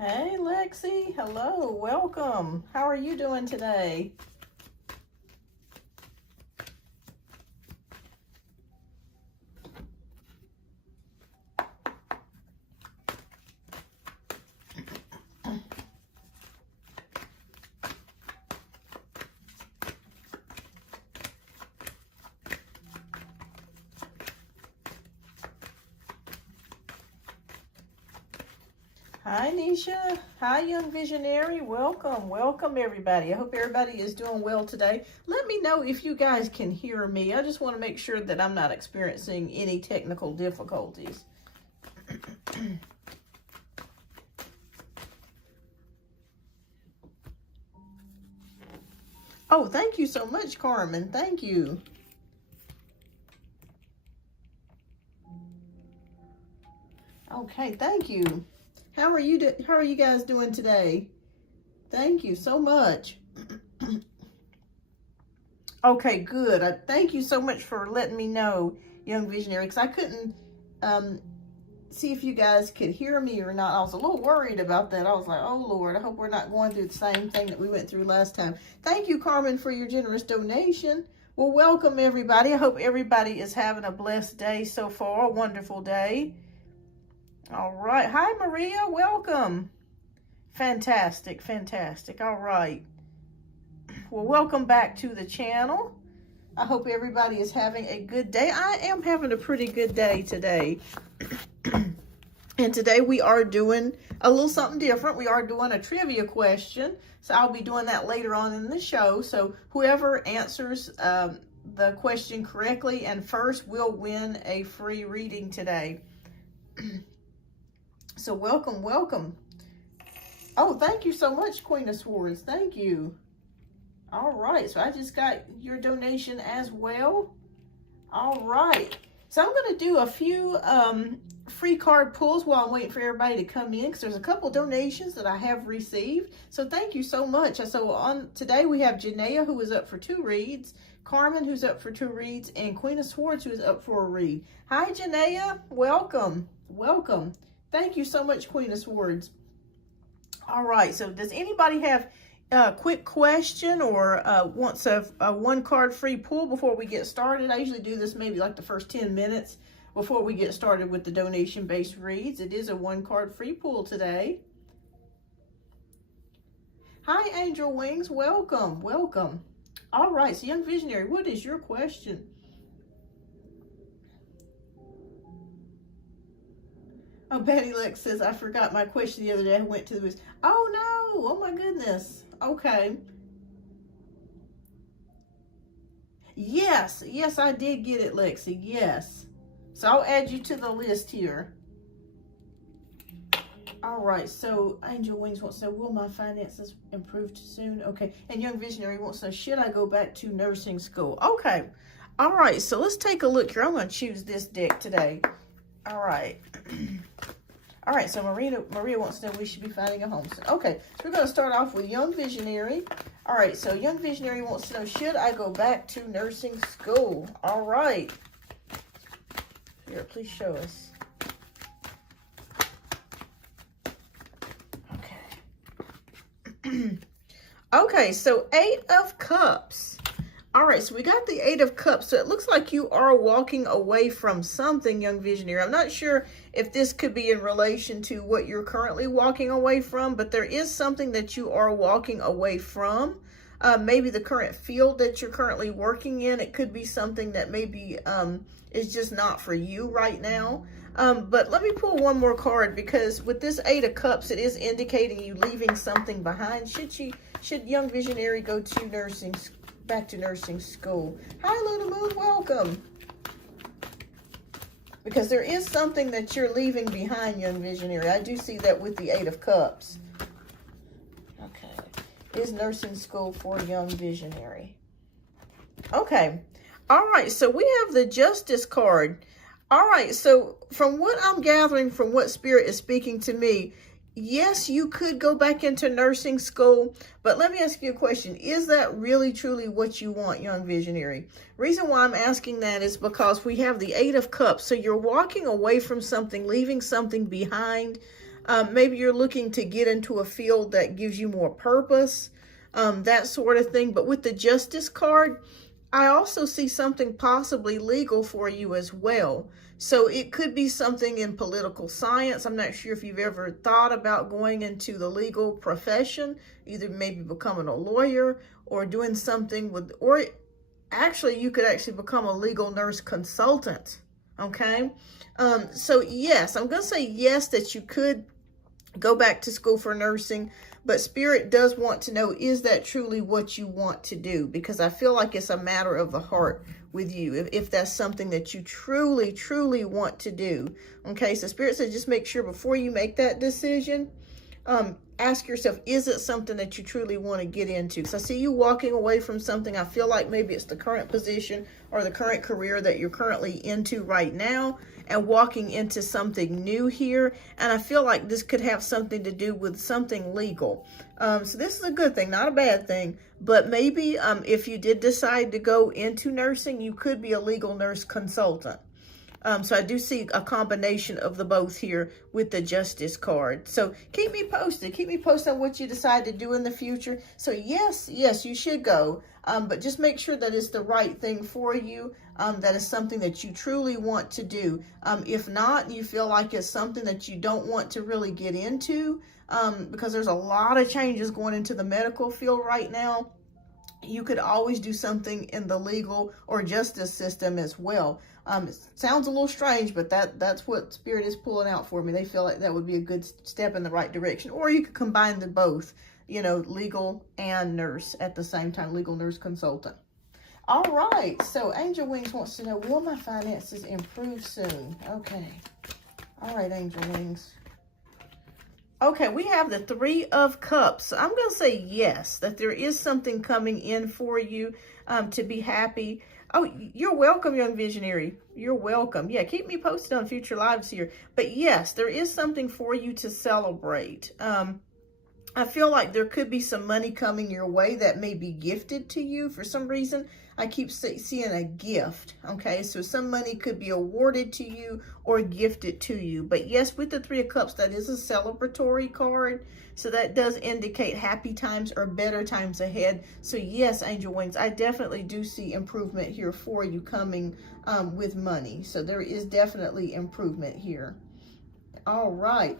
Hey, Lexi. Hello. Welcome. How are you doing today? Hi, Nisha. Hi, Young Visionary. Welcome, everybody. I hope everybody is doing well today. Let me know if you guys can hear me. I just want to make sure that I'm not experiencing any technical difficulties. Oh, thank you so much, Carmen. Thank you. Okay, thank you. How are you guys doing today? Thank you so much. Okay, good. Thank you so much for letting me know, Young Visionary, because I couldn't see if you guys could hear me or not. I was a little worried about that. I was like, oh, Lord, I hope we're not going through the same thing that we went through last time. Thank you, Carmen, for your generous donation. Well, welcome, everybody. I hope everybody is having a blessed day so far, a wonderful day. All right. Hi, Maria. Welcome. Fantastic. All right. Well, welcome back to the channel. I hope everybody is having a good day. I am having a pretty good day today. And today we are doing a little something different. We are doing a trivia question. So I'll be doing that later on in the show. So whoever answers the question correctly and first will win a free reading today. So welcome. Oh, thank you so much, Queen of Swords. Thank you. All right, so I just got your donation as well. All right, so I'm going to do a few free card pulls while I'm waiting for everybody to come in, because there's a couple donations that I have received. So thank you so much. So on today we have Janaea, who is up for 2 reads, Carmen, who's up for 2 reads, and Queen of Swords, who is up for a read. Hi, Janaea. Welcome. Thank you so much, Queen of Swords. All right, so does anybody have a quick question or wants a 1 card free pull before we get started? I usually do this maybe like the first 10 minutes before we get started with the donation-based reads. It is a 1 card free pull today. Hi, Angel Wings. Welcome. All right, so Young Visionary, what is your question? Oh, Betty Lex says, I forgot my question the other day. I went to the... Oh, no. Oh, my goodness. Okay. Yes, I did get it, Lexi. Yes. So I'll add you to the list here. All right. So Angel Wings wants to know, will my finances improve soon? Okay. And Young Visionary wants to know, should I go back to nursing school? Okay. All right. So let's take a look here. I'm going to choose this deck today. All right. All right, so Maria wants to know we should be finding a home soon. Okay, so we're going to start off with Young Visionary. All right, so Young Visionary wants to know, should I go back to nursing school? All right. Here, please show us. Okay. Okay, so 8 of Cups. All right, so we got the 8 of Cups. So it looks like you are walking away from something, Young Visionary. I'm not sure if this could be in relation to what you're currently walking away from, but there is something that you are walking away from. Maybe the current field that you're currently working in. It could be something that maybe is just not for you right now. But let me pull one more card, because with this 8 of Cups, it is indicating you leaving something behind. Should Young Visionary go to back to nursing school? Hi, Luna Moon, welcome. Because there is something that you're leaving behind, Young Visionary. I do see that with the 8 of Cups. Okay. Is nursing school for Young Visionary? Okay. All right. So we have the Justice card. All right. So from what I'm gathering, from what Spirit is speaking to me, yes, you could go back into nursing school, but let me ask you a question. Is that really truly what you want, Young Visionary? Reason why I'm asking that is because we have the 8 of Cups. So you're walking away from something, leaving something behind. Maybe you're looking to get into a field that gives you more purpose, that sort of thing. But with the Justice card, I also see something possibly legal for you as well. So it could be something in political science. I'm not sure if you've ever thought about going into the legal profession, either maybe becoming a lawyer or doing something with, or actually you could actually become a legal nurse consultant. Okay. So yes, I'm going to say yes, that you could go back to school for nursing, but Spirit does want to know, is that truly what you want to do? Because I feel like it's a matter of the heart with you, if that's something that you truly, truly want to do. Okay, so Spirit says just make sure before you make that decision, ask yourself, is it something that you truly want to get into? Because I see you walking away from something. I feel like maybe it's the current position or the current career that you're currently into right now, and walking into something new here. And I feel like this could have something to do with something legal. So this is a good thing, not a bad thing. But maybe if you did decide to go into nursing, you could be a legal nurse consultant. So I do see a combination of the both here with the Justice card. So keep me posted. Keep me posted on what you decide to do in the future. So yes, you should go. But just make sure that it's the right thing for you. That is something that you truly want to do. If not, you feel like it's something that you don't want to really get into, because there's a lot of changes going into the medical field right now. You could always do something in the legal or justice system as well. It sounds a little strange, but that's what Spirit is pulling out for me. They feel like that would be a good step in the right direction. Or you could combine the both, you know, legal and nurse at the same time, legal nurse consultant. All right, so Angel Wings wants to know, will my finances improve soon? Okay. All right, Angel Wings. Okay, we have the Three of Cups. So I'm going to say yes, that there is something coming in for you to be happy. Oh, you're welcome, young visionary. You're welcome. Yeah, keep me posted on future lives here. But yes, there is something for you to celebrate. I feel like there could be some money coming your way that may be gifted to you for some reason. I keep seeing a gift, okay? So some money could be awarded to you or gifted to you. But yes, with the Three of Cups, that is a celebratory card. So that does indicate happy times or better times ahead. So yes, Angel Wings, I definitely do see improvement here for you coming with money. So there is definitely improvement here. All right.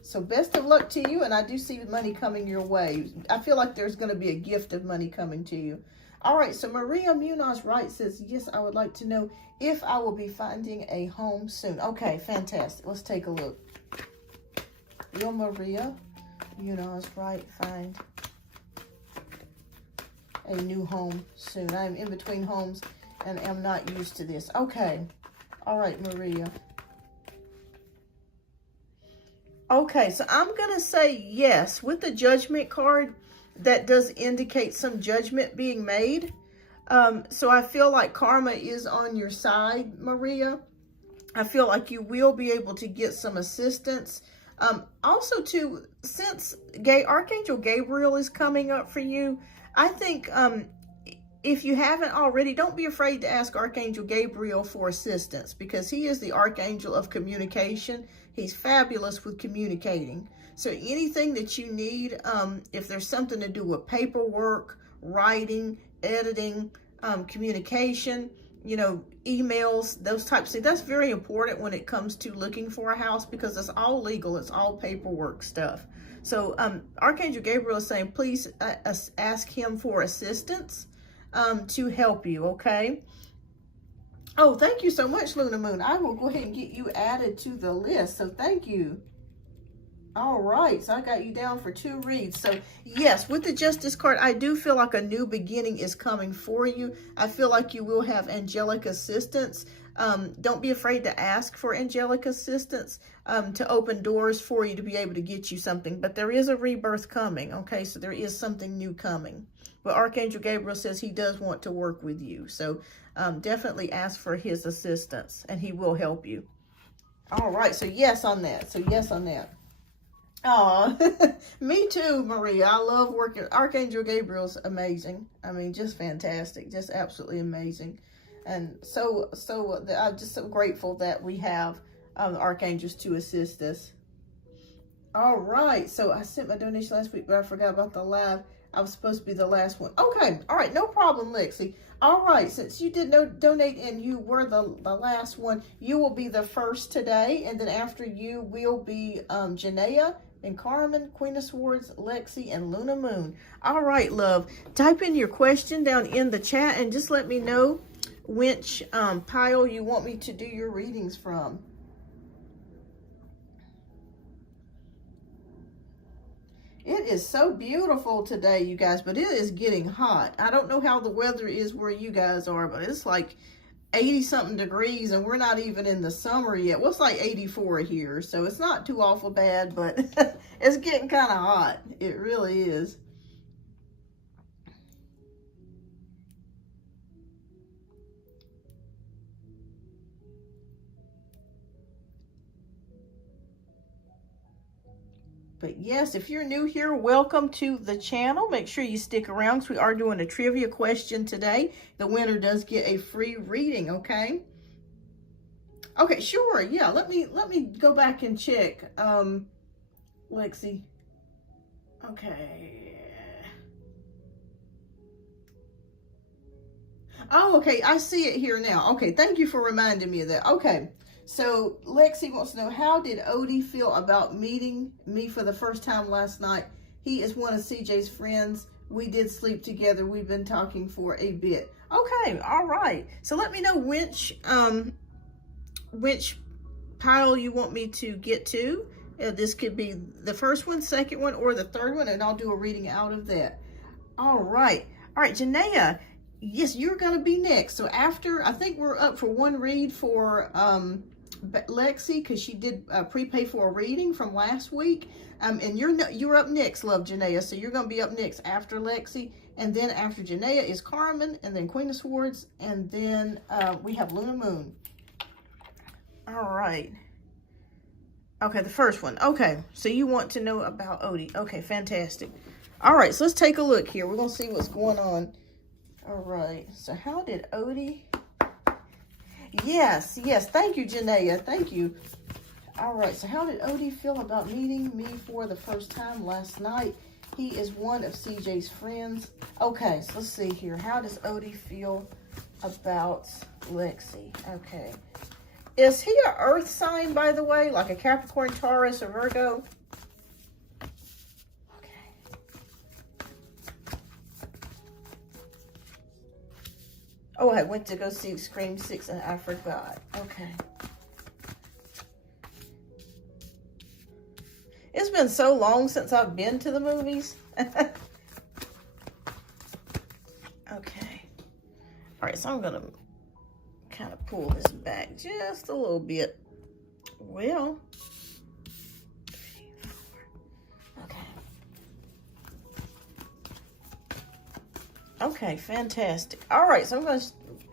So best of luck to you, and I do see money coming your way. I feel like there's going to be a gift of money coming to you. All right, so Maria Munoz Wright says, yes, I would like to know if I will be finding a home soon. Okay, fantastic. Let's take a look. Will Maria Munoz Wright find a new home soon? I'm in between homes and am not used to this. Okay. All right, Maria. Okay, so I'm going to say yes. With the Judgment card, that does indicate some judgment being made. So I feel like karma is on your side, Maria. I feel like you will be able to get some assistance. Also, too, since Archangel Gabriel is coming up for you, I think if you haven't already, don't be afraid to ask Archangel Gabriel for assistance, because he is the Archangel of communication. He's fabulous with communicating. So anything that you need, if there's something to do with paperwork, writing, editing, communication, you know, emails, those types of things, that's very important when it comes to looking for a house, because it's all legal, it's all paperwork stuff. So Archangel Gabriel is saying, please ask him for assistance to help you, okay? Oh, thank you so much, Luna Moon. I will go ahead and get you added to the list, so thank you. All right, so I got you down for 2 reads. So yes, with the Justice card, I do feel like a new beginning is coming for you. I feel like you will have angelic assistance. Don't be afraid to ask for angelic assistance to open doors for you to be able to get you something. But there is a rebirth coming, okay? So there is something new coming. But Archangel Gabriel says he does want to work with you. So definitely ask for his assistance, and he will help you. All right, so yes on that. So yes on that. Oh, me too, Maria. I love working. Archangel Gabriel's amazing. I mean, just fantastic. Just absolutely amazing. And so I'm just so grateful that we have archangels to assist us. All right. So I sent my donation last week, but I forgot about the live. I was supposed to be the last one. Okay. All right. No problem, Lexi. All right. Since you did donate and you were the last one, you will be the first today. And then after you will be Janaea and Carmen, Queen of Swords, Lexi, and Luna Moon. All right, love. Type in your question down in the chat and just let me know which pile you want me to do your readings from. It is so beautiful today, you guys, but it is getting hot. I don't know how the weather is where you guys are, but it's like 80-something degrees, and we're not even in the summer yet. Well, it's like 84 here, so it's not too awful bad, but it's getting kind of hot. It really is. But yes, if you're new here, welcome to the channel. Make sure you stick around because we are doing a trivia question today. The winner does get a free reading, okay? Okay, sure. Yeah, let me go back and check. Lexi. Okay. Oh, okay. I see it here now. Okay, thank you for reminding me of that. Okay. So Lexi wants to know, how did Odie feel about meeting me for the first time last night? He is one of CJ's friends. We did sleep together. We've been talking for a bit. Okay, all right. So let me know which pile you want me to get to. This could be the first one, second one, or the third one, and I'll do a reading out of that. All right. All right, Janaea, yes, you're going to be next. So after, I think we're up for one read for Lexi, because she did prepay for a reading from last week. And you're up next, love, Janaea. So you're going to be up next after Lexi. And then after Janaea is Carmen, and then Queen of Swords, and then we have Luna Moon. All right. Okay, the first one. Okay, so you want to know about Odie. Okay, fantastic. All right, so let's take a look here. We're going to see what's going on. All right, so how did Odie... Yes, thank you, Janaea. Thank you. All right, so how did Odie feel about meeting me for the first time last night? He is one of CJ's friends. Okay, so let's see here. How does Odie feel about Lexi? Okay. Is he an earth sign, by the way? Like a Capricorn, Taurus, or Virgo? Okay. Oh, I went to go see Scream 6 and I forgot. Okay. It's been so long since I've been to the movies. Okay. All right, so I'm going to kind of pull this back just a little bit. Well, 3, 4. Okay. Okay, fantastic. All right, so I'm going to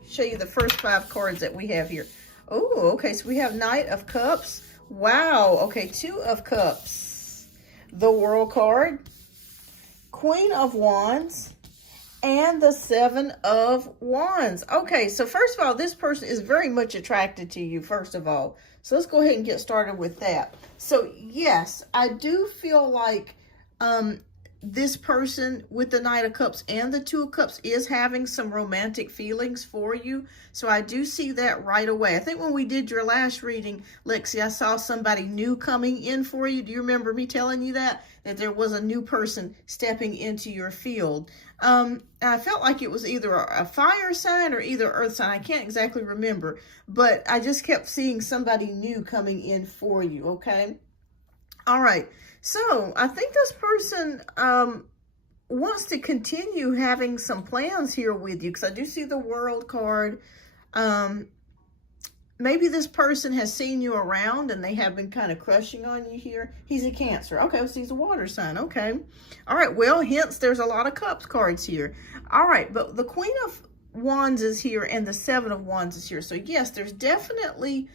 show you the first 5 cards that we have here. Oh, okay, so we have Knight of Cups. Wow, okay, 2 of Cups. The World card, Queen of Wands, and the 7 of Wands. Okay, so first of all, this person is very much attracted to you, first of all. So let's go ahead and get started with that. So yes, I do feel like this person with the Knight of Cups and the 2 of Cups is having some romantic feelings for you. So I do see that right away. I think when we did your last reading, Lexi, I saw somebody new coming in for you. Do you remember me telling you that? That there was a new person stepping into your field. I felt like it was either a fire sign or either earth sign. I can't exactly remember. But I just kept seeing somebody new coming in for you, okay? All right. So I think this person wants to continue having some plans here with you, because I do see the World card. Maybe this person has seen you around and they have been kind of crushing on you here. He's a Cancer. Okay, so he's a water sign. Okay. All right. Well, hence there's a lot of Cups cards here. All right. But the Queen of Wands is here and the 7 of Wands is here. So yes, there's definitely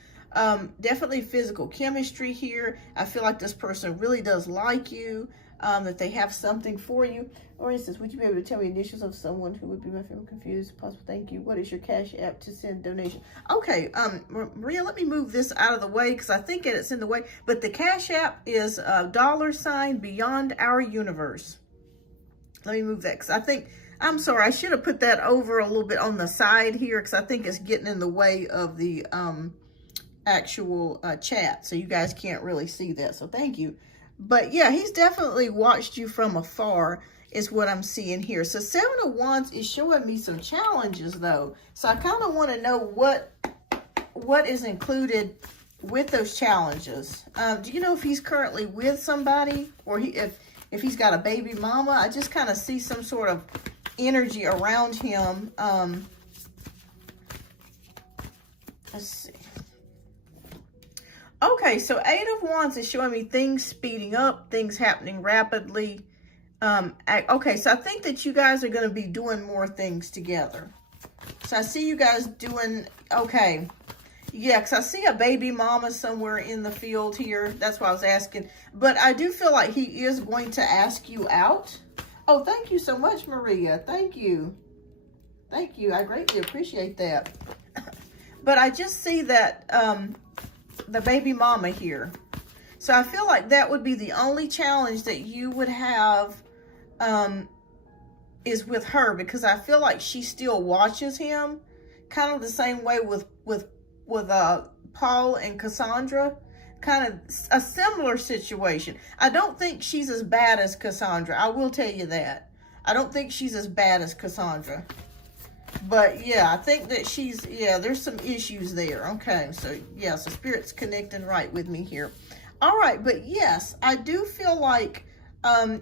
physical chemistry here. I feel like this person really does like you. that they have something for you. Or instance, would you be able to tell me initials of someone who would be my family? Confused? Possible. Thank you. What is your Cash App to send donation? Okay, Maria, let me move this out of the way because I think it's in the way. But the Cash App is $Beyondouruniverse. Let me move that because I think, I'm sorry, I should have put that over a little bit on the side here because I think it's getting in the way of the actual chat, so you guys can't really see that. So thank you. But yeah, he's definitely watched you from afar is what I'm seeing here. So Seven of Wands is showing me some challenges though. So I kind of want to know what is included with those challenges. Do you know if he's currently with somebody, or if he's got a baby mama? I just kind of see some sort of energy around him. Let's see. Okay, so Eight of Wands is showing me things speeding up, things happening rapidly. Okay, so I think that you guys are going to be doing more things together. So I see you guys doing, okay. Yeah, because I see a baby mama somewhere in the field here. That's why I was asking. But I do feel like he is going to ask you out. Oh, thank you so much, Maria. Thank you. Thank you. I greatly appreciate that. But I just see that the baby mama here. So I feel like that would be the only challenge that you would have is with her, because I feel like she still watches him, kind of the same way with Paul and Cassandra. Kind of a similar situation. I don't think she's as bad as Cassandra. I will tell you that. I don't think she's as bad as Cassandra. But yeah, I think that she's, yeah, there's some issues there. Okay, so yeah, so Spirit's connecting right with me here. All right, but yes, I do feel like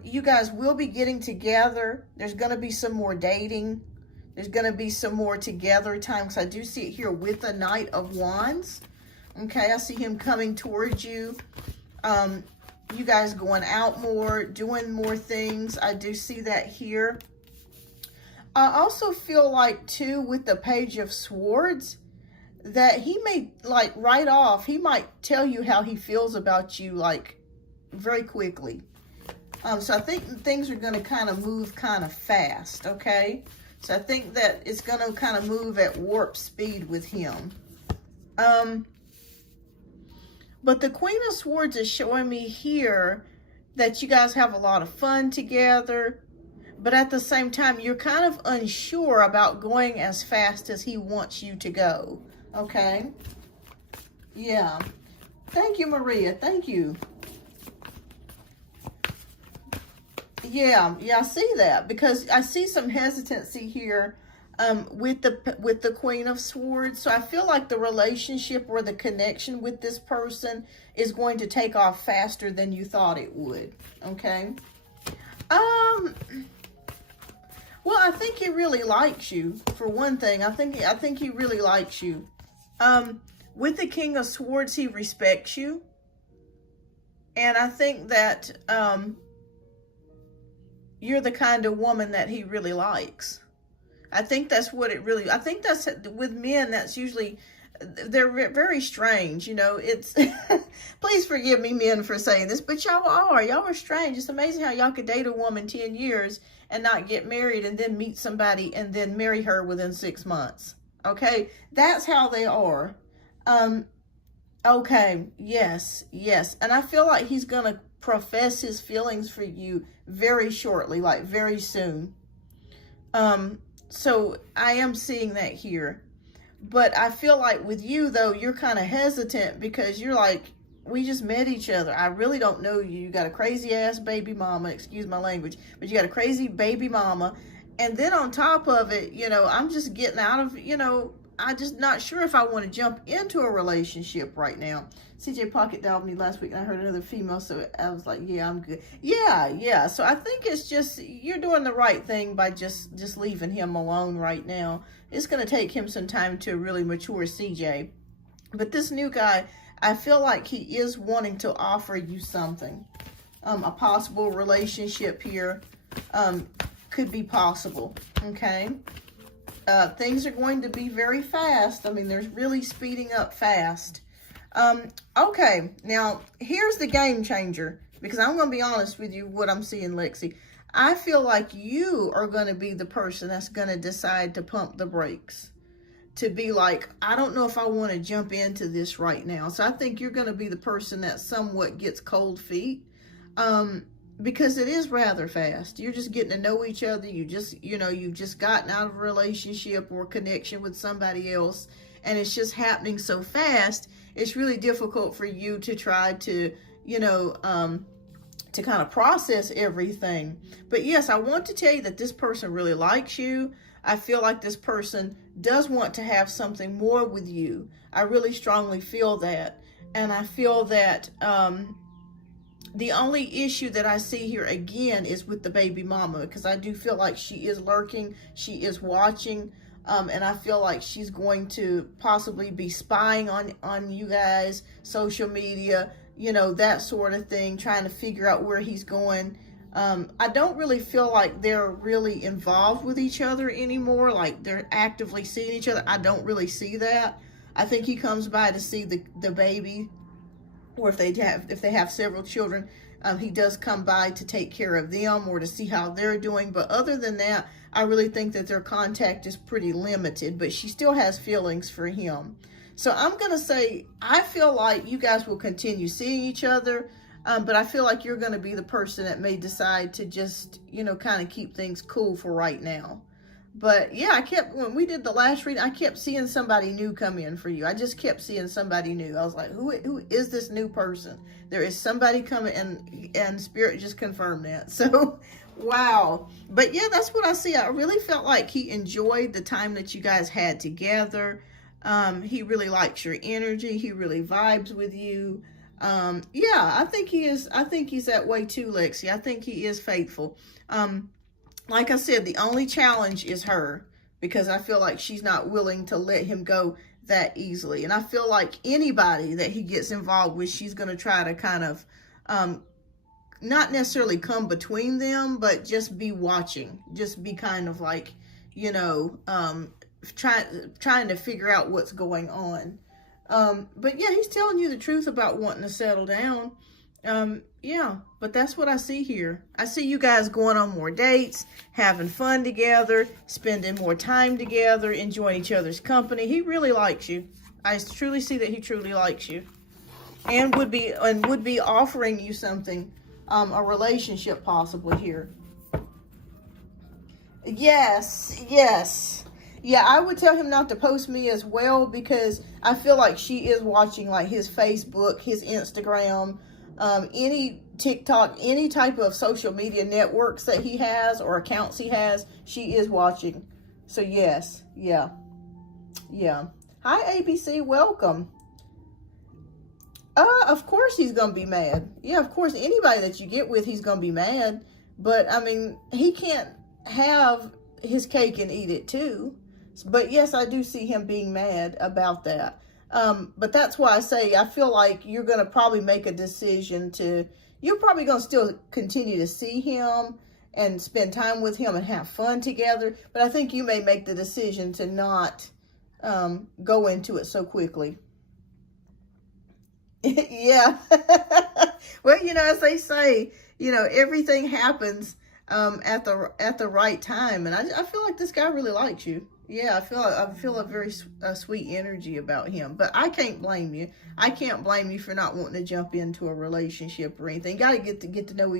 you guys will be getting together. There's going to be some more dating. There's going to be some more together time, because I do see it here with the Knight of Wands. Okay, I see him coming towards you. You guys going out more, doing more things. I do see that here. I also feel like, too, with the Page of Swords, that he may, like, right off, he might tell you how he feels about you, like, very quickly. So I think things are going to kind of move kind of fast, okay? So I think that it's going to kind of move at warp speed with him. But the Queen of Swords is showing me here that you guys have a lot of fun together. But at the same time, you're kind of unsure about going as fast as he wants you to go. Okay? Yeah. Thank you, Maria. Thank you. Yeah, I see that, because I see some hesitancy here with the Queen of Swords. So I feel like the relationship or the connection with this person is going to take off faster than you thought it would. Okay? Well, I think he really likes you, for one thing. I think he really likes you. With the King of Swords, he respects you. And I think that you're the kind of woman that he really likes. I think that's what it really, I think that's, with men, that's usually, they're very strange, you know. It's, please forgive me, men, for saying this, but y'all are strange. It's amazing how y'all could date a woman 10 years and not get married, and then meet somebody and then marry her within 6 months. Okay, that's how they are. Okay, yes, and I feel like he's gonna profess his feelings for you very shortly, like very soon. So I am seeing that here. But I feel like with you, though, you're kind of hesitant, because you're like, we just met each other. I really don't know you. You got a crazy ass baby mama, excuse my language, but you got a crazy baby mama. And then on top of it, you know, I'm just getting out of, you know, I'm just not sure if I want to jump into a relationship right now. CJ Pocket dialed me last week, and I heard another female, so I was like, yeah, I'm good. Yeah. So I think it's just, you're doing the right thing by just leaving him alone right now. It's going to take him some time to really mature, CJ. But this new guy, I feel like he is wanting to offer you something. A possible relationship here could be possible, okay? Things are going to be very fast. I mean, there's really speeding up fast. Okay, now here's the game changer. Because I'm going to be honest with you, what I'm seeing, Lexi. I feel like you are going to be the person that's going to decide to pump the brakes. To be like, I don't know if I want to jump into this right now. So I think you're going to be the person that somewhat gets cold feet. Because it is rather fast. You're just getting to know each other. You just, you've just gotten out of a relationship or connection with somebody else. And it's just happening so fast. It's really difficult for you to try to, to kind of process everything. But yes, I want to tell you that this person really likes you. I feel like this person does want to have something more with you. I really strongly feel that. And I feel that the only issue that I see here again is with the baby mama, because I do feel like she is lurking, she is watching, and I feel like she's going to possibly be spying on you guys, social media, that sort of thing, trying to figure out where he's going. I don't really feel like they're really involved with each other anymore, like they're actively seeing each other. I don't really see that. I think he comes by to see the baby, or if they have several children, he does come by to take care of them or to see how they're doing. But other than that, I really think that their contact is pretty limited, but she still has feelings for him. So I'm going to say, I feel like you guys will continue seeing each other. But I feel like you're going to be the person that may decide to just, kind of keep things cool for right now. But yeah, when we did the last reading, I kept seeing somebody new come in for you. I just kept seeing somebody new. I was like, who is this new person? There is somebody coming, and Spirit just confirmed that. So, wow. But yeah, that's what I see. I really felt like he enjoyed the time that you guys had together. He really likes your energy. He really vibes with you. Yeah, I think he is. I think he's that way too, Lexi. I think he is faithful. Like I said, the only challenge is her, because I feel like she's not willing to let him go that easily. And I feel like anybody that he gets involved with, she's going to try to kind of, not necessarily come between them, but just be watching, just be kind of like, trying to figure out what's going on. But yeah, he's telling you the truth about wanting to settle down. Yeah, but that's what I see here. I see you guys going on more dates, having fun together, spending more time together, enjoying each other's company. He really likes you. I truly see that he truly likes you, and would be offering you something, a relationship possibly here. Yes. Yeah, I would tell him not to post me as well, because I feel like she is watching like his Facebook, his Instagram, any TikTok, any type of social media networks that he has or accounts he has, she is watching. So yes, yeah. Hi ABC, welcome. Of course he's gonna be mad. Yeah, of course, anybody that you get with, he's gonna be mad. But I mean, he can't have his cake and eat it too. But yes, I do see him being mad about that. But that's why I say I feel like you're going to probably make a decision you're probably going to still continue to see him and spend time with him and have fun together. But I think you may make the decision to not go into it so quickly. Yeah. Well, as they say, everything happens at the right time. And I feel like this guy really likes you. Yeah, I feel a very sweet energy about him. But I can't blame you. I can't blame you for not wanting to jump into a relationship or anything. Got to get to know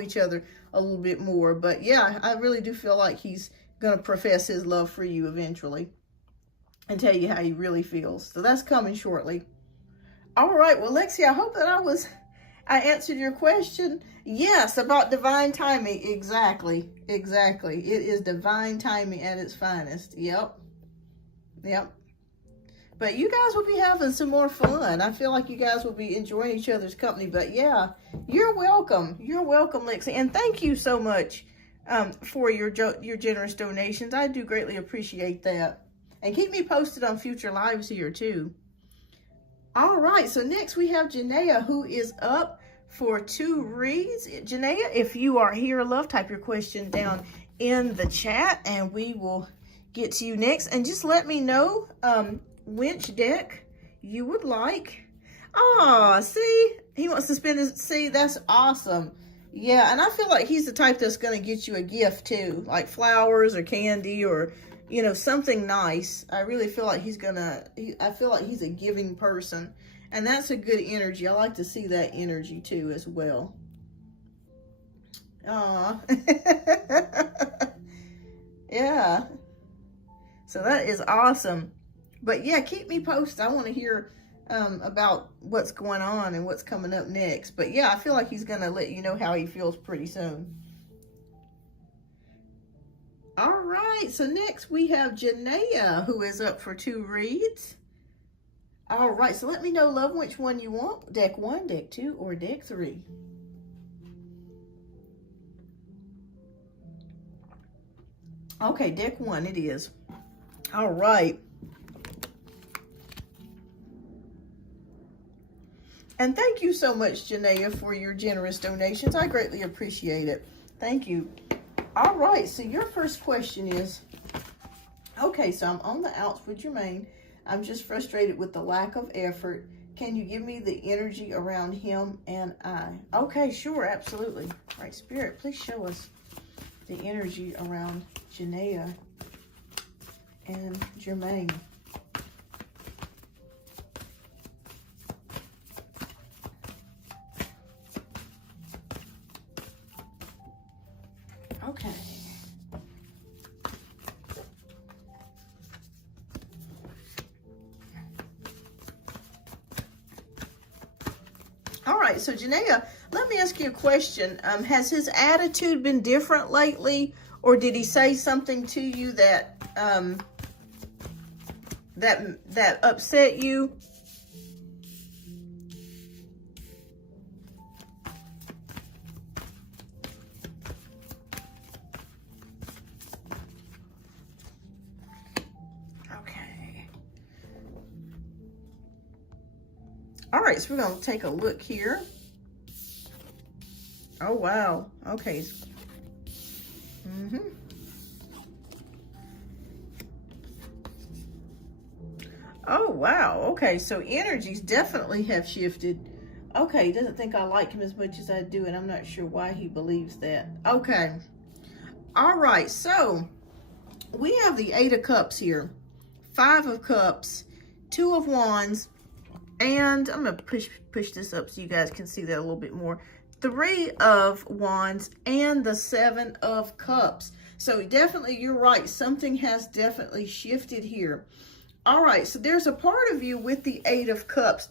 each other a little bit more. But yeah, I really do feel like he's going to profess his love for you eventually and tell you how he really feels. So that's coming shortly. All right, well, Lexi, I hope that I answered your question. Yes, about divine timing. Exactly. It is divine timing at its finest. Yep. But you guys will be having some more fun. I feel like you guys will be enjoying each other's company. But yeah, you're welcome. You're welcome, Lexi. And thank you so much for your generous donations. I do greatly appreciate that. And keep me posted on future lives here too. All right, so next we have Janaea, who is up for 2 reads. Janaea, if you are here, love, type your question down in the chat and we will get to you next. And just let me know which deck you would like. Oh, see? He wants to spend his, see, that's awesome. Yeah, and I feel like he's the type that's going to get you a gift too, like flowers or candy or, you know, something nice. I really feel like he's going to, I feel like he's a giving person. And that's a good energy. I like to see that energy too as well. Aw. Yeah. So that is awesome. But yeah, keep me posted. I want to hear about what's going on and what's coming up next. But yeah, I feel like he's going to let you know how he feels pretty soon. All right. So next we have Janaea, who is up for 2 reads. All right. So let me know, love, which one you want. Deck 1, deck 2, or deck 3. Okay, deck 1 it is. All right. And thank you so much, Janaea, for your generous donations. I greatly appreciate it. Thank you. All right, so your first question is, okay, so I'm on the outs with Jermaine. I'm just frustrated with the lack of effort. Can you give me the energy around him and I? Okay, sure, absolutely. All right, Spirit, please show us the energy around Janaea and Jermaine. Okay. All right, so Janaea, let me ask you a question. Has his attitude been different lately, or did he say something to you that that upset you? All right, so we're going to take a look here. Oh, wow. Okay. Oh, wow. Okay, so energies definitely have shifted. Okay, he doesn't think I like him as much as I do, and I'm not sure why he believes that. Okay. All right, so we have the 8 of Cups here, 5 of Cups, 2 of Wands, and I'm going to push this up so you guys can see that a little bit more. 3 of Wands and the 7 of Cups. So definitely, you're right. Something has definitely shifted here. All right, so there's a part of you with the 8 of Cups.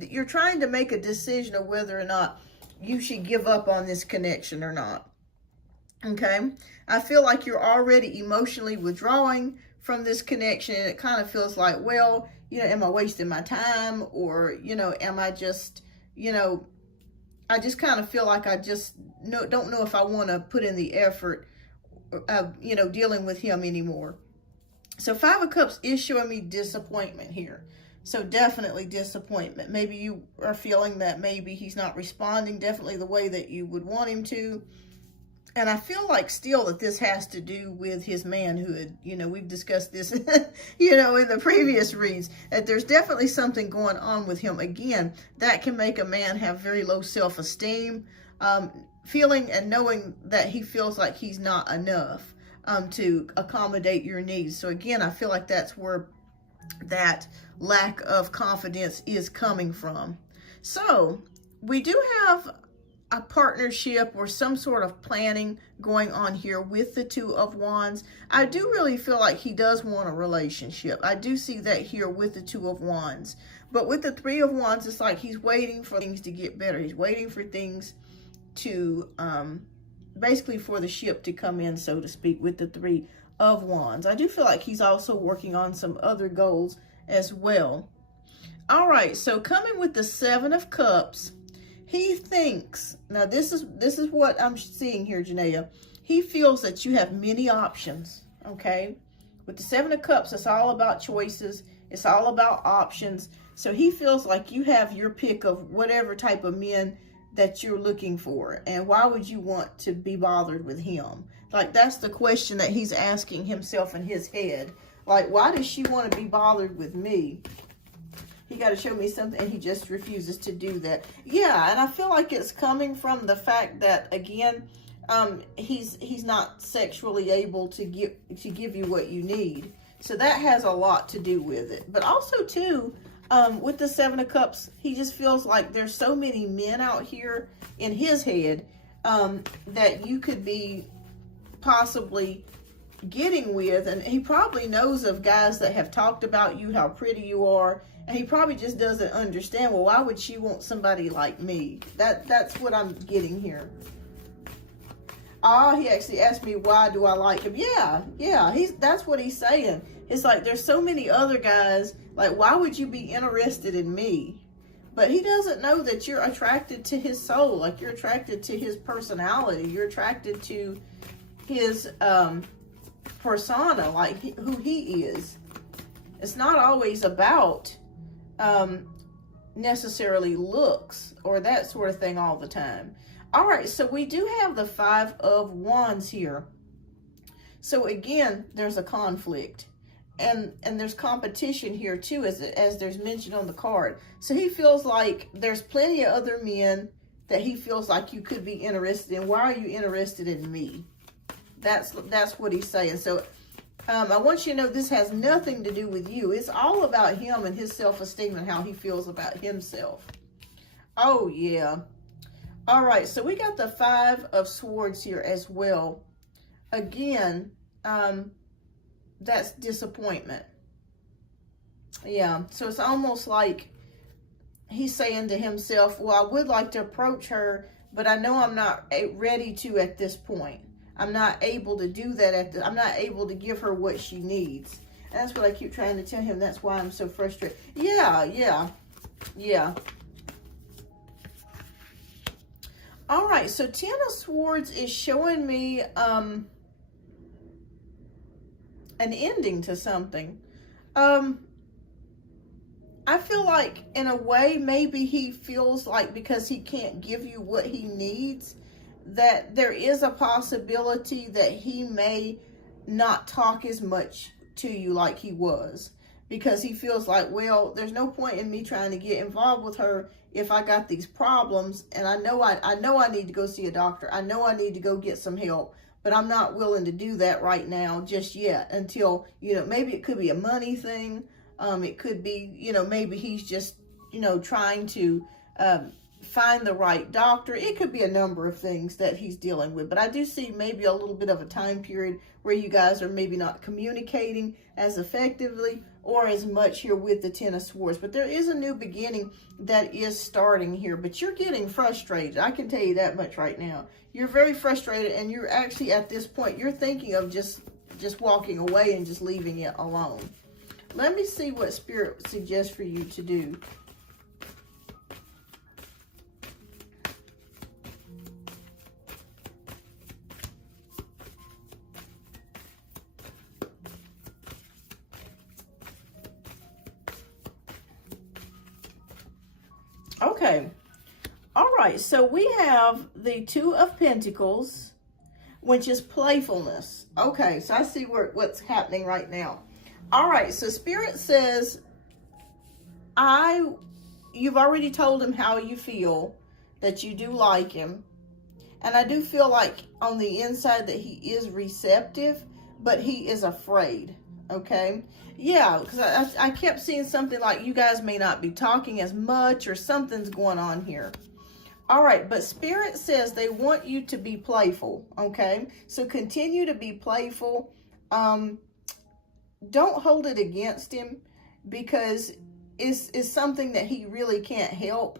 You're trying to make a decision of whether or not you should give up on this connection or not. Okay? I feel like you're already emotionally withdrawing from this connection. It kind of feels like, well, you know, am I wasting my time? Or, you know, am I just, you know, I just kind of feel like I just don't know if I want to put in the effort of, you know, dealing with him anymore. So 5 of Cups is showing me disappointment here. So definitely disappointment. Maybe you are feeling that maybe he's not responding definitely the way that you would want him to. And I feel like still that this has to do with his manhood. You know, we've discussed this, you know, in the previous reads, that there's definitely something going on with him. Again, that can make a man have very low self-esteem, feeling and knowing that he feels like he's not enough to accommodate your needs. So again, I feel like that's where that lack of confidence is coming from. So we do have a partnership or some sort of planning going on here with the 2 of Wands. I do really feel like he does want a relationship. I do see that here with the 2 of Wands. But with the 3 of Wands, it's like he's waiting for things to get better. He's waiting for things to, basically for the ship to come in, so to speak, with the 3 of Wands. I do feel like he's also working on some other goals as well. All right, so coming with the 7 of Cups, he thinks, now this is what I'm seeing here, Janaea. He feels that you have many options, okay? With the 7 of Cups, it's all about choices. It's all about options. So he feels like you have your pick of whatever type of men that you're looking for. And why would you want to be bothered with him? Like, that's the question that he's asking himself in his head. Like, why does she want to be bothered with me? He got to show me something, and he just refuses to do that. Yeah, and I feel like it's coming from the fact that, again, he's not sexually able to give you what you need. So that has a lot to do with it. But also, too, with the Seven of Cups, he just feels like there's so many men out here in his head that you could be possibly getting with, and he probably knows of guys that have talked about you, how pretty you are, and he probably just doesn't understand, well, why would she want somebody like me? That's what I'm getting here. He actually asked me, why do I like him? Yeah, that's what he's saying. It's like, there's so many other guys, like, why would you be interested in me? But he doesn't know that you're attracted to his soul, like you're attracted to his personality, you're attracted to his persona, like who he is. It's not always about necessarily looks or that sort of thing all the time. All right, so we do have the Five of Wands here. So again, there's a conflict, and there's competition here too, as there's mentioned on the card. So he feels like there's plenty of other men that he feels like you could be interested in. Why are you interested in me? That's what he's saying. So I want you to know this has nothing to do with you. It's all about him and his self-esteem and how he feels about himself. Oh, yeah. All right, so we got the Five of Swords here as well. Again, that's disappointment. Yeah, so it's almost like he's saying to himself, well, I would like to approach her, but I know I'm not ready to at this point. I'm not able to do that. I'm not able to give her what she needs. And that's what I keep trying to tell him. That's why I'm so frustrated. Yeah. All right, so Ten of Swords is showing me an ending to something. I feel like, in a way, maybe he feels like because he can't give you what he needs, that there is a possibility that he may not talk as much to you like he was, because he feels like, well, there's no point in me trying to get involved with her if I got these problems, and I know I need to go see a doctor. I know I need to go get some help, but I'm not willing to do that right now just yet until, maybe it could be a money thing. It could be, maybe he's just, trying to find the right doctor. It could be a number of things that he's dealing with, but I do see maybe a little bit of a time period where you guys are maybe not communicating as effectively or as much here with the Ten of Swords. But there is a new beginning that is starting here, but you're getting frustrated. I can tell you that much right now. You're very frustrated, and you're actually at this point, you're thinking of just walking away and just leaving it alone. Let me see what Spirit suggests for you to do. Okay. All right. So we have the Two of Pentacles, which is playfulness. Okay. So I see what's happening right now. All right. So Spirit says, you've already told him how you feel, that you do like him. And I do feel like on the inside that he is receptive, but he is afraid. Okay. Yeah, because I kept seeing something like you guys may not be talking as much or something's going on here. All right, but Spirit says they want you to be playful, okay? So continue to be playful. Don't hold it against him, because it's something that he really can't help.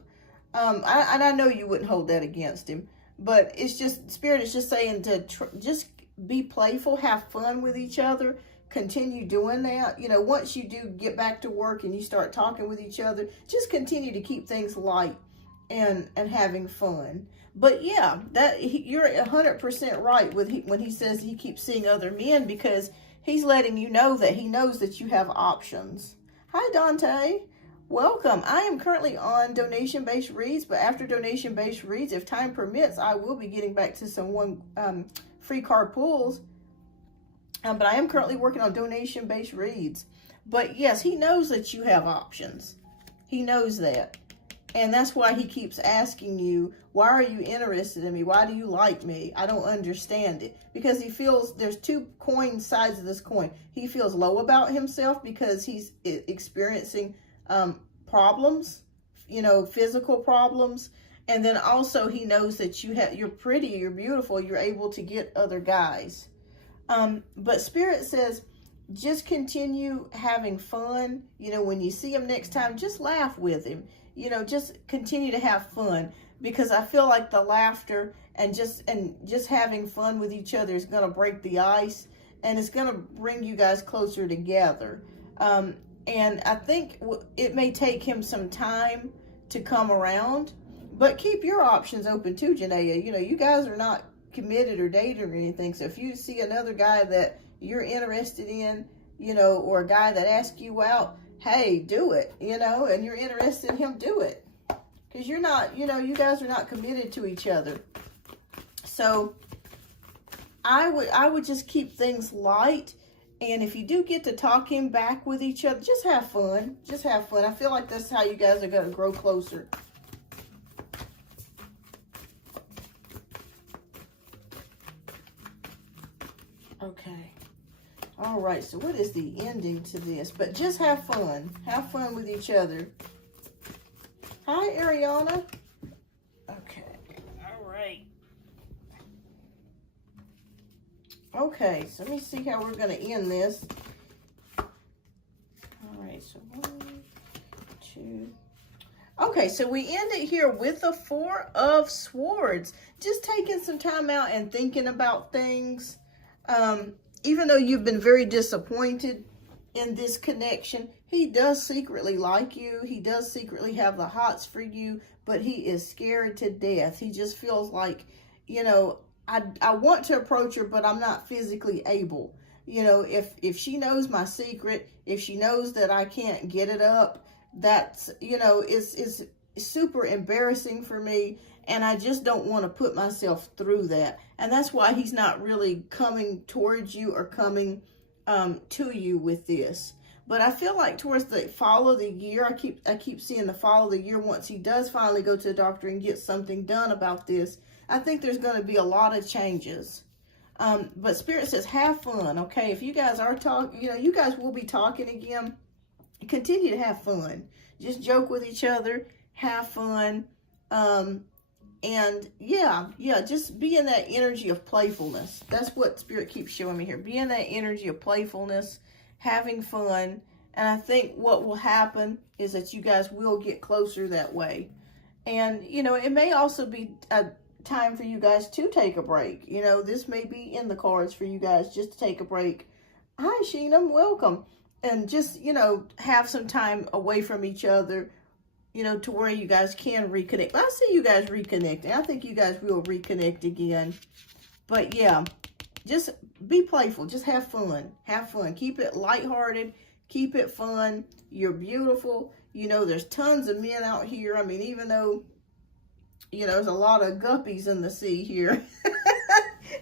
And I know you wouldn't hold that against him, but it's just, Spirit is just saying to just be playful, have fun with each other. Continue doing that. Once you do get back to work and you start talking with each other, just continue to keep things light and having fun. But yeah, you're 100% right when he says he keeps seeing other men, because he's letting you know that he knows that you have options. Hi, Dante. Welcome. I am currently on donation-based reads, but after donation-based reads, if time permits, I will be getting back to some free card pulls. But I am currently working on donation-based reads. But yes, he knows that you have options. He knows that. And that's why he keeps asking you, why are you interested in me? Why do you like me? I don't understand it. Because he feels there's two sides of this coin. He feels low about himself because he's experiencing problems, you know, physical problems. And then also he knows that you're pretty, you're beautiful, you're able to get other guys. But Spirit says, just continue having fun. You know, when you see him next time, just laugh with him. You know, just continue to have fun, because I feel like the laughter and just having fun with each other is going to break the ice, and it's going to bring you guys closer together. And I think it may take him some time to come around, but keep your options open too, Janaea. You know, you guys are not committed or dating or anything. So if you see another guy that you're interested in, you know, or a guy that asks you out, hey, do it, you know, and you're interested in him, do it. Because you're not, you know, you guys are not committed to each other. So I would just keep things light. And if you do get to talking back with each other, just have fun. Just have fun. I feel like that's how you guys are going to grow closer. Okay. All right, so what is the ending to this? But just have fun. Have fun with each other. Hi, Ariana. Okay. All right. Okay, so let me see how we're going to end this. All right, so 1, 2. Okay, so we end it here with the 4 of Swords. Just taking some time out and thinking about things. Even though you've been very disappointed in this connection, he does secretly like you. He does secretly have the hots for you, but he is scared to death. He just feels like, you know, I want to approach her, but I'm not physically able. You know, if she knows my secret, if she knows that I can't get it up, that's, you know, it's super embarrassing for me. And I just don't want to put myself through that. And that's why he's not really coming towards you or coming to you with this. But I feel like towards the fall of the year, I keep seeing the fall of the year, once he does finally go to the doctor and get something done about this, I think there's going to be a lot of changes. But Spirit says, have fun, okay? If you guys are talking, you know, you guys will be talking again. Continue to have fun. Just joke with each other. Have fun. And yeah, just be in that energy of playfulness. That's what Spirit keeps showing me here. Be in that energy of playfulness, having fun. And I think what will happen is that you guys will get closer that way. And, you know, it may also be a time for you guys to take a break. You know, this may be in the cards for you guys just to take a break. Hi, Sheenam, welcome. And just, you know, have some time away from each other, you know, to where you guys can reconnect. I see you guys reconnecting. I think you guys will reconnect again. But yeah, just be playful. Just have fun. Have fun. Keep it lighthearted. Keep it fun. You're beautiful. You know, there's tons of men out here. I mean, even though, you know, there's a lot of guppies in the sea here,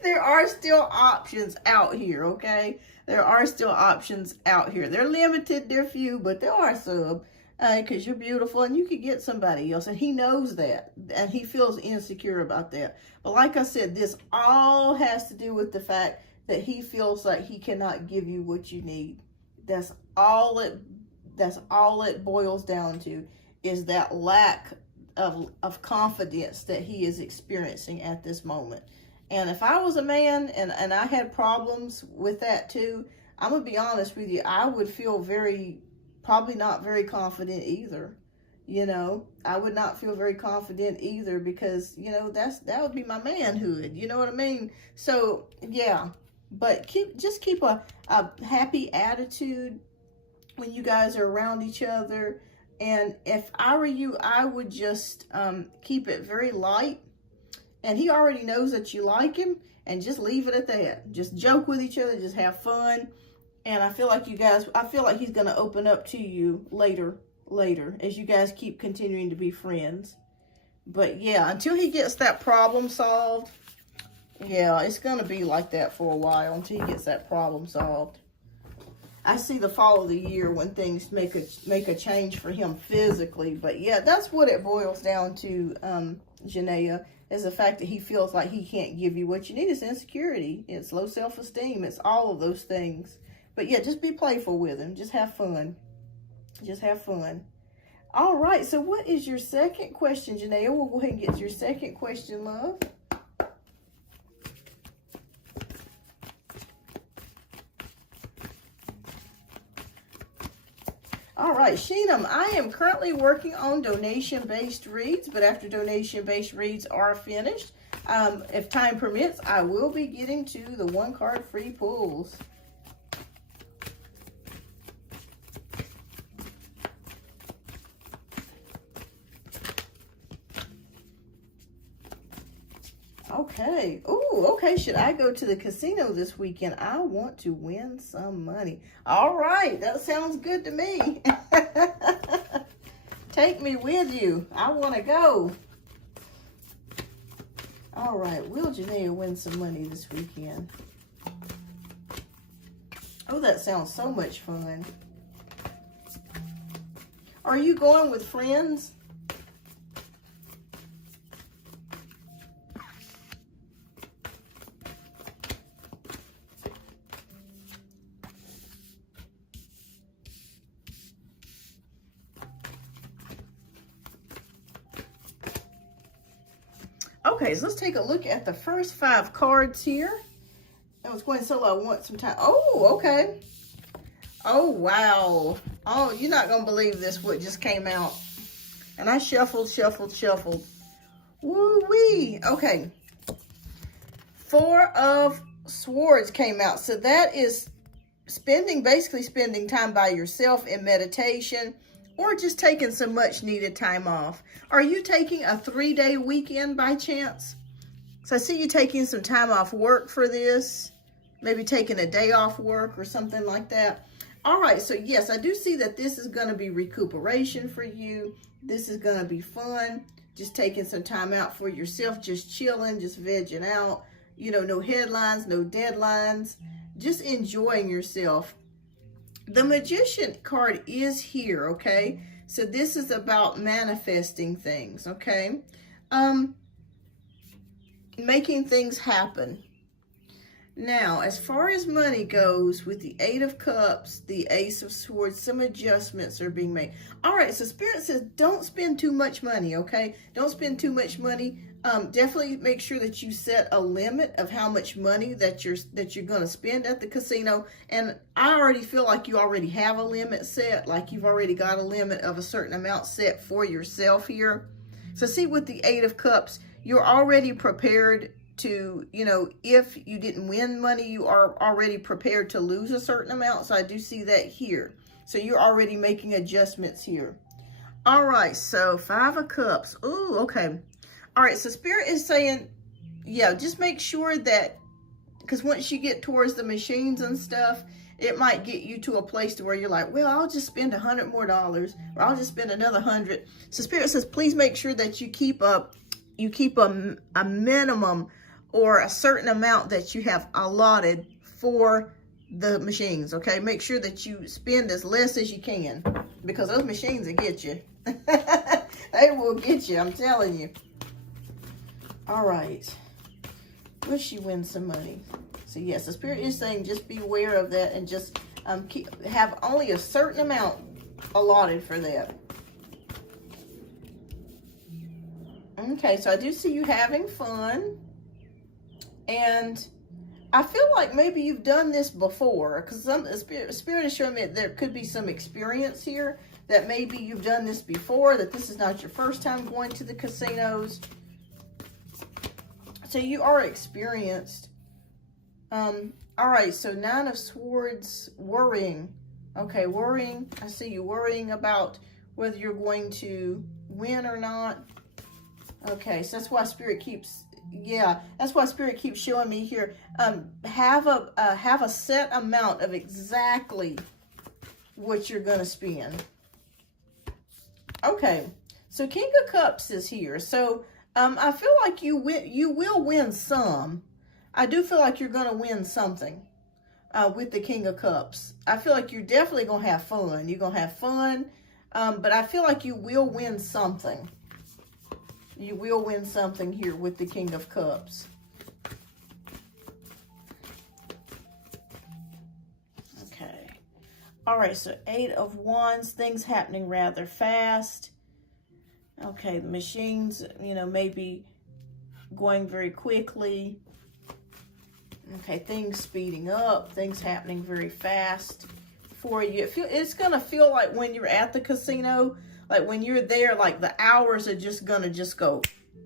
there are still options out here, okay? There are still options out here. They're limited, they're few, but there are some. Because you're beautiful and you could get somebody else, and he knows that, and he feels insecure about that. But like I said, this all has to do with the fact that he feels like he cannot give you what you need. That's all it boils down to, is that lack of confidence that he is experiencing at this moment. And if I was a man and I had problems with that too, I'm gonna be honest with you, I would feel probably not very confident either. You know, I would not feel very confident either, because, you know, that would be my manhood. You know what I mean? So yeah, but just keep a happy attitude when you guys are around each other. And if I were you, I would just keep it very light. And he already knows that you like him, and just leave it at that. Just joke with each other, just have fun. And I feel like he's going to open up to you later, as you guys keep continuing to be friends. But yeah, until he gets that problem solved, yeah, it's going to be like that for a while, until he gets that problem solved. I see the fall of the year when things make a change for him physically. But yeah, that's what it boils down to, Janaea, is the fact that he feels like he can't give you what you need. It's insecurity. It's low self-esteem. It's all of those things. But yeah, just be playful with him. Just have fun. Just have fun. All right, so what is your second question, Janaea? We'll go ahead and get your second question, love. All right, Sheenam, I am currently working on donation-based reads, but after donation-based reads are finished, if time permits, I will be getting to the one-card free pulls. Okay. Ooh, okay. Should I go to the casino this weekend? I want to win some money. All right. That sounds good to me. Take me with you. I want to go. All right. Will Janaea win some money this weekend? Oh, that sounds so much fun. Are you going with friends? Okay, so let's take a look at the first 5 cards here. I was going solo. I want some time. Oh, okay. Oh, wow. Oh, you're not going to believe this, what just came out. And I shuffled. Woo-wee. Okay. 4 of Swords came out. So that is basically spending time by yourself in meditation, or just taking some much needed time off. Are you taking a 3-day weekend by chance? So I see you taking some time off work for this, maybe taking a day off work or something like that. All right, so yes, I do see that this is gonna be recuperation for you. This is gonna be fun, just taking some time out for yourself, just chilling, just vegging out, you know, no headlines, no deadlines, just enjoying yourself. The Magician card is here, okay? So this is about manifesting things, okay? Making things happen. Now, as far as money goes, with the 8 of Cups, the Ace of Swords, some adjustments are being made. All right, so Spirit says don't spend too much money, okay? Don't spend too much money. Definitely make sure that you set a limit of how much money that you're going to spend at the casino. And I already feel like you already have a limit set, like you've already got a limit of a certain amount set for yourself here. So see, with the 8 of Cups, you're already prepared to, you know, if you didn't win money, you are already prepared to lose a certain amount. So I do see that here. So you're already making adjustments here. All right, so 5 of Cups. Ooh, okay. All right, so Spirit is saying, yeah, just make sure that, because once you get towards the machines and stuff, it might get you to a place to where you're like, well, I'll just spend $100 more, or I'll just spend another 100. So Spirit says, please make sure that you keep a minimum or a certain amount that you have allotted for the machines, okay? Make sure that you spend as less as you can, because those machines will get you. They will get you, I'm telling you. All right. Will she win some money? So yes, the Spirit is saying just be aware of that, and just have only a certain amount allotted for that. Okay, so I do see you having fun. And I feel like maybe you've done this before, because Spirit is showing me that there could be some experience here, that maybe you've done this before, that this is not your first time going to the casinos. So you are experienced. All right, so 9 of Swords, worrying. Okay, worrying. I see you worrying about whether you're going to win or not. Okay, so that's why Spirit keeps, yeah, that's why Spirit keeps showing me here. Have a set amount of exactly what you're gonna spend. Okay, so King of Cups is here. So I feel like you will win some. I do feel like you're gonna win something. with the King of Cups. I feel like you're definitely going to have fun. You're going to have fun, but I feel like you will win something. You will win something here with the King of Cups. Okay. All right, so 8 of Wands, things happening rather fast. Okay, the machines, you know, maybe going very quickly. Okay, things speeding up, things happening very fast for you. It's going to feel like when you're at the casino, like when you're there, like the hours are just going to go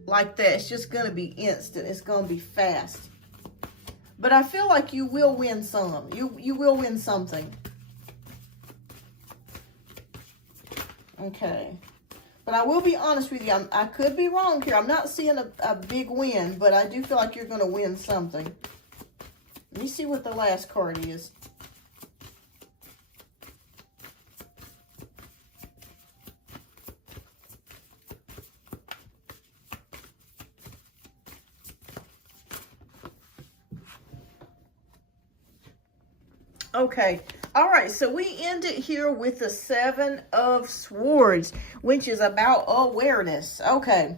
like that. It's just going to be instant. It's going to be fast. But I feel like you will win some. You will win something. Okay. But I will be honest with you. I could be wrong here. I'm not seeing a big win, but I do feel like you're going to win something. Let me see what the last card is. Okay. All right. So we ended here with the 7 of Swords, which is about awareness. Okay.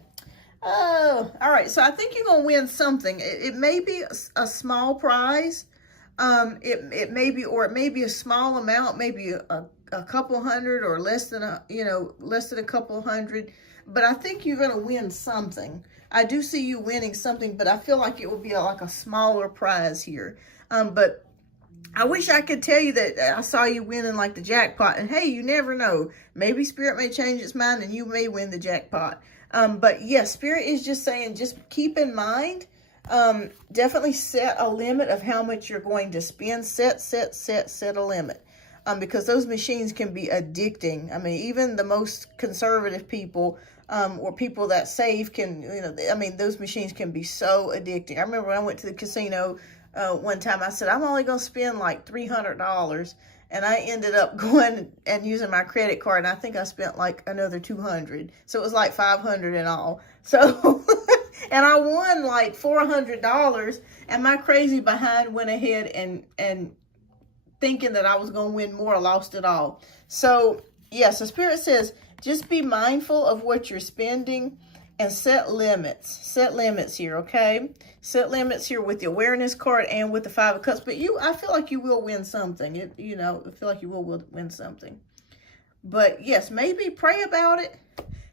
Oh, all right. So I think you're going to win something. It may be a small prize. It may be, or it may be a small amount, maybe a couple hundred or less than less than a couple hundred. But I think you're going to win something. I do see you winning something, but I feel like it will be like a smaller prize here. But I wish I could tell you that I saw you winning like the jackpot. And hey, you never know. Maybe Spirit may change its mind and you may win the jackpot. But yes, Spirit is just saying, just keep in mind, definitely set a limit of how much you're going to spend. Set a limit. Because those machines can be addicting. I mean, even the most conservative people, or people that save can, I mean, those machines can be so addicting. I remember when I went to the casino, one time I said, I'm only going to spend like $300. And I ended up going and using my credit card. And I think I spent like another $200. So it was like $500 in all. So, and I won like $400. And my crazy behind went ahead and thinking that I was going to win more, lost it all. So, yes, the Spirit says, just be mindful of what you're spending and set limits. Set limits here, okay? Set limits here with the awareness card and with the 5 of Cups. But I feel like you will win something. I feel like you will win something. But yes, maybe pray about it.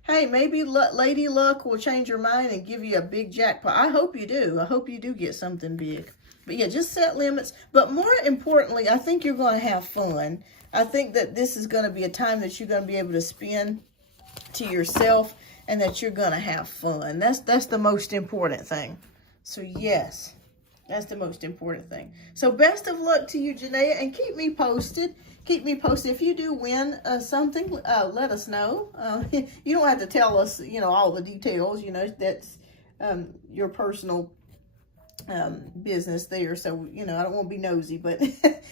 Hey, maybe Lady Luck will change your mind and give you a big jackpot. I hope you do. I hope you do get something big. But yeah, just set limits. But more importantly, I think you're going to have fun. I think that this is going to be a time that you're going to be able to spend to yourself and that you're going to have fun. That's the most important thing. So yes, that's the most important thing. So best of luck to you, Janaea, and keep me posted. Keep me posted. If you do win something, let us know. You don't have to tell us, all the details. That's your personal business there. So, I don't want to be nosy, but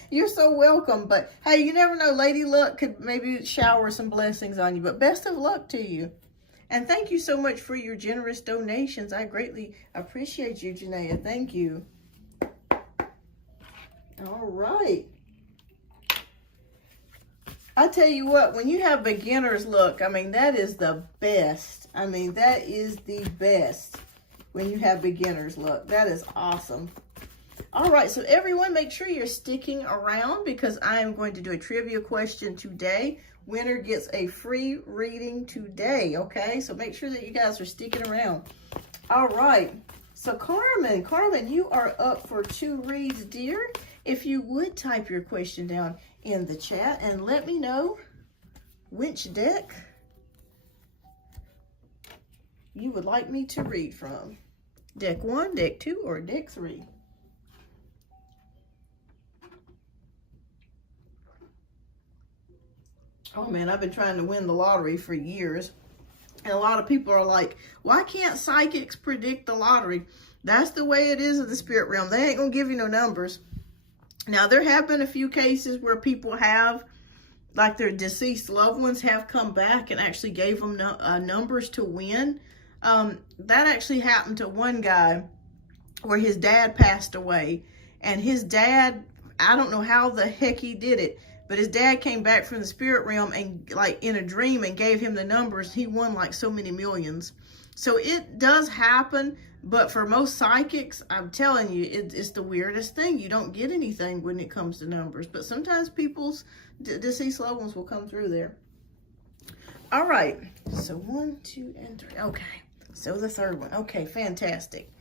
you're so welcome. But hey, you never know. Lady Luck could maybe shower some blessings on you. But best of luck to you. And thank you so much for your generous donations. I greatly appreciate you, Janaea. Thank you. All right. I tell you what, when you have beginner's luck, I mean, that is the best. I mean, that is the best when you have beginner's luck. That is awesome. All right, so everyone, make sure you're sticking around because I am going to do a trivia question today. Winner gets a free reading today, okay? So make sure that you guys are sticking around. All right, so Carmen, you are up for 2 reads, dear. If you would type your question down in the chat and let me know which deck you would like me to read from. Deck 1, deck 2, or deck 3. Oh man, I've been trying to win the lottery for years. And a lot of people are like, why can't psychics predict the lottery? That's the way it is in the spirit realm. They ain't going to give you no numbers. Now, there have been a few cases where people have, like their deceased loved ones have come back and actually gave them numbers to win. That actually happened to one guy where his dad passed away. And his dad I don't know how the heck he did it, but his dad came back from the spirit realm and like in a dream and gave him the numbers. He won like so many millions. So it does happen, but for most psychics, I'm telling you, it's the weirdest thing. You don't get anything when it comes to numbers, but sometimes people's deceased loved ones will come through there. All right, so 1, 2, and 3. Okay, so the third one. Okay, fantastic.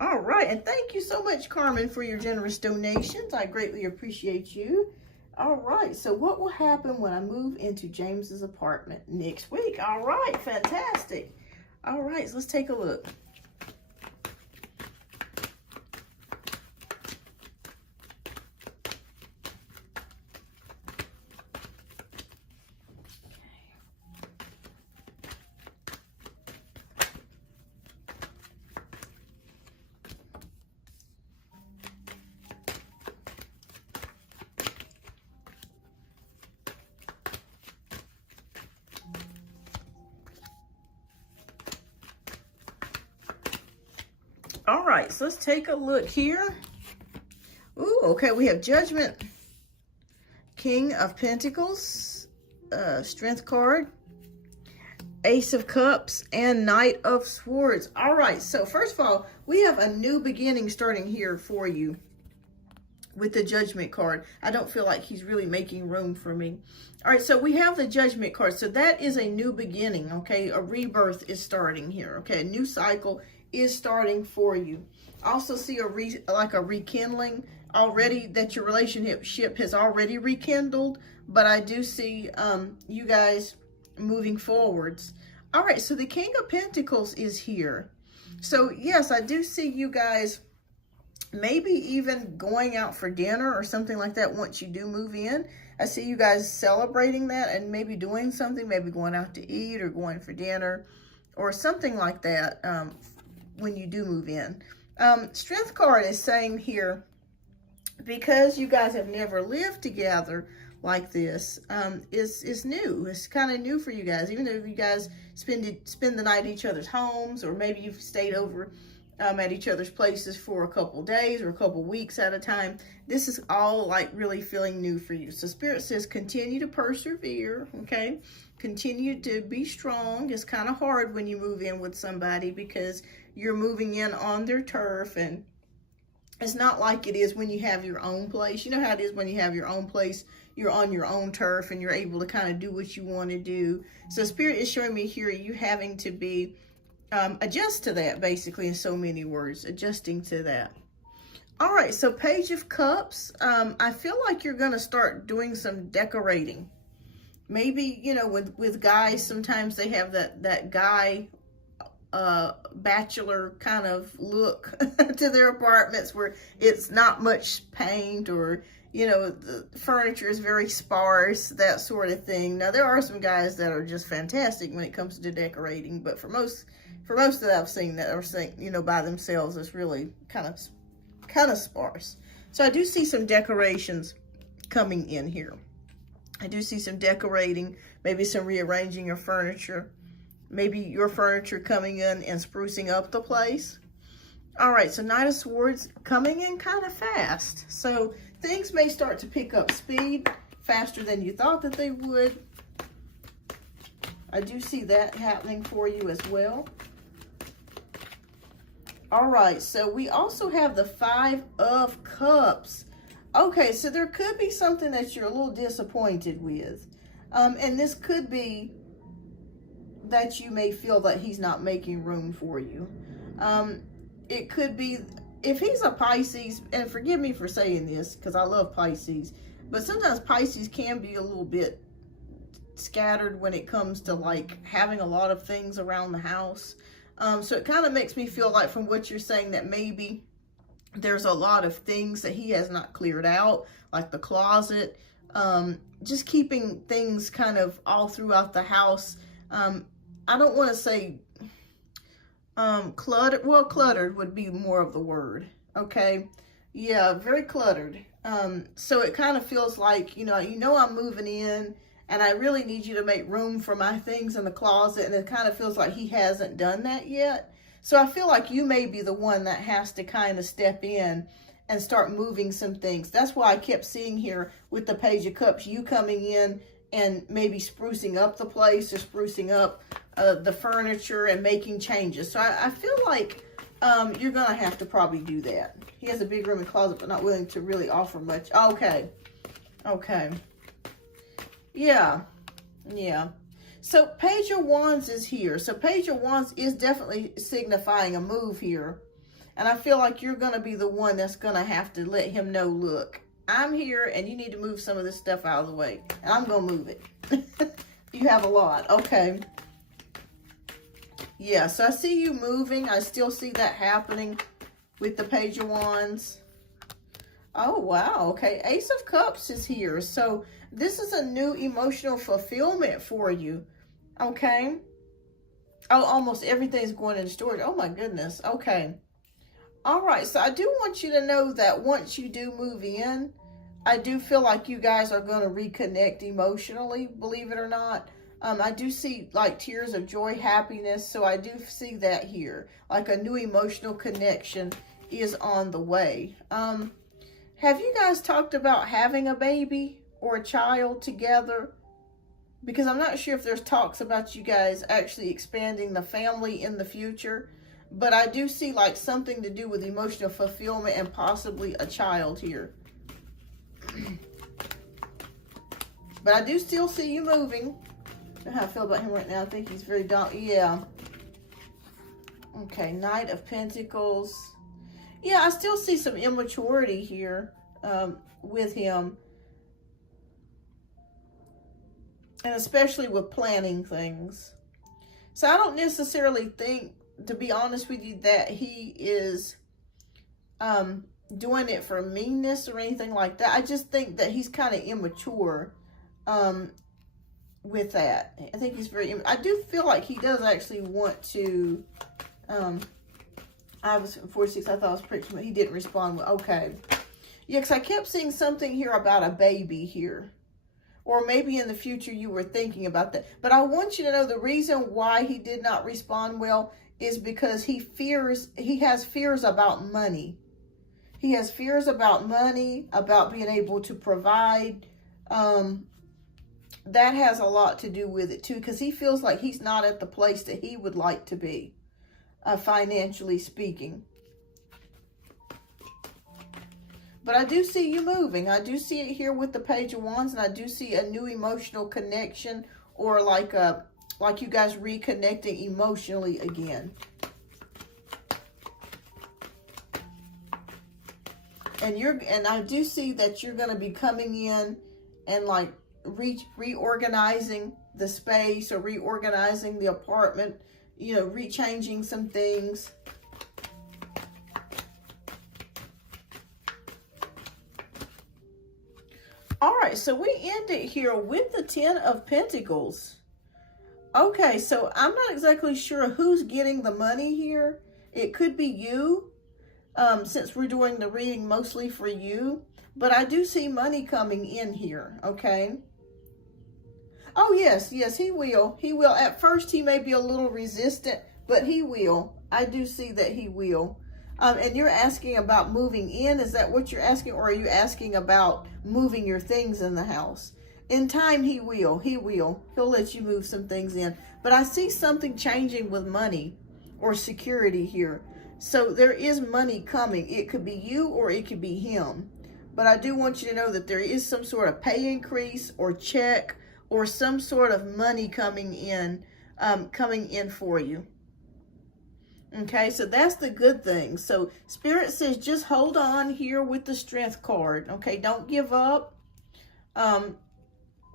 All right, and thank you so much, Carmen, for your generous donations. I greatly appreciate you. All right, so what will happen when I move into James's apartment next week? All right, fantastic. All right, so let's take a look. All right, so let's take a look here. Ooh, okay, we have Judgment, King of Pentacles, Strength card, Ace of Cups, and Knight of Swords. All right, so first of all, we have a new beginning starting here for you with the Judgment card. I don't feel like he's really making room for me. All right, so we have the Judgment card. So that is a new beginning, okay? A rebirth is starting here, okay? A new cycle is starting for you. Also see like a rekindling already, that your relationship has already rekindled, but I do see you guys moving forwards. All right, so the King of Pentacles is here. So yes, I do see you guys maybe even going out for dinner or something like that once you do move in. I see you guys celebrating that and maybe doing something, maybe going out to eat or going for dinner or something like that when you do move in. Strength card is saying here, because you guys have never lived together like this, is new. It's kind of new for you guys, even though you guys spend the night at each other's homes, or maybe you've stayed over at each other's places for a couple days or a couple weeks at a time. This is all like really feeling new for you. So Spirit says continue to persevere, okay? Continue to be strong. It's kind of hard when you move in with somebody because you're moving in on their turf, and it's not like it is when you have your own place. You know how it is when you have your own place, you're on your own turf and you're able to kind of do what you want to do. So Spirit is showing me here you having to be adjust to that, basically, in so many words, adjusting to that. All right, so Page of Cups. I feel like you're going to start doing some decorating. Maybe, you know, with guys, sometimes they have that guy bachelor kind of look to their apartments where it's not much paint, or, you know, the furniture is very sparse, that sort of thing. Now, there are some guys that are just fantastic when it comes to decorating, but for most that I've seen that are saying, you know, by themselves, it's really kind of sparse. So I do see some decorations coming in here. I do see some decorating, maybe some rearranging your furniture, maybe your furniture coming in and sprucing up the place. All right, so Knight of Swords coming in kind of fast. So things may start to pick up speed faster than you thought that they would. I do see that happening for you as well. All right, so we also have the 5 of Cups. Okay, so there could be something that you're a little disappointed with. And this could be that you may feel that he's not making room for you. It could be, if he's a Pisces, and forgive me for saying this because I love Pisces, but sometimes Pisces can be a little bit scattered when it comes to like having a lot of things around the house. So it kind of makes me feel like, from what you're saying, that maybe there's a lot of things that he has not cleared out, like the closet, just keeping things kind of all throughout the house. I don't want to say cluttered. Well, cluttered would be more of the word. Okay. Yeah, very cluttered. So it kind of feels like, you know, I'm moving in and I really need you to make room for my things in the closet. And it kind of feels like he hasn't done that yet. So I feel like you may be the one that has to kind of step in and start moving some things. That's why I kept seeing here with the Page of Cups, you coming in and maybe sprucing up the place or sprucing up the furniture and making changes. So I feel like you're going to have to probably do that. He has a big room and closet, but not willing to really offer much. Okay. Okay. Yeah. Yeah. So Page of Wands is here. So Page of Wands is definitely signifying a move here. And I feel like you're going to be the one that's going to have to let him know, look, I'm here and you need to move some of this stuff out of the way. And I'm going to move it. You have a lot. Okay. Yeah, so I see you moving. I still see that happening with the Page of Wands. Oh, wow. Okay, Ace of Cups is here. So this is a new emotional fulfillment for you. Okay. Oh, almost everything's going into storage. Oh, my goodness. Okay. All right, so I do want you to know that once you do move in, I do feel like you guys are going to reconnect emotionally, believe it or not. I do see like tears of joy, happiness, so I do see that here. Like a new emotional connection is on the way. Have you guys talked about having a baby or a child together? Because I'm not sure if there's talks about you guys actually expanding the family in the future. But I do see like something to do with emotional fulfillment and possibly a child here. But I do still see you moving. I don't know how I feel about him right now. I think he's very yeah. Okay, Knight of Pentacles. Yeah, I still see some immaturity here with him. And especially with planning things. So I don't necessarily think, to be honest with you, that he is doing it for meanness or anything like that. I just think that he's kind of immature with that. I think he's I do feel like he does actually want to, I was 46, I thought I was pretty, but he didn't respond. Okay. Yeah, because I kept seeing something here about a baby here. Or maybe in the future you were thinking about that. But I want you to know the reason why he did not respond well is because he has fears about money. He has fears about money, about being able to provide. That has a lot to do with it too, because he feels like he's not at the place that he would like to be, financially speaking. But I do see you moving. I do see it here with the Page of Wands, and I do see a new emotional connection, or like you guys reconnecting emotionally again. And I do see that you're going to be coming in and like reorganizing the space or reorganizing the apartment, you know, rechanging some things. All right, so we end it here with the Ten of Pentacles. Okay, so I'm not exactly sure who's getting the money here. It could be you, since we're doing the reading mostly for you. But I do see money coming in here, okay? Oh, yes, he will. He will. At first, he may be a little resistant, but he will. I do see that he will. And you're asking about moving in. Is that what you're asking? Or are you asking about moving your things in the house? In time, he will. He will. He'll let you move some things in. But I see something changing with money or security here. So there is money coming. It could be you or it could be him. But I do want you to know that there is some sort of pay increase or check or some sort of money coming in for you. Okay, so that's the good thing. So Spirit says just hold on here with the Strength card. Okay, don't give up.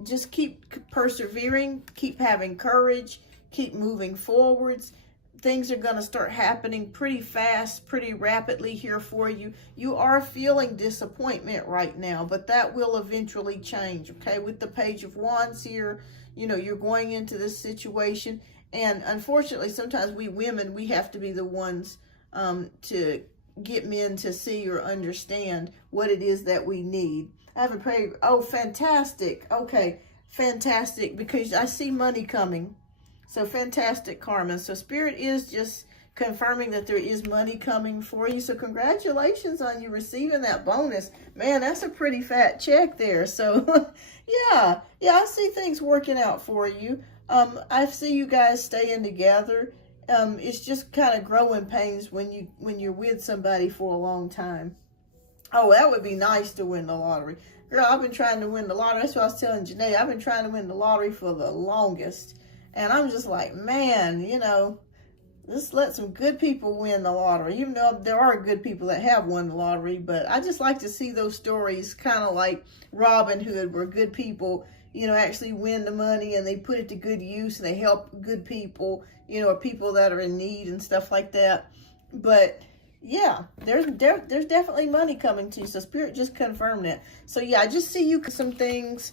Just keep persevering, keep having courage, keep moving forwards. Things are going to start happening pretty fast, pretty rapidly here for you. You are feeling disappointment right now, but that will eventually change, okay? With the Page of Wands here, you know, you're going into this situation. And unfortunately, sometimes we women, we have to be the ones to get men to see or understand what it is that we need. I haven't prayed. Oh, fantastic. Okay, fantastic, because I see money coming. So fantastic, Carmen. So Spirit is just confirming that there is money coming for you. So congratulations on you receiving that bonus. Man, that's a pretty fat check there. So yeah, I see things working out for you. I see you guys staying together. It's just kind of growing pains when you're with somebody for a long time. Oh, that would be nice to win the lottery. Girl, I've been trying to win the lottery. That's what I was telling Janae. I've been trying to win the lottery for the longest. And I'm just like, man, you know, let's let some good people win the lottery. Even though there are good people that have won the lottery. But I just like to see those stories, kind of like Robin Hood, where good people, you know, actually win the money and they put it to good use and they help good people, you know, or people that are in need and stuff like that. But yeah, there's definitely money coming to you. So Spirit just confirmed that. So yeah, I just see you some things,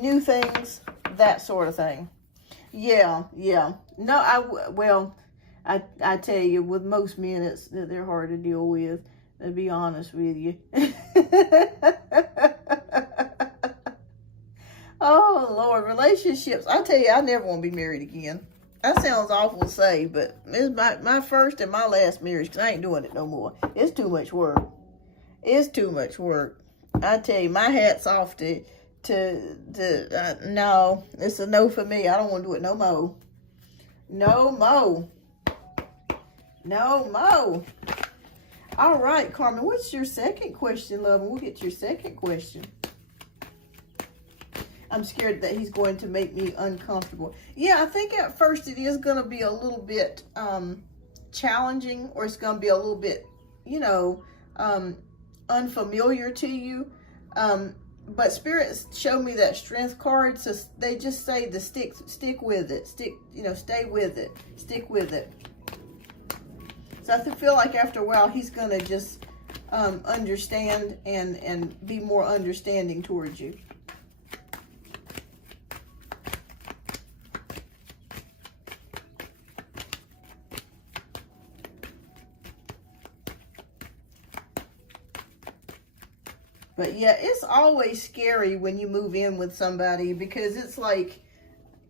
new things, that sort of thing. Yeah. No, I tell you, with most men, they're hard to deal with. To be honest with you. Oh Lord, relationships. I tell you, I never want to be married again. That sounds awful to say, but it's my first and my last marriage, because I ain't doing it no more. It's too much work. It's too much work. I tell you, my hat's off to no, it's a no for me. I don't want to do it no more. No more. No more. All right, Carmen, what's your second question, love? And we'll get to your second question. I'm scared that he's going to make me uncomfortable. Yeah, I think at first it is going to be a little bit challenging, or it's going to be a little bit, you know, unfamiliar to you. But spirits show me that strength card, so they just say to stick with it, stay with it, stick with it. So I feel like after a while he's going to just understand and be more understanding towards you. But yeah, it's always scary when you move in with somebody, because it's like,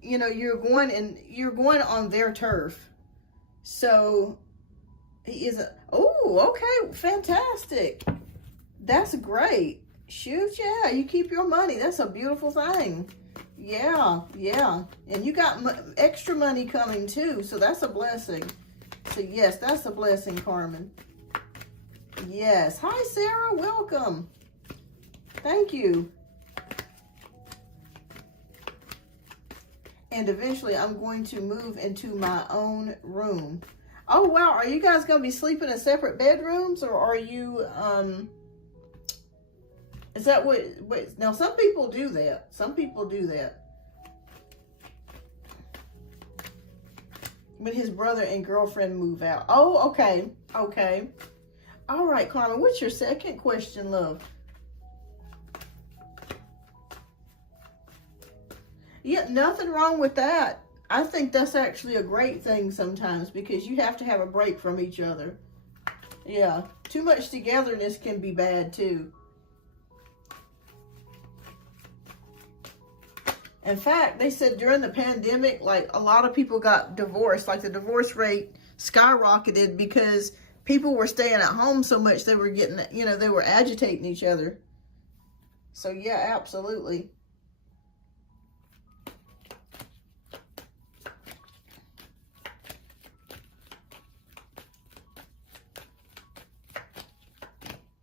you know, you're going on their turf. So he isn't. Oh, okay, fantastic. That's great. Shoot, yeah, you keep your money. That's a beautiful thing. Yeah. And you got extra money coming too, so that's a blessing. So yes, that's a blessing, Carmen. Yes. Hi, Sarah. Welcome. Thank you. And eventually I'm going to move into my own room. Oh, wow. Are you guys going to be sleeping in separate bedrooms, or are you, is that what, now some people do that. Some people do that. When his brother and girlfriend move out. Oh, okay. Okay. All right, Carmen, what's your second question, love? Yeah, nothing wrong with that. I think that's actually a great thing sometimes, because you have to have a break from each other. Yeah, too much togetherness can be bad too. In fact, they said during the pandemic, like a lot of people got divorced, like the divorce rate skyrocketed because people were staying at home so much they were getting, you know, they were agitating each other. So yeah, absolutely.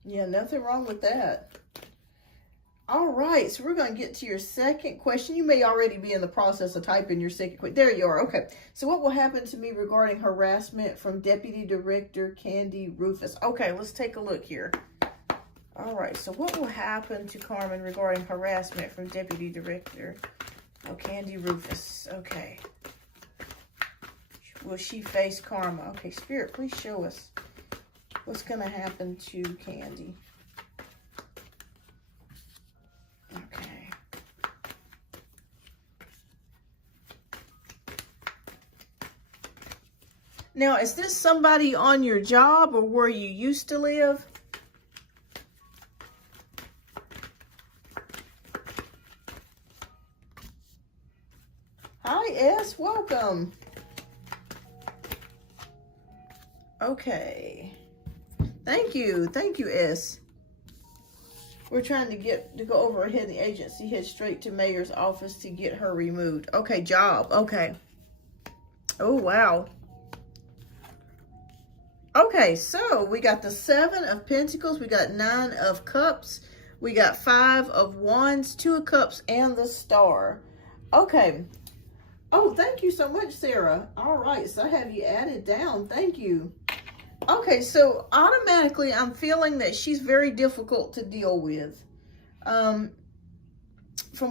Yeah, nothing wrong with that. All right, so we're going to get to your second question. You may already be in the process of typing your second question. There you are. Okay. So what will happen to me regarding harassment from Deputy Director Candy Rufus? Okay, let's take a look here. All right, so what will happen to Carmen regarding harassment from Deputy Director Candy Rufus? Okay. Will she face karma? Okay, Spirit, please show us what's going to happen to Candy. Okay. Now, is this somebody on your job or where you used to live? Hi, S. Welcome. Okay. Thank you, S. We're trying to go over ahead in the agency, head straight to mayor's office to get her removed. Okay, job. Okay. Oh, wow. Okay, so we got the 7 of Pentacles. We got 9 of Cups. We got 5 of Wands, 2 of Cups, and the Star. Okay. Oh, thank you so much, Sarah. All right, so I have you added down. Thank you. Okay, so automatically I'm feeling that she's very difficult to deal with. From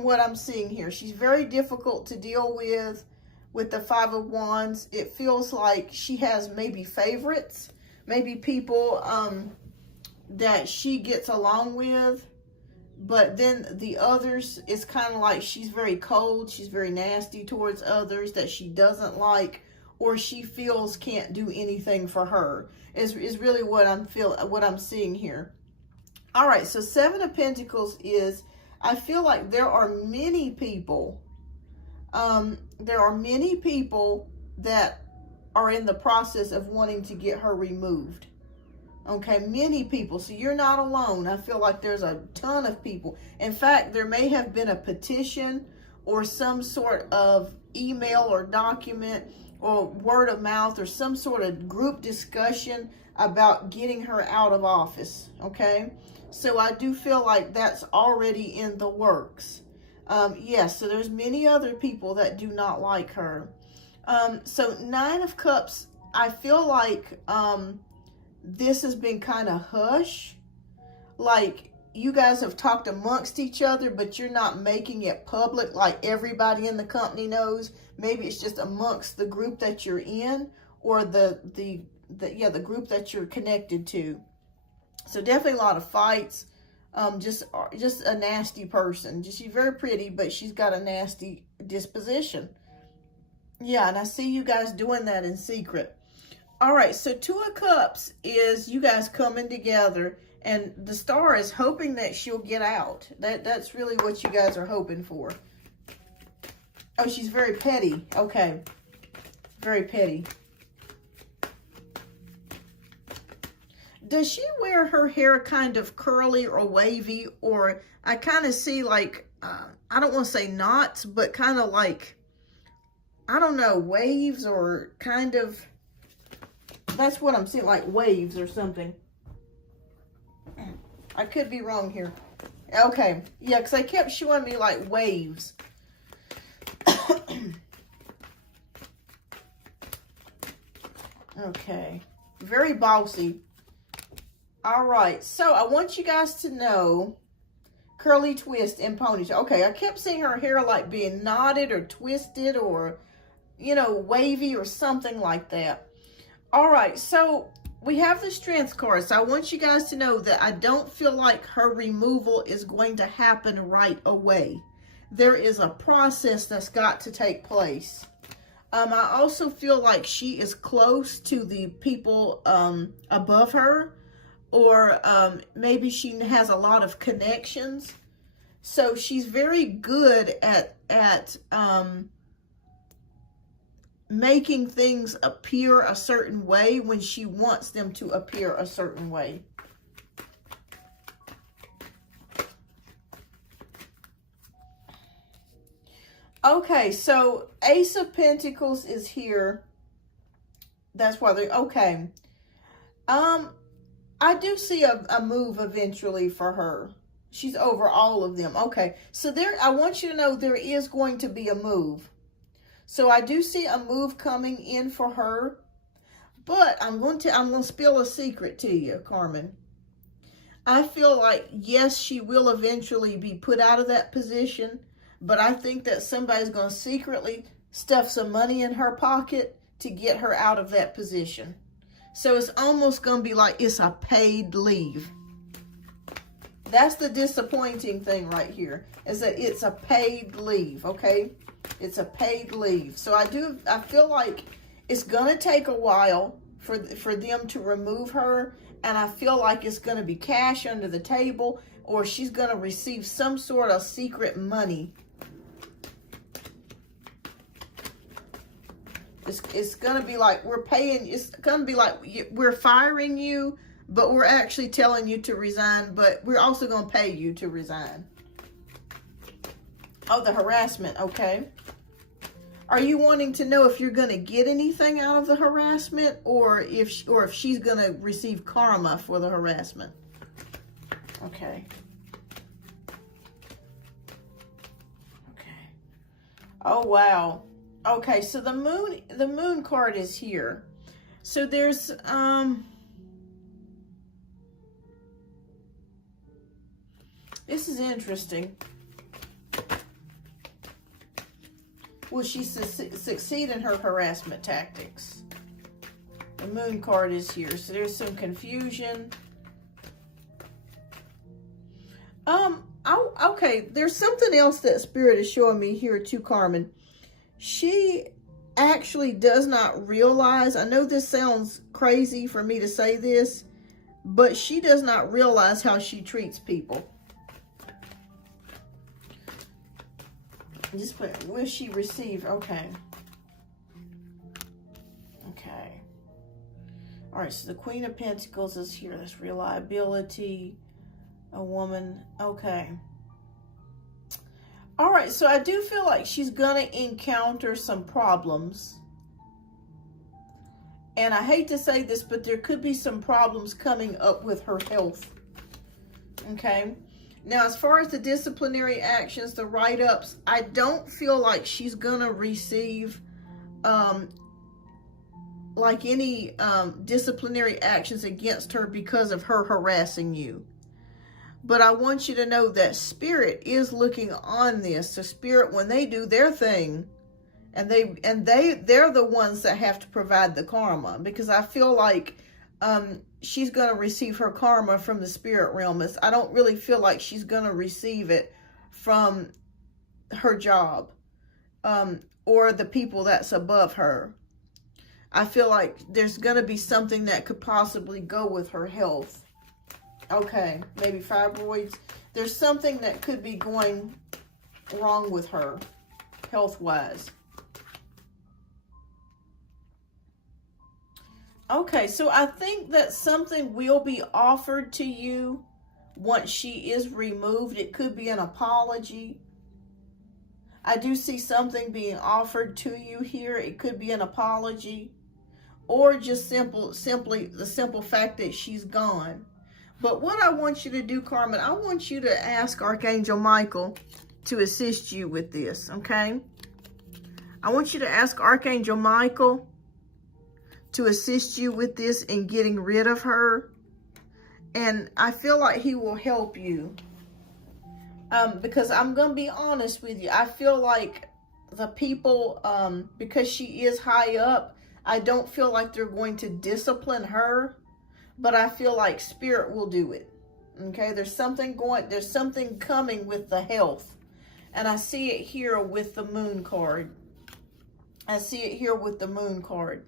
what I'm seeing here, she's very difficult to deal with the 5 of Wands. It feels like she has maybe favorites, maybe people that she gets along with, but then the others, it's kind of like she's very cold, she's very nasty towards others that she doesn't like, or she feels can't do anything for her, is really what I'm seeing here. All right, so 7 of Pentacles is, I feel like there are many people, that are in the process of wanting to get her removed. Okay, many people. So you're not alone. I feel like there's a ton of people. In fact, there may have been a petition or some sort of email or document or word of mouth or some sort of group discussion about getting her out of office. Okay, so I do feel like that's already in the works. Yes, so there's many other people that do not like her. So 9 of Cups, I feel like this has been kind of hush. Like you guys have talked amongst each other, but you're not making it public like everybody in the company knows. Maybe it's just amongst the group that you're in, or the group that you're connected to. So definitely a lot of fights. Just a nasty person. She's very pretty, but she's got a nasty disposition. Yeah, and I see you guys doing that in secret. All right, so 2 of Cups is you guys coming together, and the Star is hoping that she'll get out. That's really what you guys are hoping for. Oh, she's very petty. Okay, very petty. Does she wear her hair kind of curly or wavy, or I kind of see like, I don't want to say knots, but kind of like, I don't know, waves or kind of, that's what I'm seeing, like waves or something. I could be wrong here. Okay, yeah, because they kept showing me like waves. Okay, very bossy. All right, so I want you guys to know, curly twist and ponytail. Okay, I kept seeing her hair like being knotted or twisted or, you know, wavy or something like that. All right, so we have the Strength card. So I want you guys to know that I don't feel like her removal is going to happen right away. There is a process that's got to take place. I also feel like she is close to the people above her, or maybe she has a lot of connections. So she's very good at making things appear a certain way when she wants them to appear a certain way. Okay, so Ace of Pentacles is here. That's why they're okay. I do see a move eventually for her. She's over all of them. Okay, so I want you to know there is going to be a move. So I do see a move coming in for her, but I'm going to spill a secret to you, Carmen. I feel like, yes, she will eventually be put out of that position, but I think that somebody's going to secretly stuff some money in her pocket to get her out of that position. So it's almost going to be like it's a paid leave. That's the disappointing thing right here, is that it's a paid leave, okay? It's a paid leave. So I feel like it's going to take a while for them to remove her, and I feel like it's going to be cash under the table, or she's going to receive some sort of secret money It's going to be like we're paying, it's going to be like we're firing you, but we're actually telling you to resign, but we're also going to pay you to resign. Oh, the harassment, okay. Are you wanting to know if you're going to get anything out of the harassment, or if she's going to receive karma for the harassment? Okay. Okay. Oh, wow. Okay, so the moon card is here. So there's this is interesting. Will she succeed in her harassment tactics? The moon card is here. So there's some confusion. Okay, there's something else that Spirit is showing me here too, Carmen. She actually does not realize, I know this sounds crazy for me to say this, but she does not realize how she treats people. Just put, will she receive? Okay. Okay. All right, so the Queen of Pentacles is here. That's reliability. A woman. Okay. All right, so I do feel like she's going to encounter some problems. And I hate to say this, but there could be some problems coming up with her health. Okay. Now, as far as the disciplinary actions, the write-ups, I don't feel like she's going to receive like any disciplinary actions against her because of her harassing you. But I want you to know that Spirit is looking on this. So Spirit, when they do their thing, and they're the ones that have to provide the karma, because I feel like she's going to receive her karma from the spirit realm. I don't really feel like she's going to receive it from her job or the people that's above her. I feel like there's going to be something that could possibly go with her health. Okay, maybe fibroids. There's something that could be going wrong with her health-wise. Okay, so I think that something will be offered to you once she is removed. It could be an apology. I do see something being offered to you here. It could be an apology, or just simply the simple fact that she's gone. But what I want you to do, Carmen, I want you to ask Archangel Michael to assist you with this, okay? I want you to ask Archangel Michael to assist you with this in getting rid of her. And I feel like he will help you. Because I'm going to be honest with you. I feel like the people, because she is high up, I don't feel like they're going to discipline her. But I feel like Spirit will do it. Okay, there's something coming with the health. And I see it here with the moon card. I see it here with the moon card.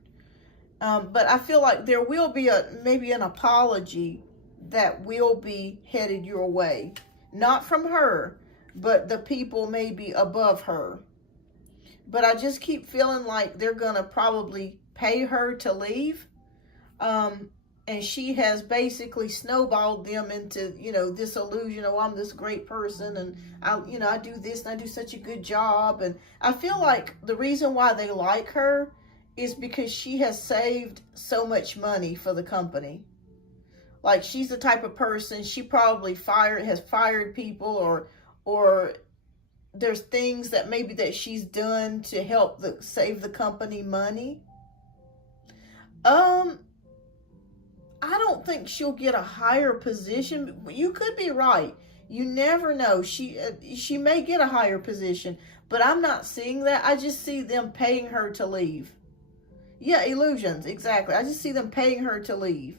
But I feel like there will be maybe an apology that will be headed your way. Not from her, but the people maybe above her. But I just keep feeling like they're going to probably pay her to leave. And she has basically snowballed them into, this illusion, oh, I'm this great person, and I do this, and I do such a good job. And I feel like the reason why they like her is because she has saved so much money for the company. Like, she's the type of person, she probably has fired people, or there's things that maybe that she's done to help save the company money. I don't think she'll get a higher position. You could be right. You never know. She may get a higher position, but I'm not seeing that. I just see them paying her to leave. Yeah, illusions, exactly. I just see them paying her to leave.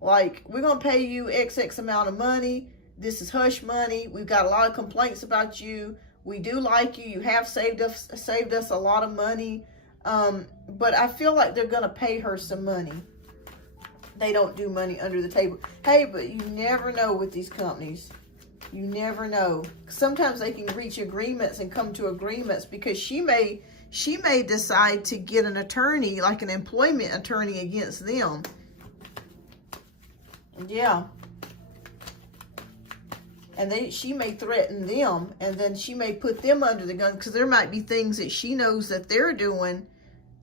Like, we're going to pay you XX amount of money. This is hush money. We've got a lot of complaints about you. We do like you. You have saved us a lot of money. But I feel like they're going to pay her some money. They don't do money under the table. Hey, but you never know with these companies. You never know. Sometimes they can reach agreements and come to agreements because she may she may decide to get an attorney, like an employment attorney against them. Yeah. And she may threaten them, and then she may put them under the gun, because there might be things that she knows that they're doing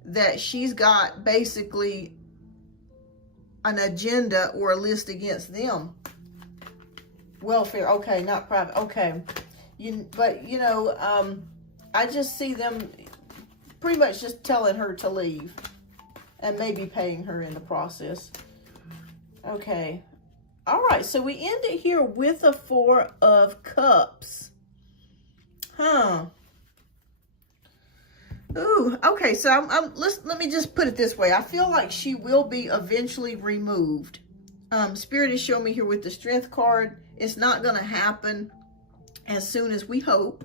that she's got basically an agenda or a list against them. Welfare, okay, not private, okay. But you know, I just see them pretty much just telling her to leave, and maybe paying her in the process. Okay. All right, so we end it here with a 4 of Cups. Ooh, okay, so let me just put it this way. I feel like she will be eventually removed. Spirit is showing me here with the Strength card. It's not going to happen as soon as we hope.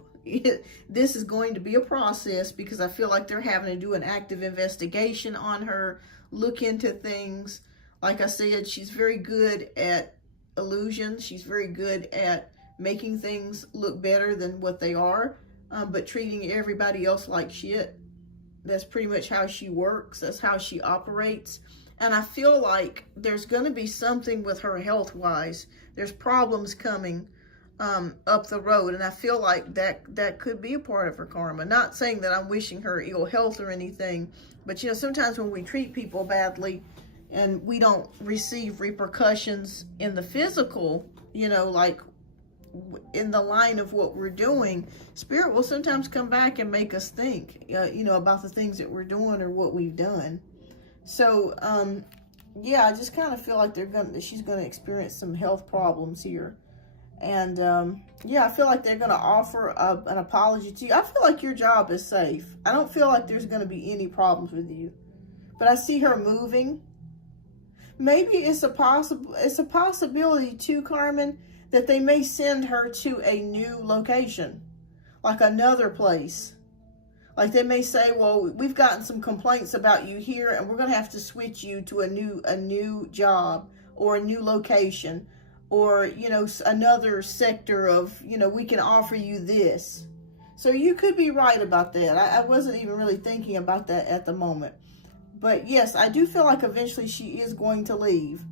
This is going to be a process, because I feel like they're having to do an active investigation on her, look into things. Like I said, she's very good at illusions. She's very good at making things look better than what they are, but treating everybody else like shit. That's pretty much how she works. That's how she operates. And I feel like there's going to be something with her health-wise. There's problems coming up the road, and I feel like that could be a part of her karma. Not saying that I'm wishing her ill health or anything, but you know, sometimes when we treat people badly and we don't receive repercussions in the physical, you know, like in the line of what we're doing, Spirit will sometimes come back and make us think, you know, about the things that we're doing or what we've done. So, yeah, I just kind of feel like she's gonna experience some health problems here. And, yeah, I feel like they're gonna offer an apology to you. I feel like your job is safe. I don't feel like there's gonna be any problems with you. But I see her moving. Maybe it's a possibility too, Carmen, that they may send her to a new location, like another place. Like they may say, well, we've gotten some complaints about you here, and we're going to have to switch you to a new job or a new location, or, you know, another sector of, you know, we can offer you this. So you could be right about that. I wasn't even really thinking about that at the moment. But yes, I do feel like eventually she is going to leave.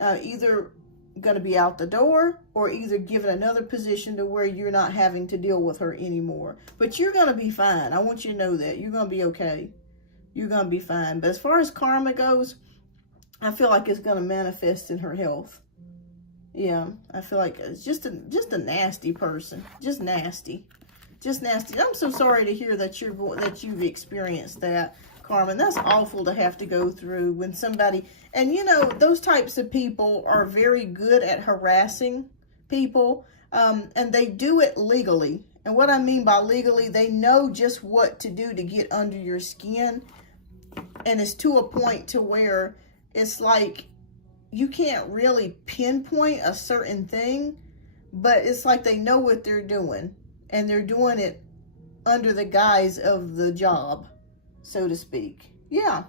Either going to be out the door, or either given another position to where you're not having to deal with her anymore. But you're going to be fine. I want you to know that. You're going to be okay. You're going to be fine. But as far as karma goes, I feel like it's going to manifest in her health. Yeah, I feel like it's just a nasty person. Just nasty. Just nasty. I'm so sorry to hear that you've experienced that, Carmen. That's awful to have to go through when somebody, and you know, those types of people are very good at harassing people, and they do it legally. And what I mean by legally, they know just what to do to get under your skin, and it's to a point to where it's like you can't really pinpoint a certain thing, but it's like they know what they're doing, and they're doing it under the guise of the job, so to speak. Yeah.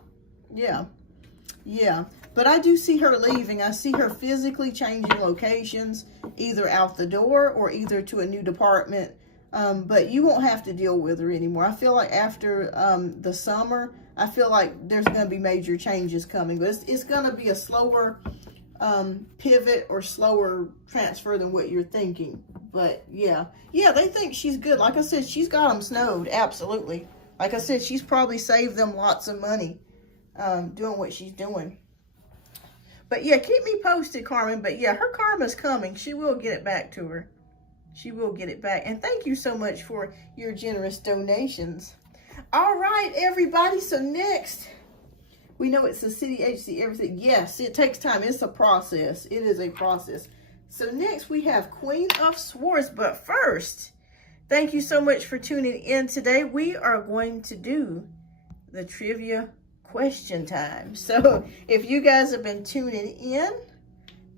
But I do see her leaving. I see her physically changing locations, either out the door or either to a new department. But you won't have to deal with her anymore. I feel like after the summer, I feel like there's going to be major changes coming. But it's going to be a slower pivot or slower transfer than what you're thinking. But yeah, they think she's good. Like I said, she's got them snowed. Absolutely. Like I said, she's probably saved them lots of money doing what she's doing. But yeah, keep me posted, Carmen. But yeah, her karma's coming. She will get it back to her. She will get it back. And thank you so much for your generous donations. All right, everybody. So next, we know it's the city agency, everything. Yes, it takes time. It's a process. It is a process. So next we have Queen of Swords. But first, thank you so much for tuning in today. We are going to do the trivia question time. So if you guys have been tuning in,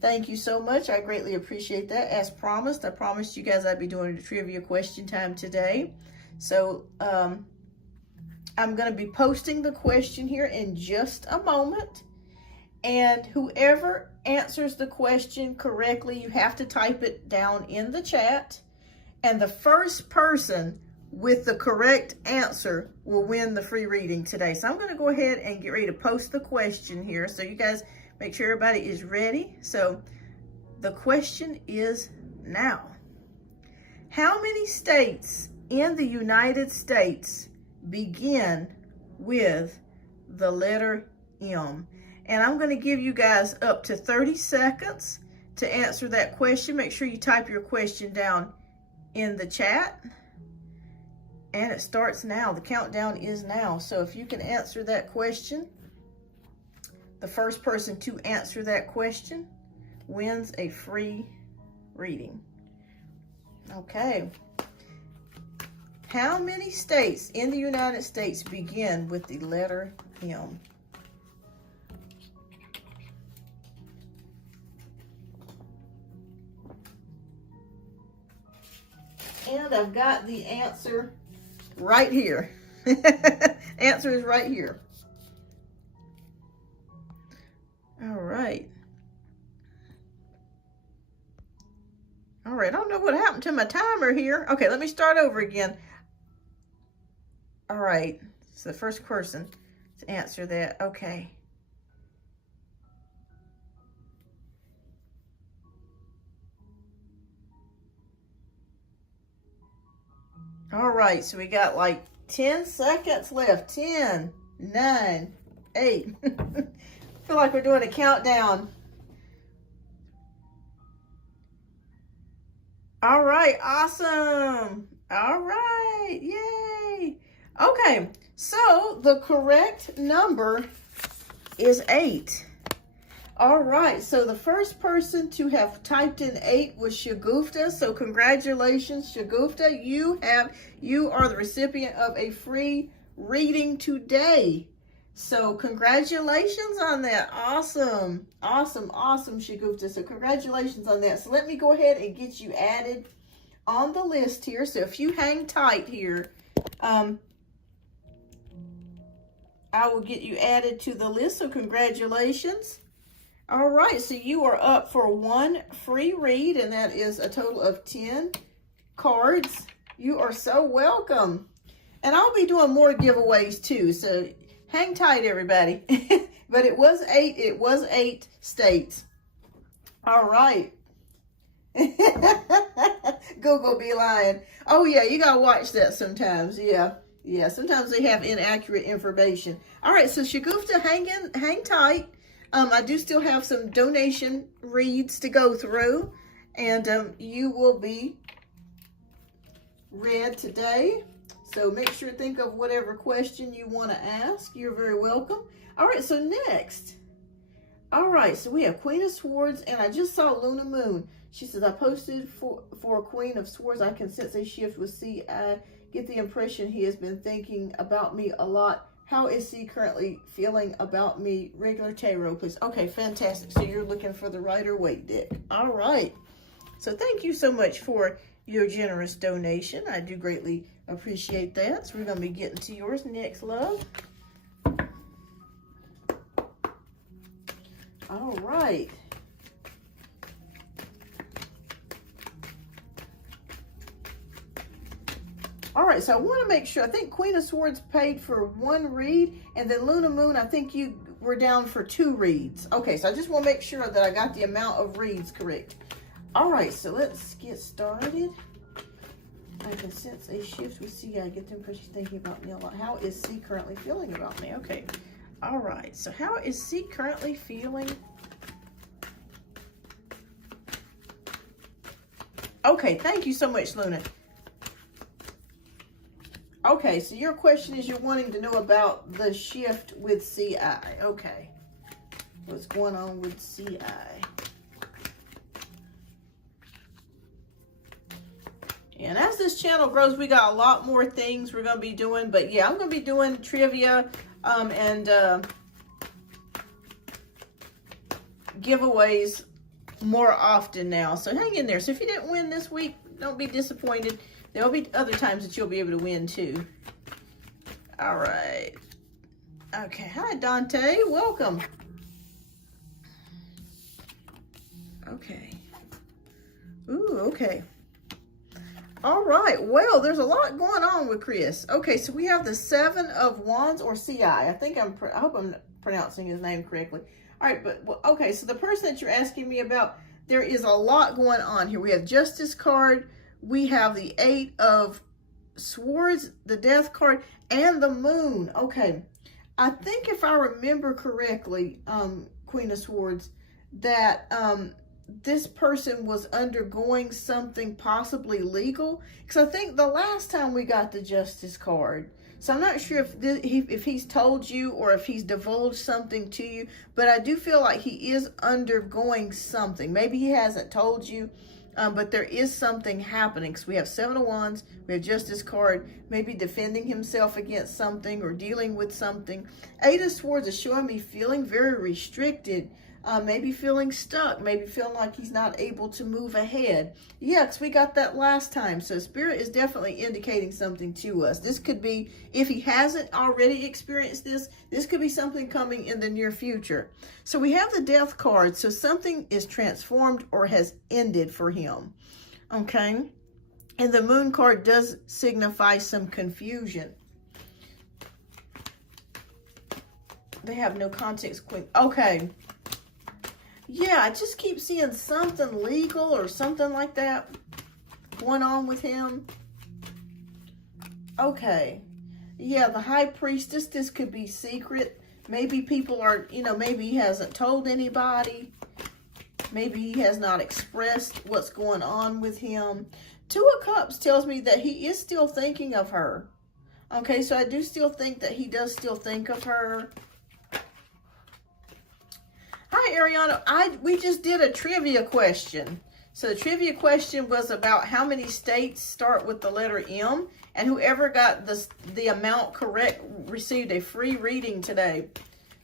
thank you so much. I greatly appreciate that. As promised, I promised you guys I'd be doing the trivia question time today. So I'm going to be posting the question here in just a moment. And whoever answers the question correctly, you have to type it down in the chat. And the first person with the correct answer will win the free reading today. So I'm going to go ahead and get ready to post the question here. So you guys make sure everybody is ready. So the question is now. How many states in the United States begin with the letter M? And I'm going to give you guys up to 30 seconds to answer that question. Make sure you type your question down in the chat. And it starts now. The countdown is now. So if you can answer that question, the first person to answer that question wins a free reading. Okay. How many states in the United States begin with the letter M? And I've got the answer right here. Answer is right here. All right. All right, I don't know what happened to my timer here. Okay, let me start over again. All right, so the first person to answer that, okay. All right, so we got like 10 seconds left. 10, 9, 8. I feel like we're doing a countdown. All right, awesome. All right, yay. Okay, so the correct number is 8. All right, so the first person to have typed in 8 was Shagufta. So congratulations, Shagufta. You are the recipient of a free reading today. So congratulations on that. Awesome, awesome, awesome, Shagufta. So congratulations on that. So let me go ahead and get you added on the list here. So if you hang tight here, I will get you added to the list. So congratulations. All right, so you are up for one free read, and that is a total of 10 cards. You are so welcome. And I'll be doing more giveaways too, so hang tight, everybody. But it was 8. It was 8 states. All right. Google be lying. Oh, yeah, you got to watch that sometimes. Yeah, sometimes they have inaccurate information. All right, so Shagufta, hang tight. I do still have some donation reads to go through, and you will be read today. So make sure to think of whatever question you want to ask. You're very welcome. All right, so next. All right, so we have Queen of Swords, and I just saw Luna Moon. She says, I posted for Queen of Swords. I can sense a shift with C. I get the impression he has been thinking about me a lot. How is he currently feeling about me? Regular tarot, please. Okay, fantastic. So you're looking for the Rider-Waite deck. All right. So thank you so much for your generous donation. I do greatly appreciate that. So we're going to be getting to yours next, love. All right. All right, so I want to make sure. I think Queen of Swords paid for one read, and then Luna Moon, I think you were down for 2 reads. Okay, so I just want to make sure that I got the amount of reads correct. All right, so let's get started. I can sense a shift with C. I get the impression she's thinking about me a lot. How is C currently feeling about me? Okay, all right, so how is C currently feeling? Okay, thank you so much, Luna. Okay, so your question is you're wanting to know about the shift with CI. Okay. What's going on with CI? And as this channel grows, we got a lot more things we're going to be doing. But yeah, I'm going to be doing trivia and giveaways more often now. So hang in there. So if you didn't win this week, don't be disappointed. There'll be other times that you'll be able to win too. All right. Okay. Hi, Dante. Welcome. Okay. Ooh, okay. All right. Well, there's a lot going on with Chris. Okay, so we have the 7 of Wands, or CI. I hope I'm pronouncing his name correctly. All right, but okay, so the person that you're asking me about, there is a lot going on here. We have Justice card, we have the 8 of Swords, the Death card, and the Moon. Okay, I think if I remember correctly, Queen of Swords, that this person was undergoing something possibly legal, because I think the last time we got the Justice card, so I'm not sure if he's told you or if he's divulged something to you, but I do feel like he is undergoing something. Maybe he hasn't told you, but there is something happening, because we have 7 of Wands, we have Justice card, maybe defending himself against something or dealing with something. 8 of Swords is showing me feeling very restricted, maybe feeling stuck, maybe feeling like he's not able to move ahead. Yeah, because we got that last time. So Spirit is definitely indicating something to us. This could be, if he hasn't already experienced this, this could be something coming in the near future. So we have the Death card. So something is transformed or has ended for him. Okay. And the Moon card does signify some confusion. They have no context. Okay. Yeah, I just keep seeing something legal or something like that going on with him. Okay. Yeah, the High Priestess, this could be secret. Maybe people are, maybe he hasn't told anybody. Maybe he has not expressed what's going on with him. 2 of Cups tells me that he is still thinking of her. Okay, so I do still think that he does still think of her. Hi, Ariana. We just did a trivia question. So the trivia question was about how many states start with the letter M, and whoever got the amount correct received a free reading today.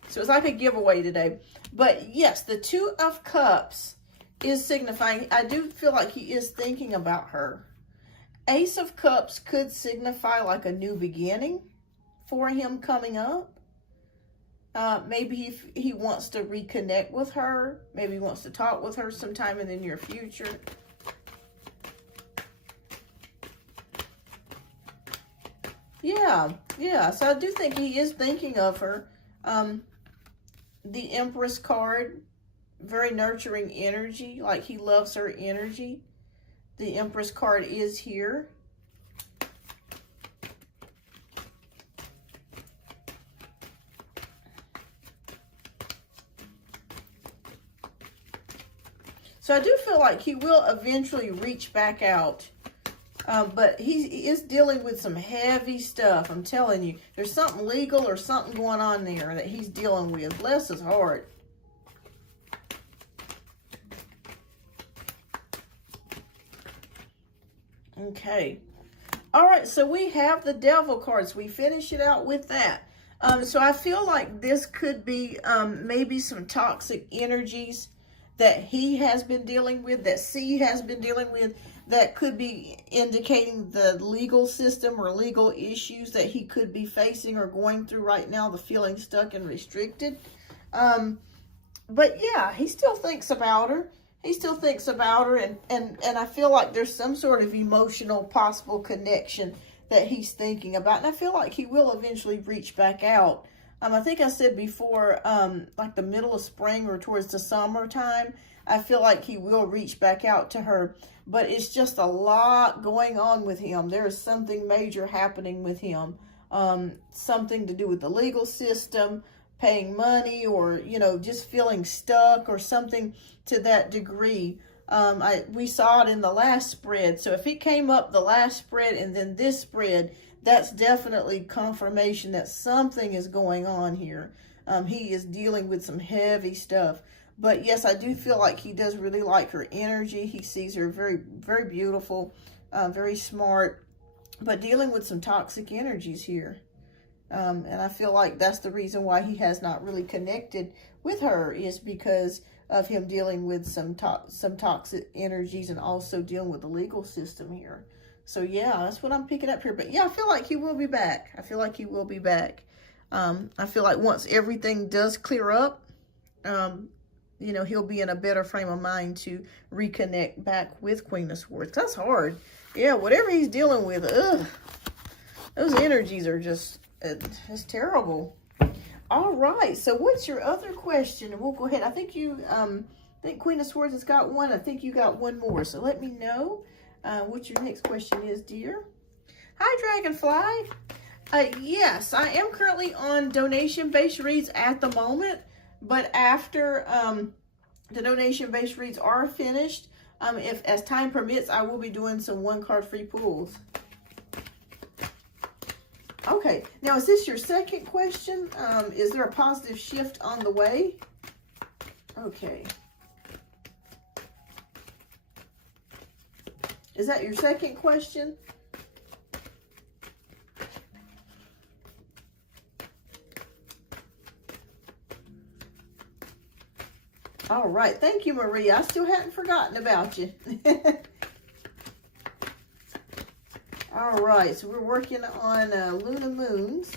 So it's like a giveaway today. But yes, the 2 of Cups is signifying, I do feel like he is thinking about her. Ace of Cups could signify like a new beginning for him coming up. Maybe if he wants to reconnect with her, maybe he wants to talk with her sometime in the near future. Yeah. So I do think he is thinking of her. The Empress card, very nurturing energy, like he loves her energy. The Empress card is here. So I do feel like he will eventually reach back out. But he is dealing with some heavy stuff. I'm telling you, there's something legal or something going on there that he's dealing with. Bless his heart. Okay. All right, so we have the Devil cards. We finish it out with that. So I feel like this could be maybe some toxic energies that he has been dealing with, that C has been dealing with, that could be indicating the legal system or legal issues that he could be facing or going through right now, the feeling stuck and restricted. But yeah, he still thinks about her. He still thinks about her, and I feel like there's some sort of emotional possible connection that he's thinking about. And I feel like he will eventually reach back out. I think I said before, like the middle of spring or towards the summertime, I feel like he will reach back out to her. But it's just a lot going on with him. There is something major happening with him. Something to do with the legal system, paying money, or, just feeling stuck or something to that degree. We saw it in the last spread. So if it came up the last spread and then this spread, that's definitely confirmation that something is going on here. He is dealing with some heavy stuff. But yes, I do feel like he does really like her energy. He sees her very, very beautiful, very smart, but dealing with some toxic energies here. And I feel like that's the reason why he has not really connected with her, is because of him dealing with some toxic energies and also dealing with the legal system here. So yeah, that's what I'm picking up here. But yeah, I feel like he will be back. I feel like he will be back. I feel like once everything does clear up, he'll be in a better frame of mind to reconnect back with Queen of Swords. That's hard. Yeah, whatever he's dealing with, ugh. Those energies are just, it's terrible. All right, so what's your other question? And we'll go ahead. I think you, I think Queen of Swords has got one. I think you got one more. So let me know what your next question is, dear. Hi, Dragonfly. Yes, I am currently on donation-based reads at the moment. But after the donation-based reads are finished, if as time permits, I will be doing some one-card free pulls. Okay, now is this your second question? Is there a positive shift on the way? Okay. Is that your second question? All right, thank you, Maria. I still hadn't forgotten about you. All right, so we're working on Luna Moons.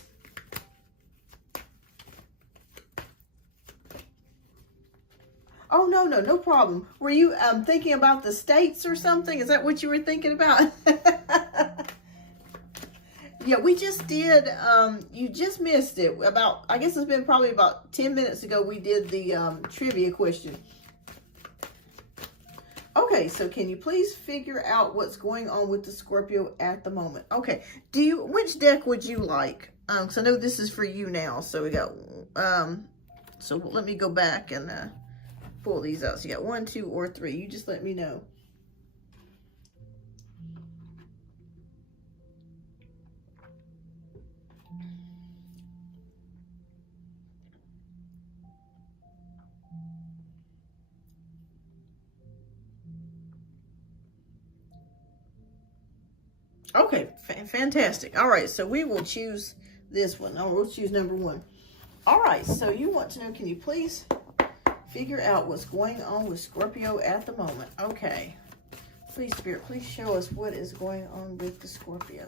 Oh, no problem. Were you thinking about the states or something? Is that what you were thinking about? Yeah, we just did, you just missed it. About, I guess it's been probably about 10 minutes ago we did the trivia question. Okay, so can you please figure out what's going on with the Scorpio at the moment? Okay, which deck would you like? Because I know this is for you now. So we got, so let me go back and pull these out. So you got 1, 2, or 3. You just let me know. Okay, fantastic. All right, so we will choose this one. Oh, we'll choose number 1. All right, so you want to know, can you please figure out what's going on with Scorpio at the moment? Okay. Please, Spirit, please show us what is going on with the Scorpio.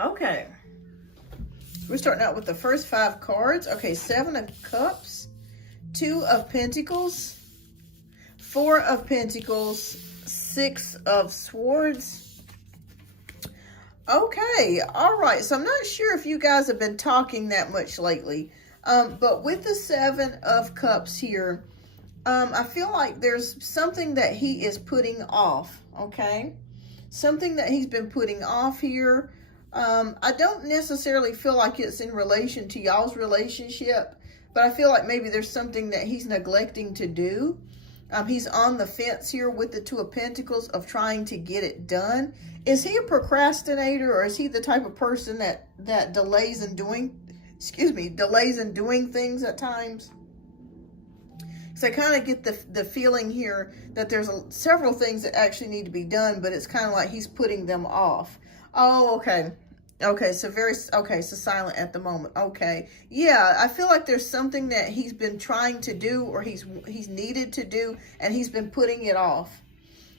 Okay, we're starting out with the first 5 cards. Okay, 7 of Cups, 2 of Pentacles, 4 of Pentacles, 6 of Swords. Okay, all right, so I'm not sure if you guys have been talking that much lately, but with the 7 of Cups here, I feel like there's something that he is putting off, okay? Something that he's been putting off here. I don't necessarily feel like it's in relation to y'all's relationship, but I feel like maybe there's something that he's neglecting to do. He's on the fence here with the 2 of Pentacles of trying to get it done. Is he a procrastinator, or is he the type of person that delays in doing things at times? So I kind of get the feeling here that there's several things that actually need to be done, but it's kind of like he's putting them off. Oh, okay. Okay, so so silent at the moment. Okay. Yeah, I feel like there's something that he's been trying to do, or he's needed to do, and he's been putting it off.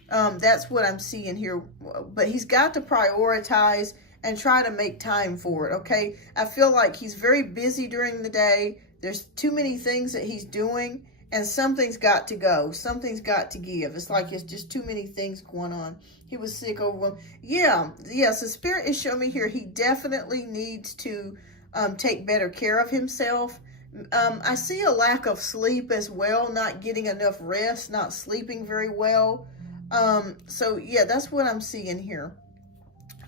That's what I'm seeing here. But he's got to prioritize and try to make time for it, okay? I feel like he's very busy during the day. There's too many things that he's doing, and something's got to go. Something's got to give. It's like it's just too many things going on. He was sick, overwhelmed. Yeah, so Spirit is showing me here he definitely needs to take better care of himself. I see a lack of sleep as well, not getting enough rest, not sleeping very well. So, yeah, that's what I'm seeing here.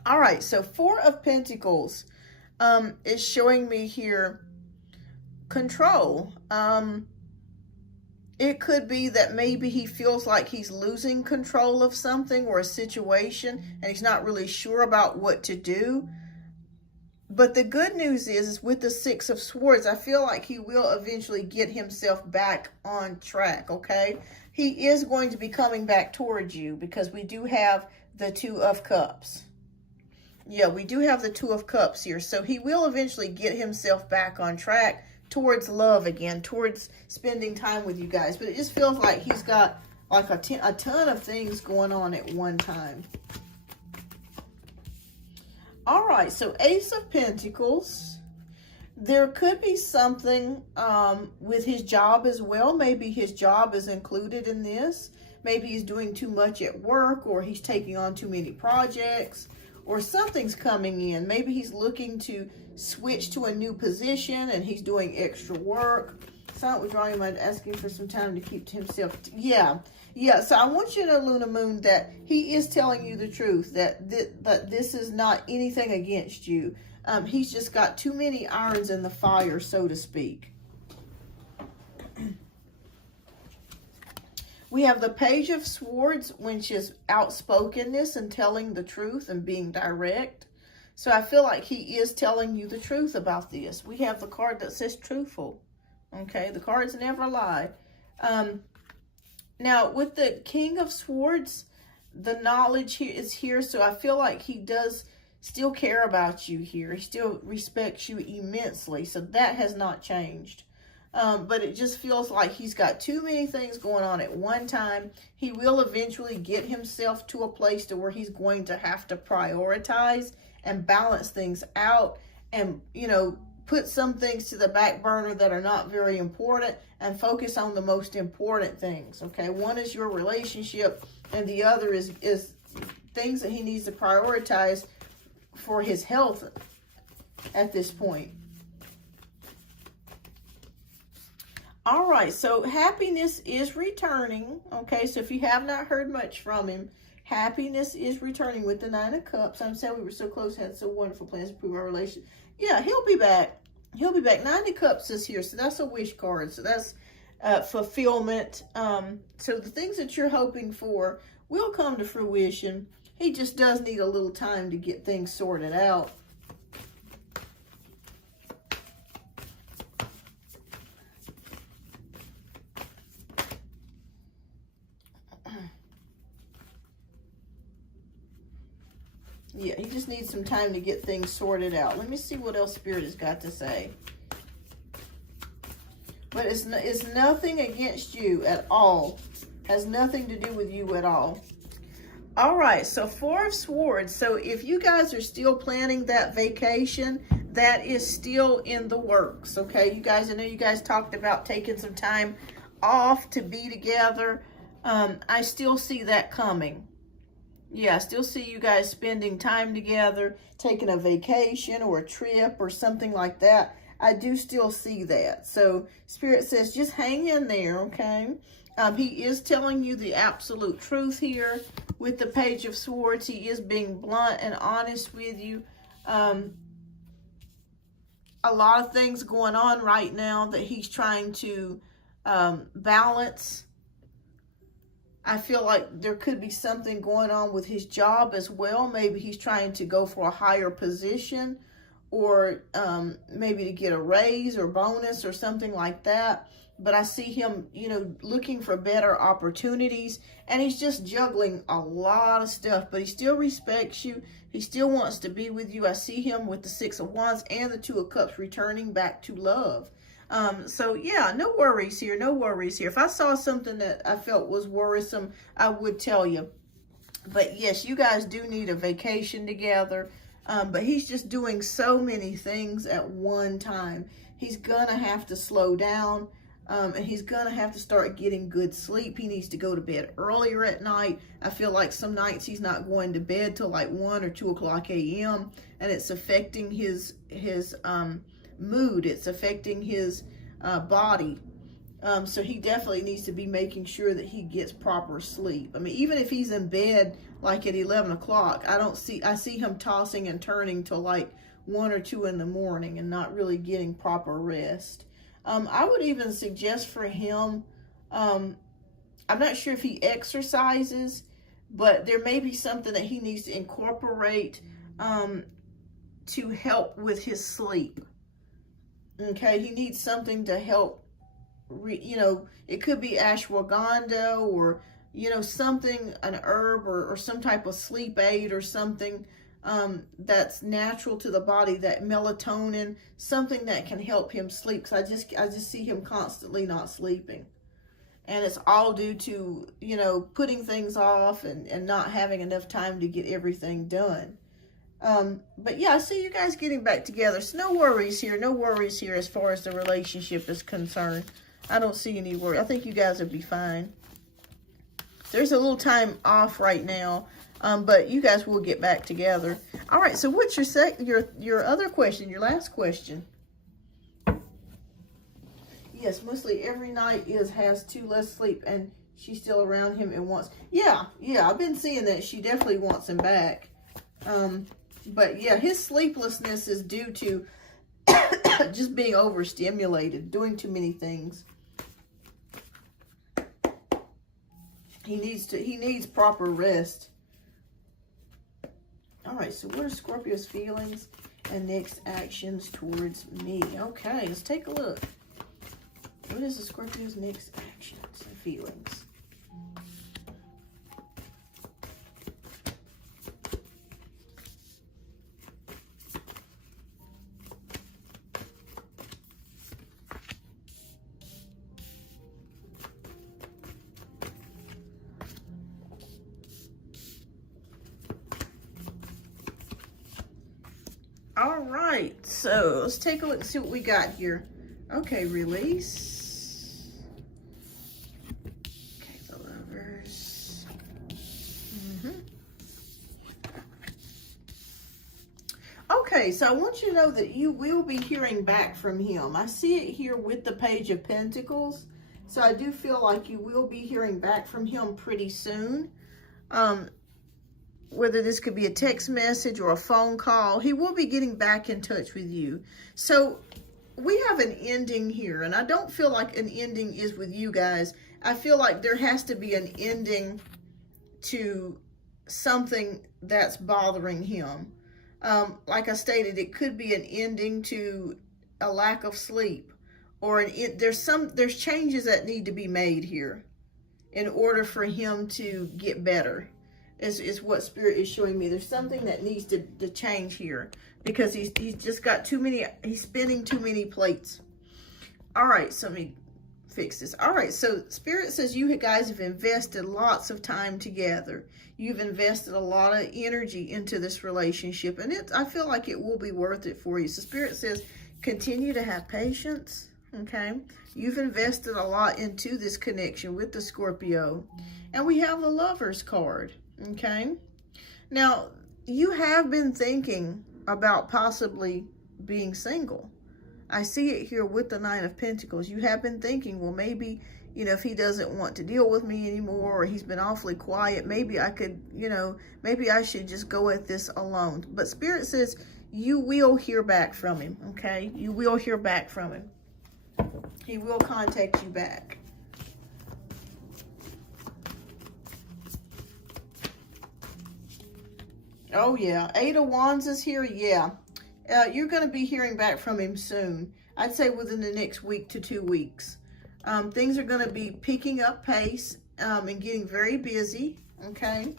All right, so 4 of Pentacles is showing me here control. It could be that maybe he feels like he's losing control of something or a situation, and he's not really sure about what to do. But the good news is with the 6 of Swords, I feel like he will eventually get himself back on track, okay? He is going to be coming back towards you because we do have the 2 of Cups. Yeah, we do have the Two of Cups here. So he will eventually get himself back on track towards love again, towards spending time with you guys. But it just feels like he's got like a ton of things going on at one time. All right, so Ace of Pentacles. There could be something with his job as well. Maybe his job is included in this. Maybe he's doing too much at work, or he's taking on too many projects, or something's coming in. Maybe he's looking to switch to a new position and he's doing extra work. Silent withdrawing mind, asking for some time to keep to himself. Yeah. So I want you to know, Luna Moon, that he is telling you the truth, that this is not anything against you. He's just got too many irons in the fire, so to speak. We have the Page of Swords, which is outspokenness and telling the truth and being direct. So I feel like he is telling you the truth about this. We have the card that says truthful. Okay, the cards never lie. Now, with the King of Swords, the knowledge here is here. So I feel like he does still care about you here. He still respects you immensely. So that has not changed. But it just feels like he's got too many things going on at one time. He will eventually get himself to a place to where he's going to have to prioritize and balance things out and, you know, put some things to the back burner that are not very important and focus on the most important things, okay? One is your relationship and the other is things that he needs to prioritize for his health at this point. All right, so happiness is returning, okay? So if you have not heard much from him, happiness is returning with the Nine of Cups. I'm saying we were so close, had so wonderful plans to improve our relationship. Yeah, he'll be back. He'll be back. Nine of Cups is here, so that's a wish card. So that's fulfillment. So the things that you're hoping for will come to fruition. He just does need a little time to get things sorted out. Yeah, he just needs some time to get things sorted out. Let me see what else Spirit has got to say. But it's nothing against you at all. Has nothing to do with you at all. All right, so Four of Swords. So if you guys are still planning that vacation, that is still in the works, okay? You guys, I know you guys talked about taking some time off to be together. I still see that coming. Yeah, I still see you guys spending time together, taking a vacation or a trip or something like that. I do still see that. So Spirit says just hang in there, okay? He is telling you the absolute truth here with the Page of Swords. He is being blunt and honest with you. A lot of things going on right now that he's trying to balance. I feel like there could be something going on with his job as well. Maybe he's trying to go for a higher position or maybe to get a raise or bonus or something like that. But I see him, you know, looking for better opportunities. And he's just juggling a lot of stuff. But he still respects you. He still wants to be with you. I see him with the Six of Wands and the Two of Cups returning back to love. So yeah, no worries here. No worries here. If I saw something that I felt was worrisome, I would tell you. But yes, you guys do need a vacation together. But he's just doing so many things at one time. He's gonna have to slow down. And he's gonna have to start getting good sleep. He needs to go to bed earlier at night. I feel like some nights he's not going to bed till like 1 or 2 o'clock a.m. and it's affecting his mood. It's affecting his body. So he definitely needs to be making sure that he gets proper sleep. I mean, even if he's in bed like at 11 o'clock, I see him tossing and turning till like 1 or 2 in the morning and not really getting proper rest. I would even suggest for him, I'm not sure if he exercises, but there may be something that he needs to incorporate to help with his sleep. Okay, he needs something to help, you know, it could be ashwagandha or, you know, something, an herb or some type of sleep aid or something that's natural to the body, that melatonin, something that can help him sleep. Because I just see him constantly not sleeping. And it's all due to, you know, putting things off and not having enough time to get everything done. But yeah, I see you guys getting back together. So no worries here. No worries here as far as the relationship is concerned. I don't see any worry. I think you guys will be fine. There's a little time off right now, but you guys will get back together. All right, so what's your other question, your last question? Yes, mostly every night has too less sleep, and she's still around him and wants. Yeah, I've been seeing that. She definitely wants him back. But yeah, his sleeplessness is due to just being overstimulated, doing too many things. He needs proper rest. All right, so what are Scorpio's feelings and next actions towards me? Okay, let's take a look. What is the Scorpio's next actions and feelings? All right, so let's take a look and see what we got here. Okay, release. Okay, the Lovers. Okay, so I want you to know that you will be hearing back from him. I see it here with the Page of Pentacles. So I do feel like you will be hearing back from him pretty soon. Whether this could be a text message or a phone call, he will be getting back in touch with you. So we have an ending here, and I don't feel like an ending is with you guys. I feel like there has to be an ending to something that's bothering him. Like I stated, it could be an ending to a lack of sleep, or there's changes that need to be made here in order for him to get better. Is what Spirit is showing me. There's something that needs to change here because he's just got too many, he's spinning too many plates. All right, so let me fix this. All right, so Spirit says you guys have invested lots of time together. You've invested a lot of energy into this relationship, and I feel like it will be worth it for you. So Spirit says continue to have patience, okay? You've invested a lot into this connection with the Scorpio, and we have the Lovers card. Okay, now you have been thinking about possibly being single. I see it here with the Nine of Pentacles. You have been thinking, well, maybe, you know, if he doesn't want to deal with me anymore, or he's been awfully quiet, maybe I could, you know, maybe I should just go at this alone. But Spirit says you will hear back from him, okay? You will hear back from him. He will contact you back. Oh, yeah. 8 of Wands is here. Yeah. You're going to be hearing back from him soon. I'd say within the next week to 2 weeks. Things are going to be picking up pace and getting very busy. Okay.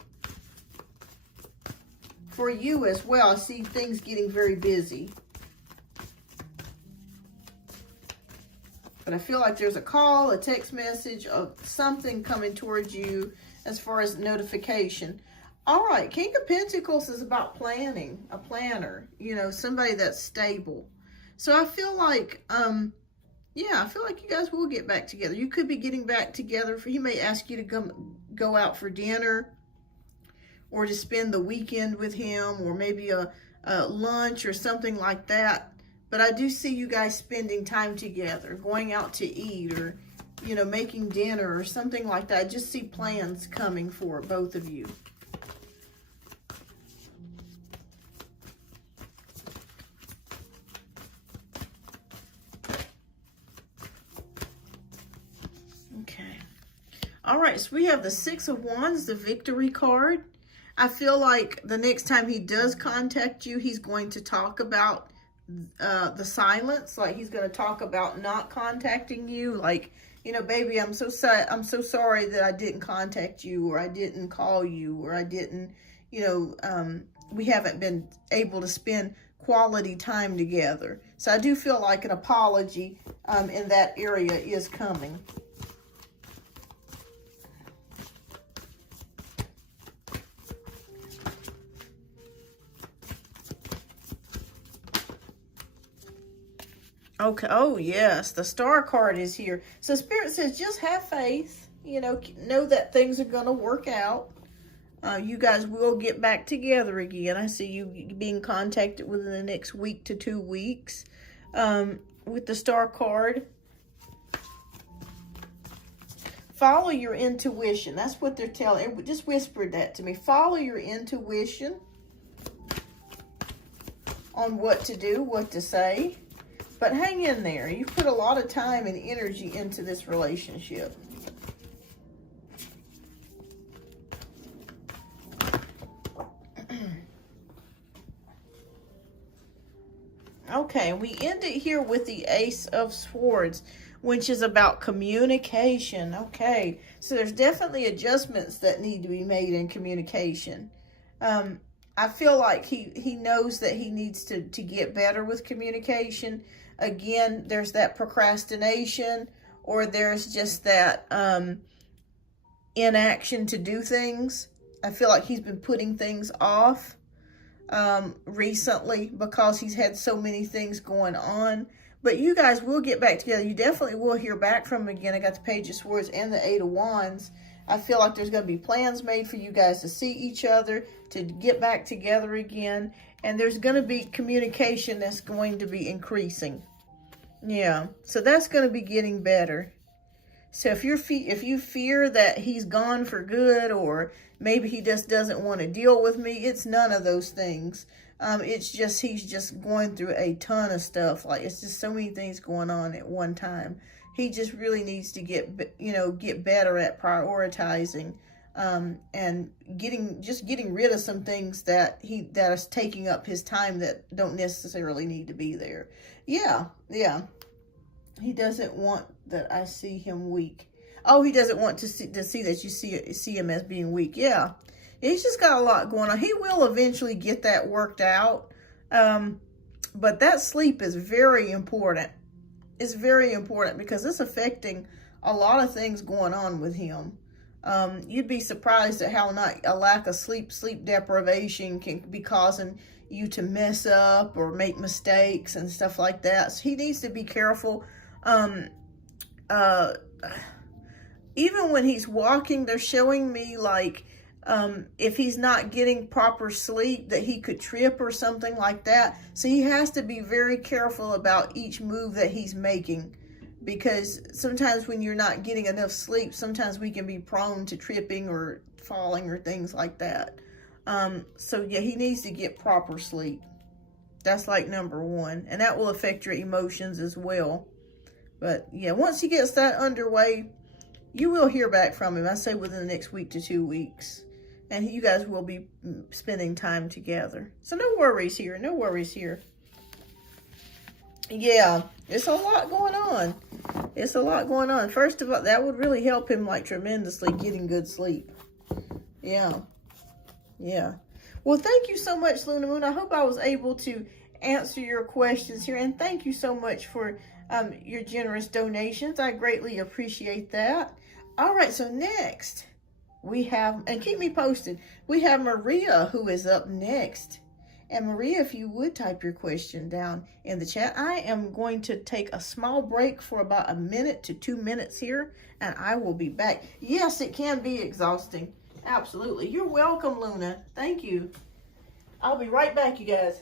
For you as well, I see things getting very busy. But I feel like there's a call, a text message, of something coming towards you as far as notification. All right, King of Pentacles is about planning, a planner, you know, somebody that's stable. So I feel like, yeah, I feel like you guys will get back together. You could be getting back together. He may ask you to go out for dinner or to spend the weekend with him, or maybe a lunch or something like that. But I do see you guys spending time together, going out to eat, or, you know, making dinner or something like that. I just see plans coming for both of you. All right, so we have the Six of Wands, the Victory card. I feel like the next time he does contact you, he's going to talk about the silence. Like, he's going to talk about not contacting you. Like, you know, baby, I'm so sorry that I didn't contact you, or I didn't call you, or I didn't, you know, we haven't been able to spend quality time together. So I do feel like an apology in that area is coming. Okay. Oh, yes. The Star card is here. So Spirit says just have faith. You know that things are going to work out. You guys will get back together again. I see you being contacted within the next week to 2 weeks with the Star card. Follow your intuition. That's what they're telling. Just whispered that to me. Follow your intuition on what to do, what to say. But hang in there. You've put a lot of time and energy into this relationship. Okay, we end it here with the Ace of Swords, which is about communication. Okay, so there's definitely adjustments that need to be made in communication. I feel like he knows that he needs to get better with communication. Again, there's that procrastination, or there's just that inaction to do things. I feel like he's been putting things off recently because he's had so many things going on. But you guys will get back together. You definitely will hear back from him again. I got the Page of Swords and the Eight of Wands. I feel like there's going to be plans made for you guys to see each other, to get back together again. And there's going to be communication that's going to be increasing. Yeah, so that's going to be getting better. So if you fear that he's gone for good, or maybe he just doesn't want to deal with me, it's none of those things. It's just he's just going through a ton of stuff. Like, it's just so many things going on at one time. He just really needs to get better at prioritizing and getting rid of some things that is taking up his time that don't necessarily need to be there. Yeah. He doesn't want that I see him weak. Oh, he doesn't want to see that you see him as being weak. Yeah. He's just got a lot going on. He will eventually get that worked out. But that sleep is very important. It's very important because it's affecting a lot of things going on with him. You'd be surprised at how a lack of sleep deprivation can be causing you to mess up or make mistakes and stuff like that. So he needs to be careful. Even when he's walking, they're showing me like if he's not getting proper sleep, that he could trip or something like that. So he has to be very careful about each move that he's making, because sometimes when you're not getting enough sleep, sometimes we can be prone to tripping or falling or things like that. So yeah, he needs to get proper sleep. That's like number one, and that will affect your emotions as well. But yeah, once he gets that underway, you will hear back from him. I say within the next week to 2 weeks. And you guys will be spending time together. So no worries here. No worries here. Yeah, it's a lot going on. It's a lot going on. First of all, that would really help him like tremendously getting good sleep. Yeah. Well, thank you so much, Luna Moon. I hope I was able to answer your questions here. And thank you so much for your generous donations. I greatly appreciate that. All right, so next we have, and keep me posted, we have Maria who is up next. And Maria, if you would type your question down in the chat. I am going to take a small break for about 1 minute to 2 minutes here, and I will be back. Yes, it can be exhausting. Absolutely. You're welcome, Luna. Thank you. I'll be right back, you guys.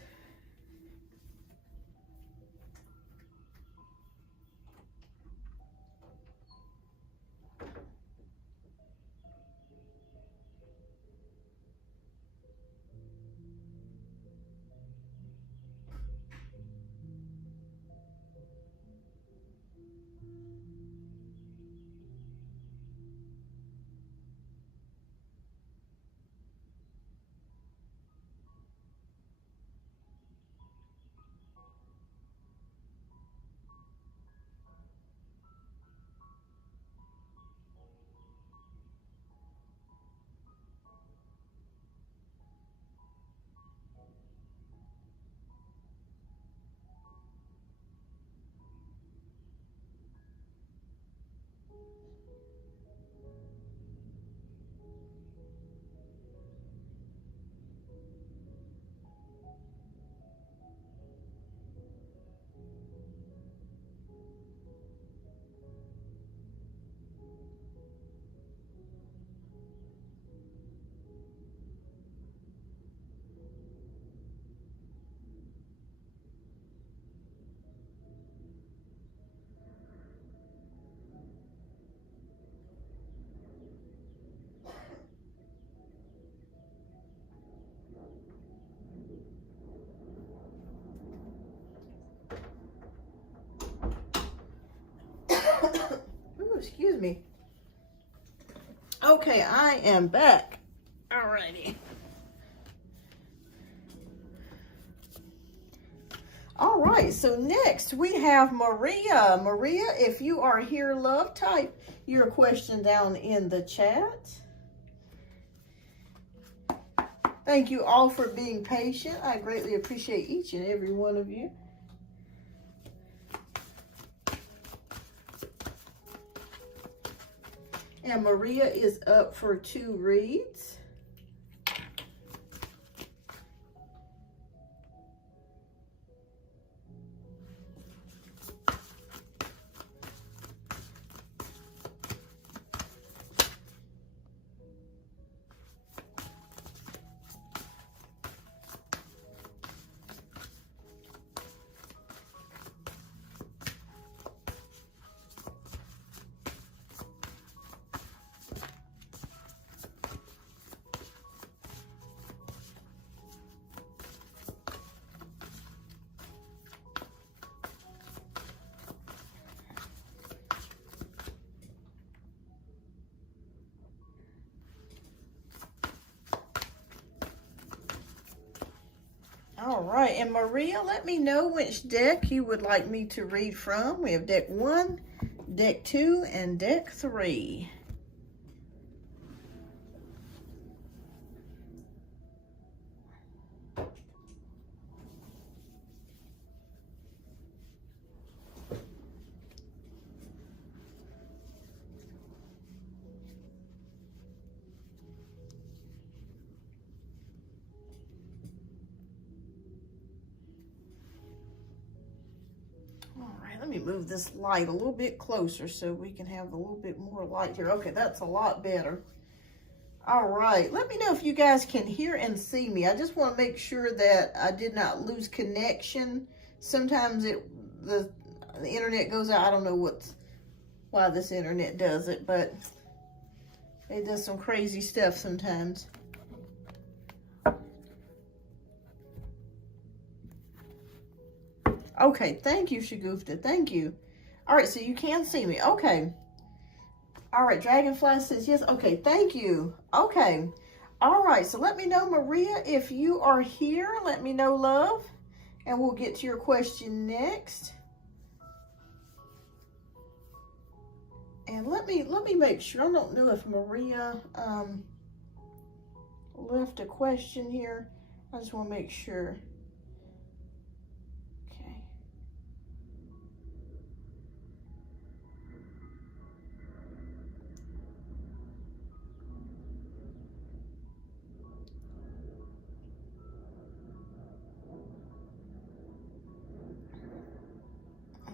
me. Okay, I am back. Alrighty. All right, so next we have Maria. Maria, if you are here, love, type your question down in the chat. Thank you all for being patient. I greatly appreciate each and every one of you. And Maria is up for 2 reads. All right, and Maria, let me know which deck you would like me to read from. We have deck 1, deck 2, and deck 3. Let me move this light a little bit closer so we can have a little bit more light here. Okay, that's a lot better. All right, let me know if you guys can hear and see me. I just want to make sure that I did not lose connection. Sometimes the internet goes out. I don't know why this internet does it, but it does some crazy stuff sometimes. Okay, thank you, Shagufta. Thank you. All right, so you can see me. Okay. All right, Dragonfly says yes. Okay, thank you. Okay. All right, so let me know, Maria, if you are here. Let me know, love, and we'll get to your question next. And let me make sure. I don't know if Maria left a question here. I just want to make sure.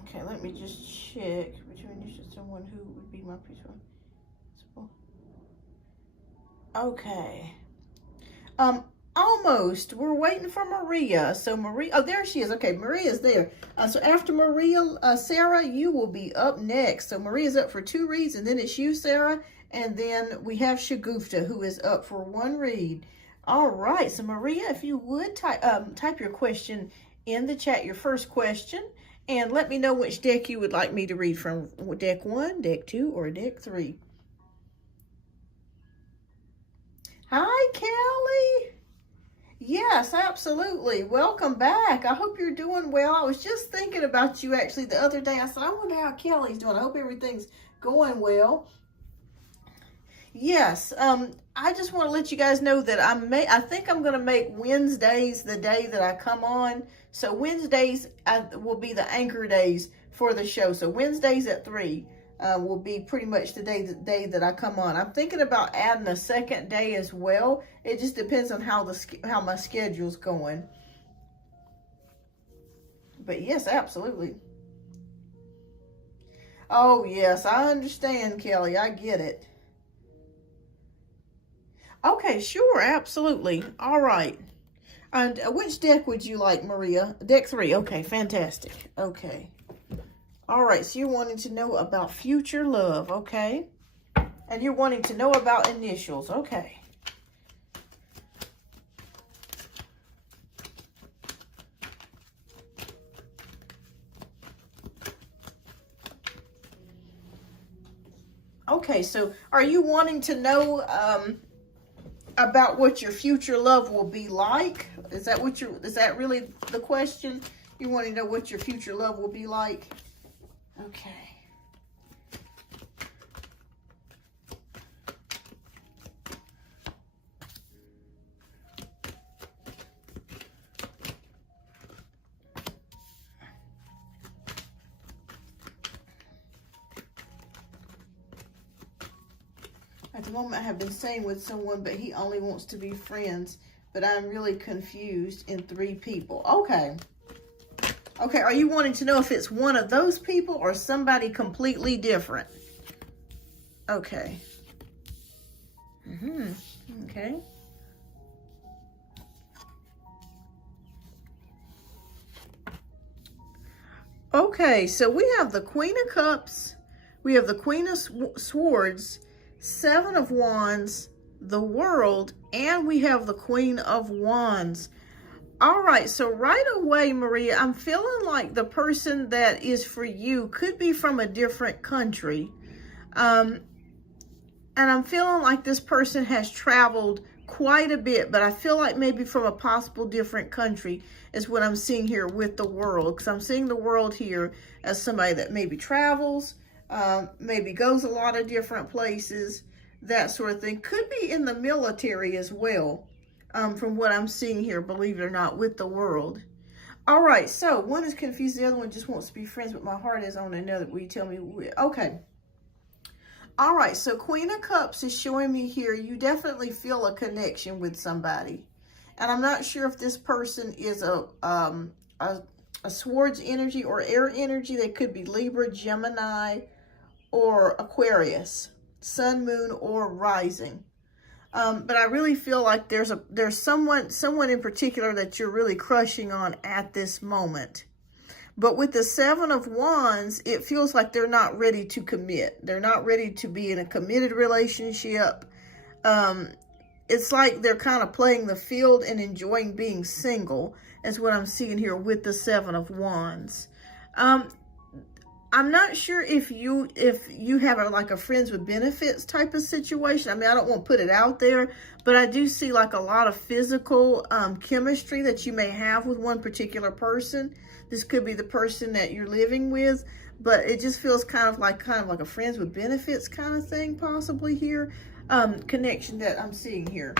Okay, let me just check between you and someone who would be my principal. Okay. Almost. We're waiting for Maria. So Maria, oh, there she is. Okay, Maria's there. So after Maria, Sarah, you will be up next. So Maria's up for 2 reads, and then it's you, Sarah, and then we have Shagufta, who is up for 1 read. All right. So Maria, if you would type your question in the chat, your first question. And let me know which deck you would like me to read from, deck 1, deck 2, or deck 3. Hi, Kelly. Yes, absolutely. Welcome back. I hope you're doing well. I was just thinking about you actually the other day. I said, I wonder how Kelly's doing. I hope everything's going well. Yes, I just want to let you guys know that I think I'm going to make Wednesdays the day that I come on. So Wednesdays will be the anchor days for the show. So Wednesdays at 3 will be pretty much the day that I come on. I'm thinking about adding a second day as well. It just depends on how my schedule's going. But yes, absolutely. Oh yes, I understand, Kelly. I get it. Okay, sure, absolutely. All right. And which deck would you like, Maria? Deck 3. Okay, fantastic. Okay. All right, so you're wanting to know about future love, okay? And you're wanting to know about initials, okay. Okay, so are you wanting to know about what your future love will be like? Is that really the question? You want to know what your future love will be like? Okay. At the moment, I have been staying with someone, but he only wants to be friends. But I'm really confused in 3 people. Okay. Okay, are you wanting to know if it's one of those people or somebody completely different? Okay. Okay. Okay, so we have the Queen of Cups. We have the Queen of Swords, 7 of Wands, the World, and we have the Queen of Wands. All right, so right away, Maria, I'm feeling like the person that is for you could be from a different country. And I'm feeling like this person has traveled quite a bit, but I feel like maybe from a possible different country is what I'm seeing here with the World. Because I'm seeing the World here as somebody that maybe travels, maybe goes a lot of different places, that sort of thing. Could be in the military as well, from what I'm seeing here, believe it or not, with the World. All right, so one is confused, the other one just wants to be friends, but my heart is on another. Will you tell me? Okay. All right, so Queen of Cups is showing me here, you definitely feel a connection with somebody. And I'm not sure if this person is a Swords energy or air energy. They could be Libra, Gemini, or Aquarius, Sun, Moon, or Rising. But I really feel like there's someone in particular that you're really crushing on at this moment. But with the 7 of Wands, it feels like they're not ready to commit. They're not ready to be in a committed relationship. It's like they're kind of playing the field and enjoying being single, is what I'm seeing here with the 7 of Wands. I'm not sure if you have like a friends with benefits type of situation. I mean, I don't want to put it out there, but I do see like a lot of physical chemistry that you may have with one particular person. This could be the person that you're living with, but it just feels kind of like a friends with benefits kind of thing possibly here. Connection that I'm seeing here.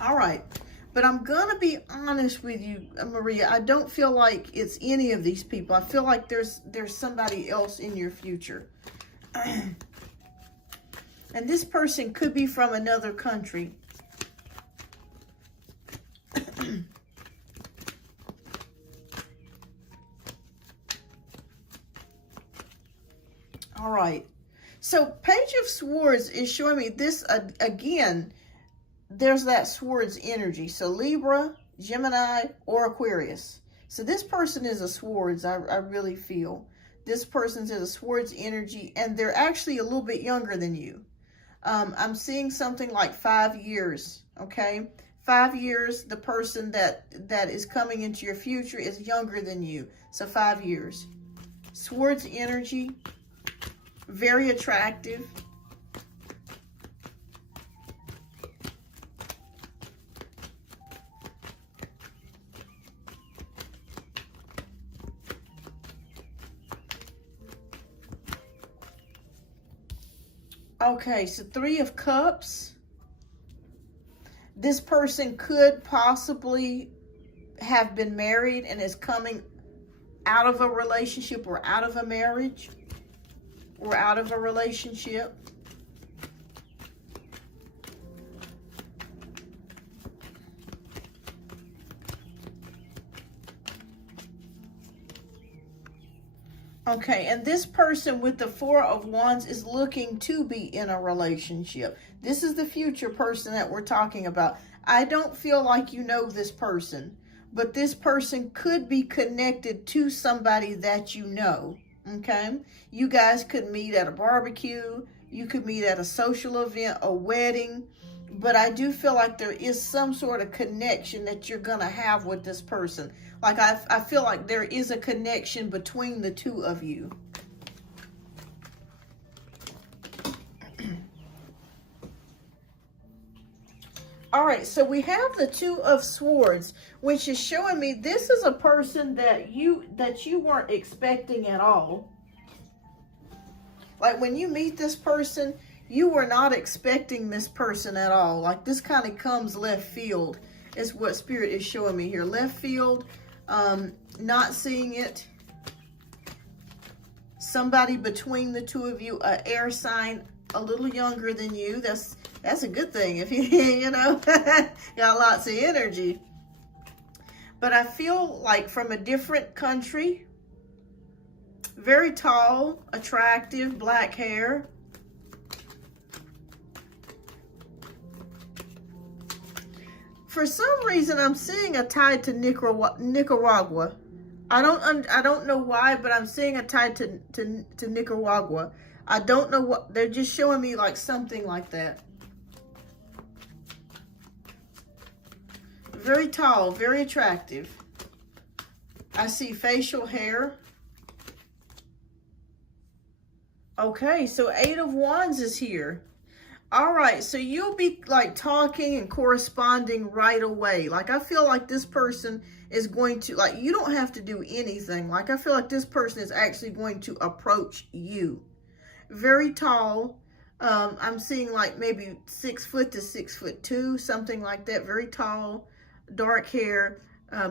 All right. But I'm going to be honest with you, Maria. I don't feel like it's any of these people. I feel like there's somebody else in your future. And this person could be from another country. All right. So Page of Swords is showing me this again. There's that Swords energy. So Libra, Gemini, or Aquarius. So this person is a Swords, I really feel. This person's in a Swords energy, and they're actually a little bit younger than you. I'm seeing something like 5 years, okay? 5 years, the person that is coming into your future is younger than you. So 5 years. Swords energy, very attractive. Okay, so 3 of Cups. This person could possibly have been married and is coming out of a relationship or out of a marriage or out of a relationship. Okay, and this person with the 4 of Wands is looking to be in a relationship. This is the future person that we're talking about. I don't feel like you know this person, but this person could be connected to somebody that you know, okay? You guys could meet at a barbecue. You could meet at a social event, a wedding. But I do feel like there is some sort of connection that you're going to have with this person. Like I feel like there is a connection between the two of you. All right, so we have the Two of Swords, which is showing me this is a person that you weren't expecting at all. Like when you meet this person, you were not expecting this person at all. Like this kind of comes left field is what Spirit is showing me here. Left field, not seeing it. Somebody between the two of you, an air sign, a little younger than you. That's a good thing if you, you know, got lots of energy. But I feel like from a different country, very tall, attractive, black hair. For some reason, I'm seeing a tie to Nicaragua. I don't know why, but I'm seeing a tie to Nicaragua. I don't know what, they're just showing me like something like that. Very tall, very attractive. I see facial hair. Okay, so 8 of Wands is here. All right, so you'll be like talking and corresponding right away. Like I feel like this person is going to, like you don't have to do anything. Like I feel like this person is actually going to approach you. Very tall. I'm seeing like maybe 6 foot to 6'2", something like that. Very tall, dark hair,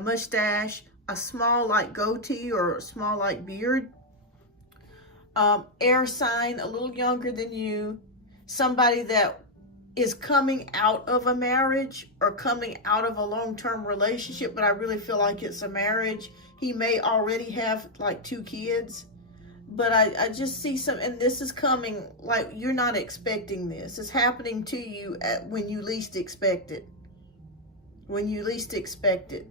mustache, a small like goatee or a small like beard. Air sign, a little younger than you. Somebody that is coming out of a marriage or coming out of a long-term relationship, but I really feel like it's a marriage. He may already have like 2 kids, but I just see some, and this is coming like you're not expecting this. It's happening to you when you least expect it. When you least expect it.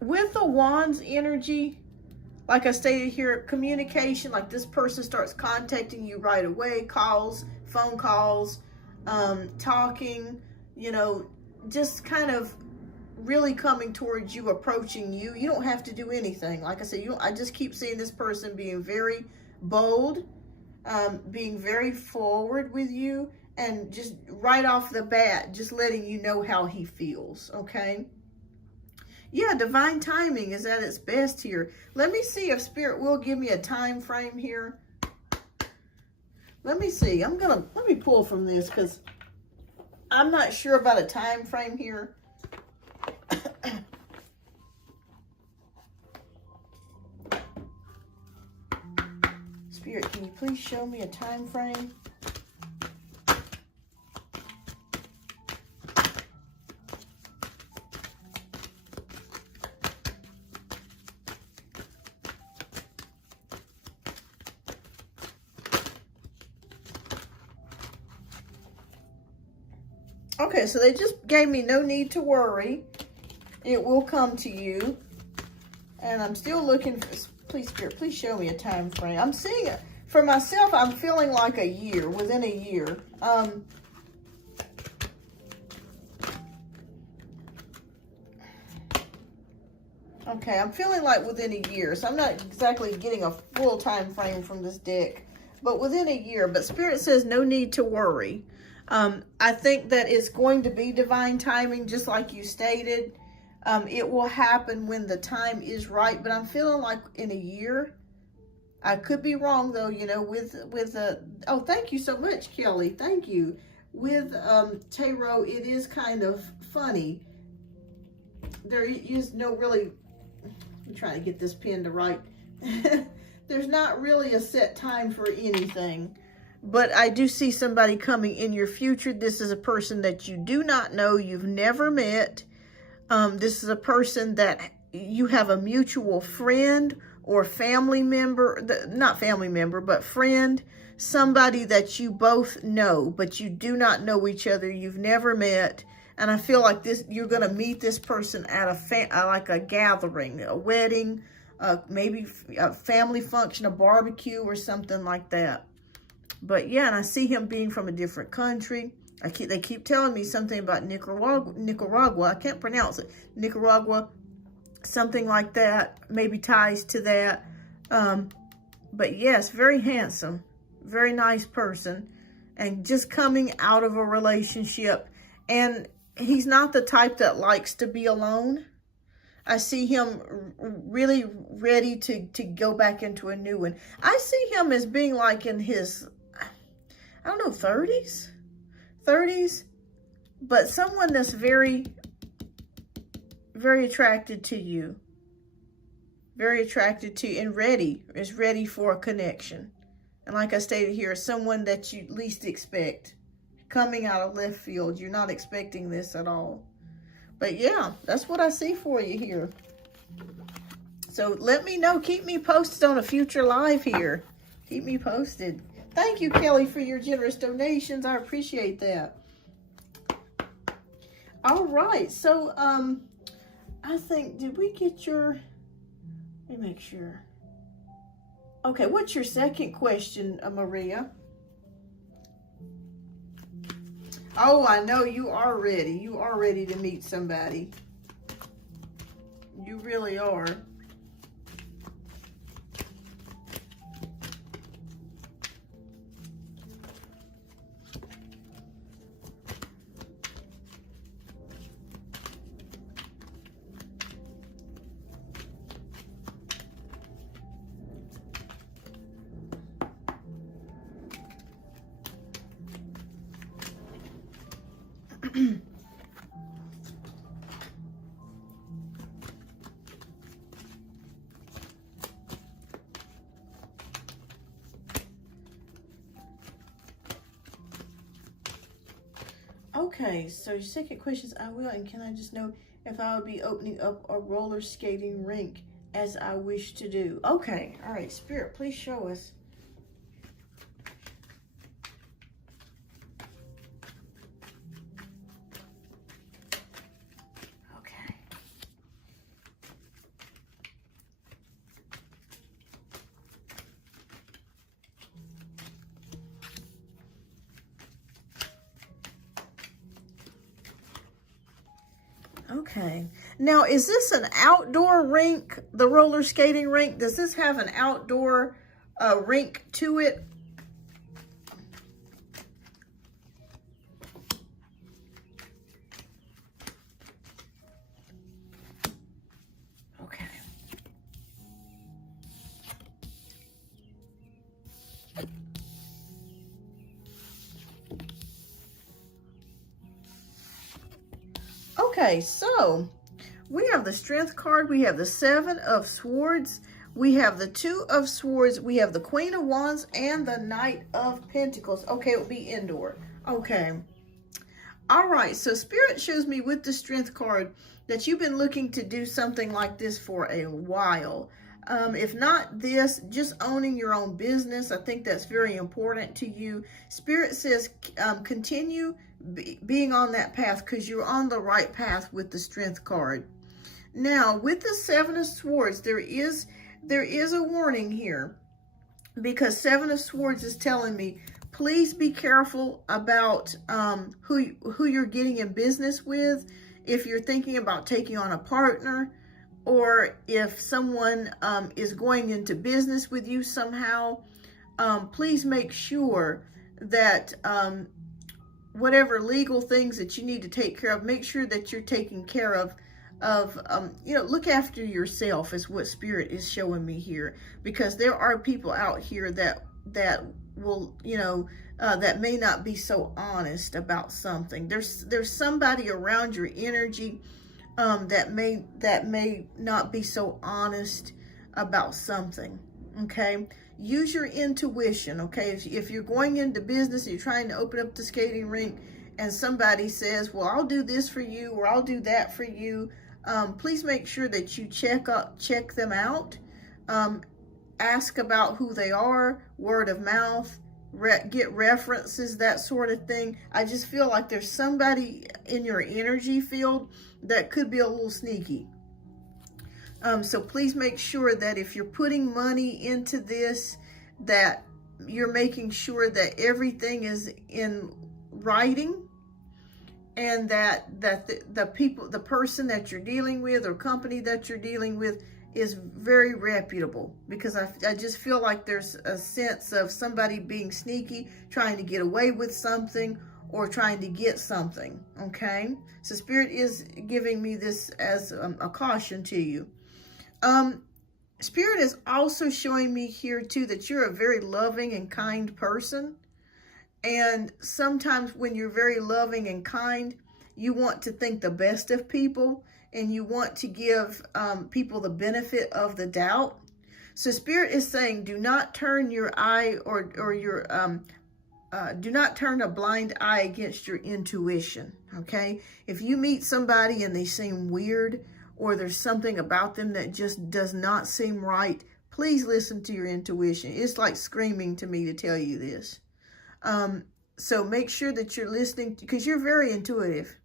With the Wands energy, like I stated here, communication, like this person starts contacting you right away, calls, phone calls, talking, you know, just kind of really coming towards you, approaching you. You don't have to do anything. Like I said, I just keep seeing this person being very bold, being very forward with you, and just right off the bat, just letting you know how he feels, okay? Yeah, divine timing is at its best here. Let me see if Spirit will give me a time frame here. Let me see. Let me pull from this because I'm not sure about a time frame here. Spirit, can you please show me a time frame? Okay, so they just gave me no need to worry. It will come to you. And I'm still looking for, please, Spirit, please show me a time frame. I'm seeing it. For myself, I'm feeling like a year, within a year. Okay, I'm feeling like within a year. So I'm not exactly getting a full time frame from this deck, but within a year. But Spirit says no need to worry. I think that it's going to be divine timing, just like you stated. It will happen when the time is right, but I'm feeling like in a year. I could be wrong though, you know, oh, thank you so much, Kelly. Thank you. With tarot, it is kind of funny. There is no really, I'm trying to get this pen to write. There's not really a set time for anything. But I do see somebody coming in your future. This is a person that you do not know, you've never met. This is a person that you have a mutual friend or family member, not family member, but friend, somebody that you both know, but you do not know each other, you've never met. And I feel like you're going to meet this person at like a gathering, a wedding, maybe a family function, a barbecue or something like that. But yeah, and I see him being from a different country. They keep telling me something about Nicaragua. I can't pronounce it. Nicaragua, something like that. Maybe ties to that. But yes, very handsome. Very nice person. and just coming out of a relationship. And he's not the type that likes to be alone. I see him really ready to go back into a new one. I see him as being like in his, I don't know, 30s, but someone that's very, very attracted to you. Very attracted to you and is ready for a connection. And like I stated here, someone that you least expect. Coming out of left field. You're not expecting this at all. But yeah, that's what I see for you here. So let me know. Keep me posted on a future live here. Keep me posted. Thank you, Kelly, for your generous donations. I appreciate that. All right. So, I think, did we get your... Let me make sure. Okay, what's your second question, Maria? Oh, I know you are ready. You are ready to meet somebody. You really are. Okay, so your second question is, I will, and can I just know if I would be opening up a roller skating rink as I wish to do? Okay, all right, Spirit, please show us. Okay. Okay. Now, is this an outdoor rink, the roller skating rink? Does this have an outdoor rink to it? Okay. Okay, so we have the Strength card, we have the Seven of Swords, we have the Two of Swords, we have the Queen of Wands, and the Knight of Pentacles. Okay, it will be indoor. Okay. All right, so Spirit shows me with the Strength card that you've been looking to do something like this for a while. If not this, just owning your own business. I think that's very important to you. Spirit says continue being on that path because you're on the right path with the Strength card. Now, with the Seven of Swords, there is a warning here, because Seven of Swords is telling me, please be careful about who you're getting in business with. If you're thinking about taking on a partner, or if someone is going into business with you somehow, please make sure that whatever legal things that you need to take care of, make sure that you're taking care of, look after yourself is what Spirit is showing me here. Because there are people out here that will, that may not be so honest about something. There's somebody around your energy that may not be so honest about something. Okay, use your intuition. Okay, if you're going into business, you're trying to open up the skating rink, and somebody says, well, I'll do this for you, or I'll do that for you, please make sure that you check them out. Ask about who they are, word of mouth, get references, that sort of thing. I just feel like there's somebody in your energy field that could be a little sneaky. So please make sure that if you're putting money into this, that you're making sure that everything is in writing, and that the person that you're dealing with, or company that you're dealing with, is very reputable, because I just feel like there's a sense of somebody being sneaky, trying to get away with something or trying to get something, okay? So Spirit is giving me this as a caution to you. Spirit is also showing me here too that you're a very loving and kind person. And sometimes when you're very loving and kind, you want to think the best of people, and you want to give people the benefit of the doubt. So Spirit is saying, do not turn your eye do not turn a blind eye against your intuition, okay? If you meet somebody and they seem weird, or there's something about them that just does not seem right, please listen to your intuition. It's like screaming to me to tell you this. So make sure that you're listening, because you're very intuitive.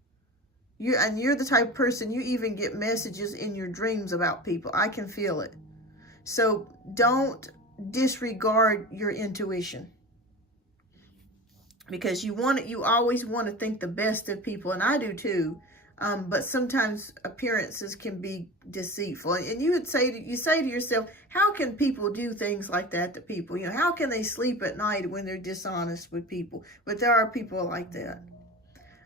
You're the type of person, you even get messages in your dreams about people. I can feel it. So don't disregard your intuition, because you always want to think the best of people, and I do too. But sometimes appearances can be deceitful, and you say to yourself, how can people do things like that to people? You know, how can they sleep at night when they're dishonest with people? But there are people like that.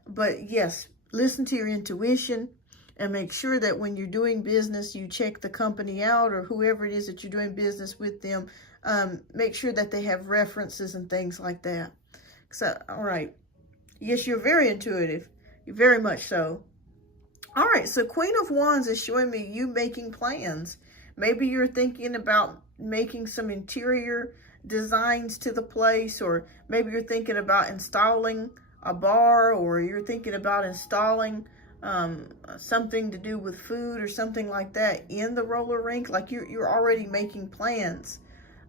But yes, listen to your intuition, and make sure that when you're doing business, you check the company out, or whoever it is that you're doing business with them. Make sure that they have references and things like that. So, all right. Yes, you're very intuitive. You're very much so. All right, so Queen of Wands is showing me you making plans. Maybe you're thinking about making some interior designs to the place, or maybe you're thinking about installing a bar, or you're thinking about installing something to do with food or something like that in the roller rink. Like you're already making plans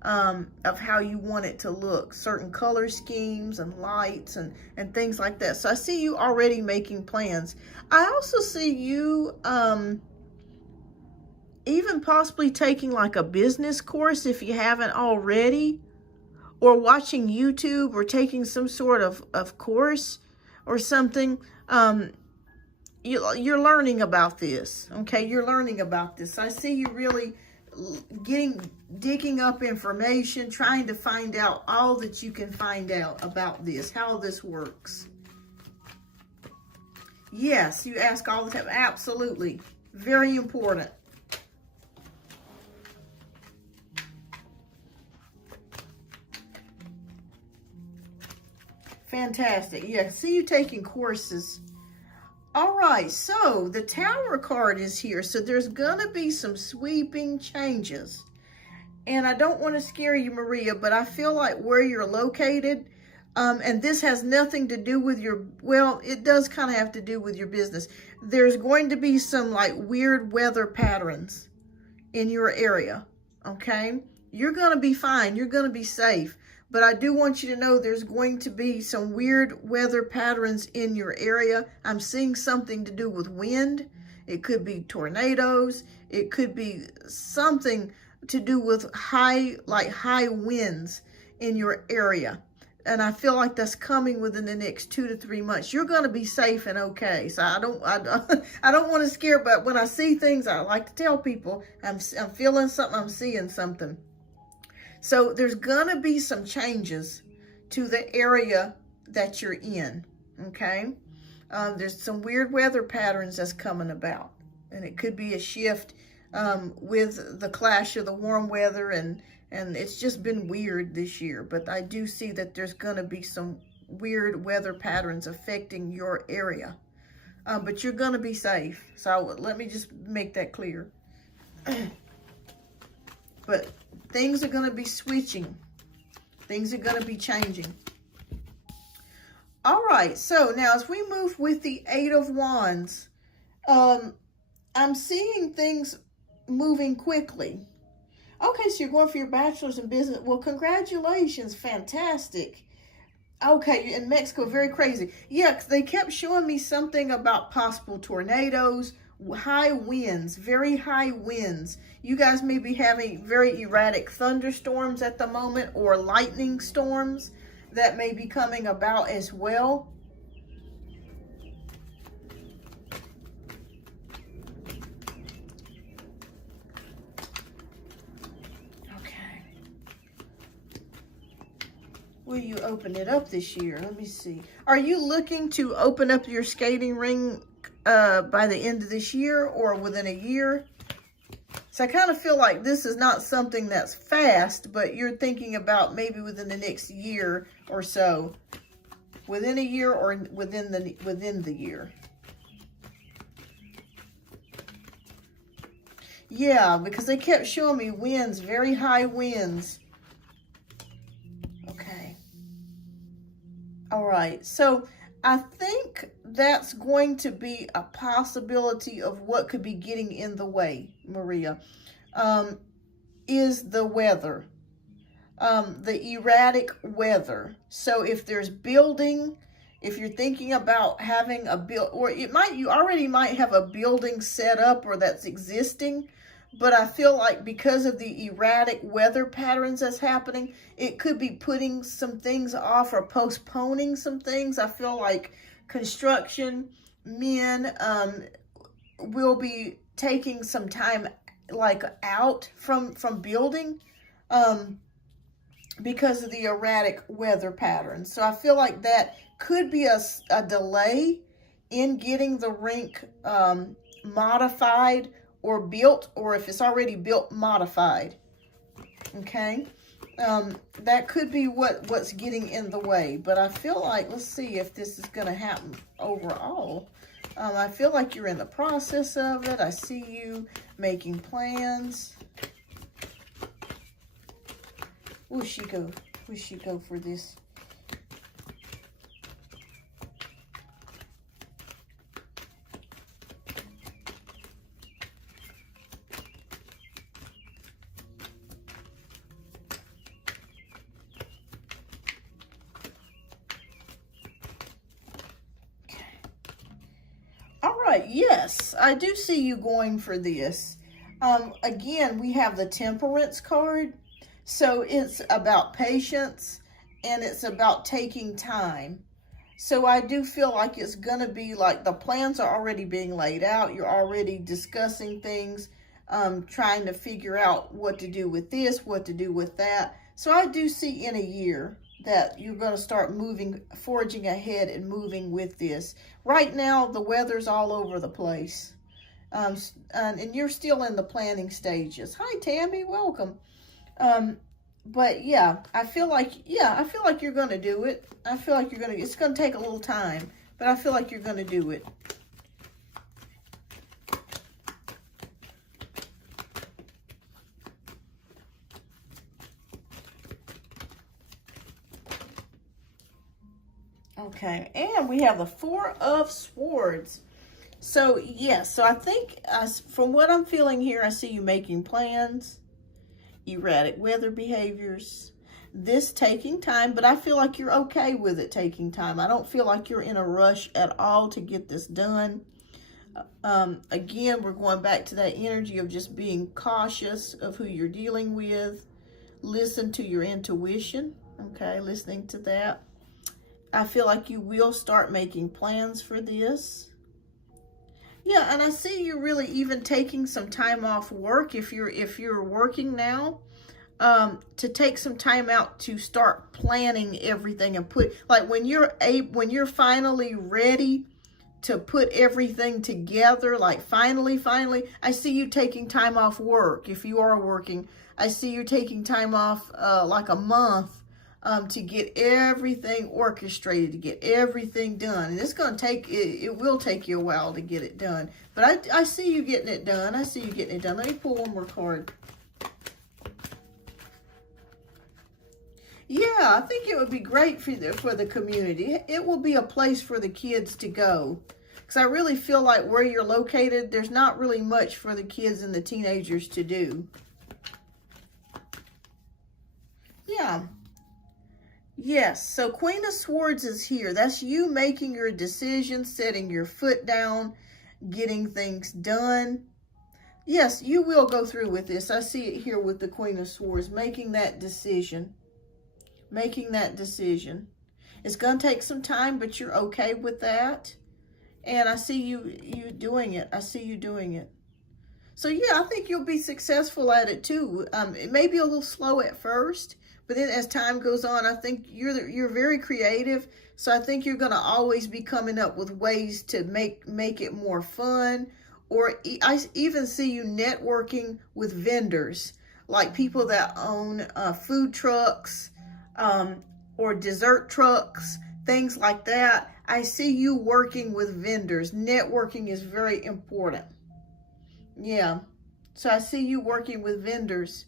of how you want it to look, certain color schemes and lights and things like that. So I see you already making plans. I also see you even possibly taking like a business course if you haven't already, or watching YouTube, or taking some sort of course or something. You're learning about this, okay? You're learning about this. I see you really digging up information, trying to find out all that you can find out about this, how this works. Yes, you ask all the time. Absolutely. Very important. Fantastic. Yeah, see you taking courses. All right, so the Tower card is here. So there's going to be some sweeping changes. And I don't want to scare you, Maria, but I feel like where you're located, and this has nothing to do with your, well, it does kind of have to do with your business. There's going to be some like weird weather patterns in your area, okay? You're going to be fine. You're going to be safe. But I do want you to know there's going to be some weird weather patterns in your area. I'm seeing something to do with wind. It could be tornadoes. It could be something to do with high winds in your area. And I feel like that's coming within the next 2 to 3 months. You're going to be safe and okay. So I don't want to scare, but when I see things, I like to tell people I'm feeling something, I'm seeing something. So there's going to be some changes to the area that you're in, okay? There's some weird weather patterns that's coming about. And it could be a shift with the clash of the warm weather. And it's just been weird this year. But I do see that there's going to be some weird weather patterns affecting your area. But you're going to be safe. So let me just make that clear. But things are going to be switching. Things are going to be changing. All right. So now as we move with the 8 of Wands, I'm seeing things moving quickly. Okay, so you're going for your bachelor's in business. Well, congratulations. Fantastic. Okay, in Mexico, very crazy. Yeah, they kept showing me something about possible tornadoes, high winds, very high winds. You guys may be having very erratic thunderstorms at the moment, or lightning storms that may be coming about as well. will you open it up this year? Let me see. Are you looking to open up your skating ring by the end of this year or within a year? So I kind of feel like this is not something that's fast, but you're thinking about maybe within the next year or so. Within a year or within the year. Yeah, because they kept showing me winds, very high winds. Okay. All right. So I think that's going to be a possibility of what could be getting in the way, Maria, is the weather, the erratic weather. So if there's building, if you're thinking about having a build, or you already might have a building set up or that's existing, but I feel like because of the erratic weather patterns that's happening, it could be putting some things off or postponing some things. I feel like construction men will be taking some time out from building because of the erratic weather patterns. So I feel like that could be a delay in getting the rink modified or built, or if it's already built, modified. Okay, that could be what's getting in the way. But I feel like, let's see if this is going to happen overall. I feel like you're in the process of it. I see you making plans. Where'd she go? Where'd she go for this? Yes, I do see you going for this. Again, we have the Temperance card. So it's about patience and it's about taking time. So I do feel like it's going to be like the plans are already being laid out. You're already discussing things, trying to figure out what to do with this, what to do with that. So I do see in a year that you're going to start forging ahead and moving with this. Right now, the weather's all over the place. And you're still in the planning stages. Hi, Tammy, welcome. But yeah, I feel like you're going to do it. I feel like it's going to take a little time, but I feel like you're going to do it. Okay, and we have the Four of Swords. So, yes, so I think from what I'm feeling here, I see you making plans, erratic weather behaviors, this taking time, but I feel like you're okay with it taking time. I don't feel like you're in a rush at all to get this done. Again, we're going back to that energy of just being cautious of who you're dealing with. Listen to your intuition, okay, listening to that. I feel like you will start making plans for this. Yeah, and I see you really even taking some time off work if you're working now, to take some time out to start planning everything and when you're finally ready to put everything together, like finally, I see you taking time off work. If you are working, I see you taking time off like a month to get everything orchestrated, to get everything done. And it's going to take, it will take you a while to get it done. But I see you getting it done. I see you getting it done. Let me pull one more card. Yeah, I think it would be great for the community. It will be a place for the kids to go. Because I really feel like where you're located, there's not really much for the kids and the teenagers to do. Yeah. Yes, so Queen of Swords is here. That's you making your decision, setting your foot down, getting things done. Yes, you will go through with this. I see it here with the Queen of Swords, making that decision. Making that decision. It's going to take some time, but you're okay with that. And I see you doing it. I see you doing it. So yeah, I think you'll be successful at it too. It may be a little slow at first, But then as time goes on, I think you're very creative. So I think you're going to always be coming up with ways to make it more fun. Or I even see you networking with vendors, like people that own food trucks or dessert trucks, things like that. I see you working with vendors. Networking is very important. Yeah. So I see you working with vendors.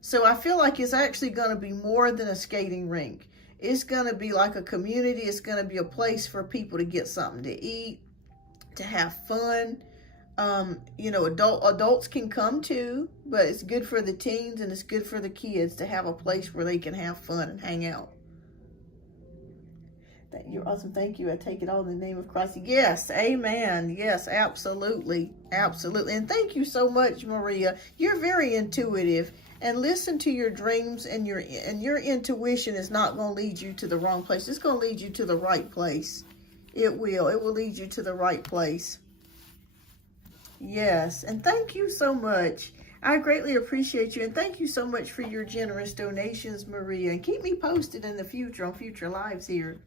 So I feel like it's actually going to be more than a skating rink. It's going to be like a community. It's going to be a place for people to get something to eat, to have fun. You know, adults can come too, but it's good for the teens and it's good for the kids to have a place where they can have fun and hang out. You're awesome. Thank you. I take it all in the name of Christ. Yes. Amen. Yes, absolutely. Absolutely. And thank you so much, Maria. You're very intuitive, and listen to your dreams, and your intuition is not going to lead you to the wrong place. It's going to lead you to the right place. It will. It will lead you to the right place. Yes. And thank you so much. I greatly appreciate you. And thank you so much for your generous donations, Maria. And keep me posted in the future on future lives here.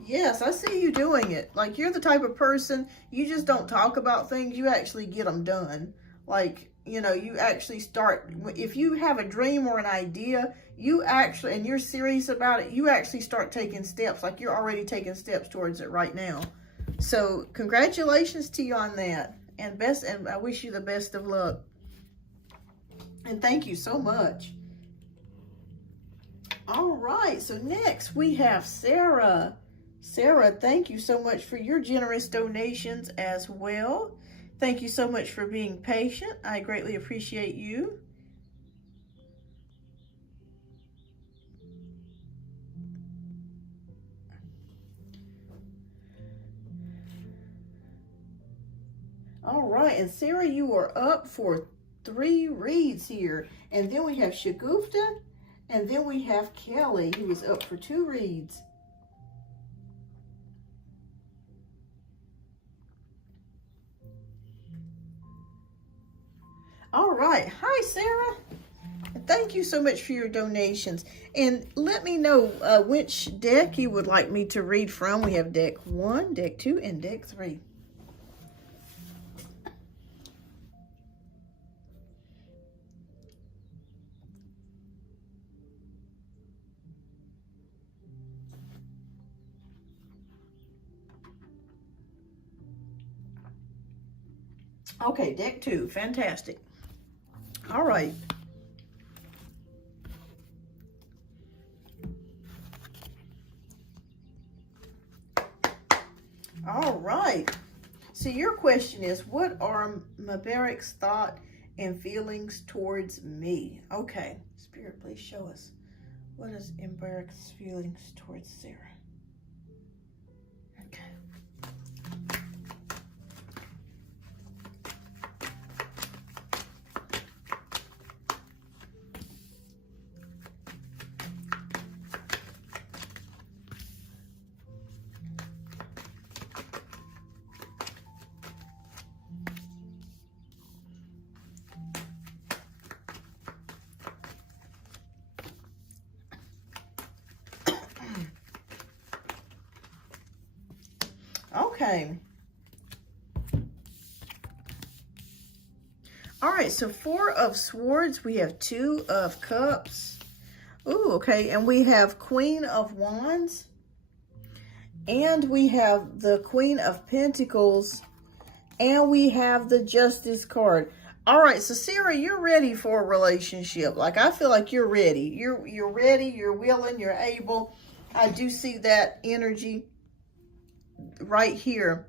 Yes, I see you doing it. Like, you're the type of person, you just don't talk about things, you actually get them done. Like, you know, you actually start, if you have a dream or an idea, you actually, and you're serious about it, you actually start taking steps, like you're already taking steps towards it right now. So, congratulations to you on that. And I wish you the best of luck. And thank you so much. All right, so next we have Sarah. Sarah, thank you so much for your generous donations as well. Thank you so much for being patient. I greatly appreciate you. All right, and Sarah, you are up for 3 reads here. And then we have Shagufta, and then we have Kelly, who is up for 2 reads. All right. Hi, Sarah. Thank you so much for your donations. And let me know which deck you would like me to read from. We have deck 1, deck 2, and deck 3. Okay, deck 2. Fantastic. All right. All right. So your question is, what are Mubarak's thought and feelings towards me? Okay. Spirit, please show us. What is Mubarak's feelings towards Sarah? Okay. Okay. All right, so 4 of Swords. We have 2 of Cups. Ooh, okay. And we have Queen of Wands. And we have the Queen of Pentacles. And we have the Justice card. All right, so Sarah, you're ready for a relationship. Like, I feel like you're ready. You're ready, you're willing, you're able. I do see that energy right here.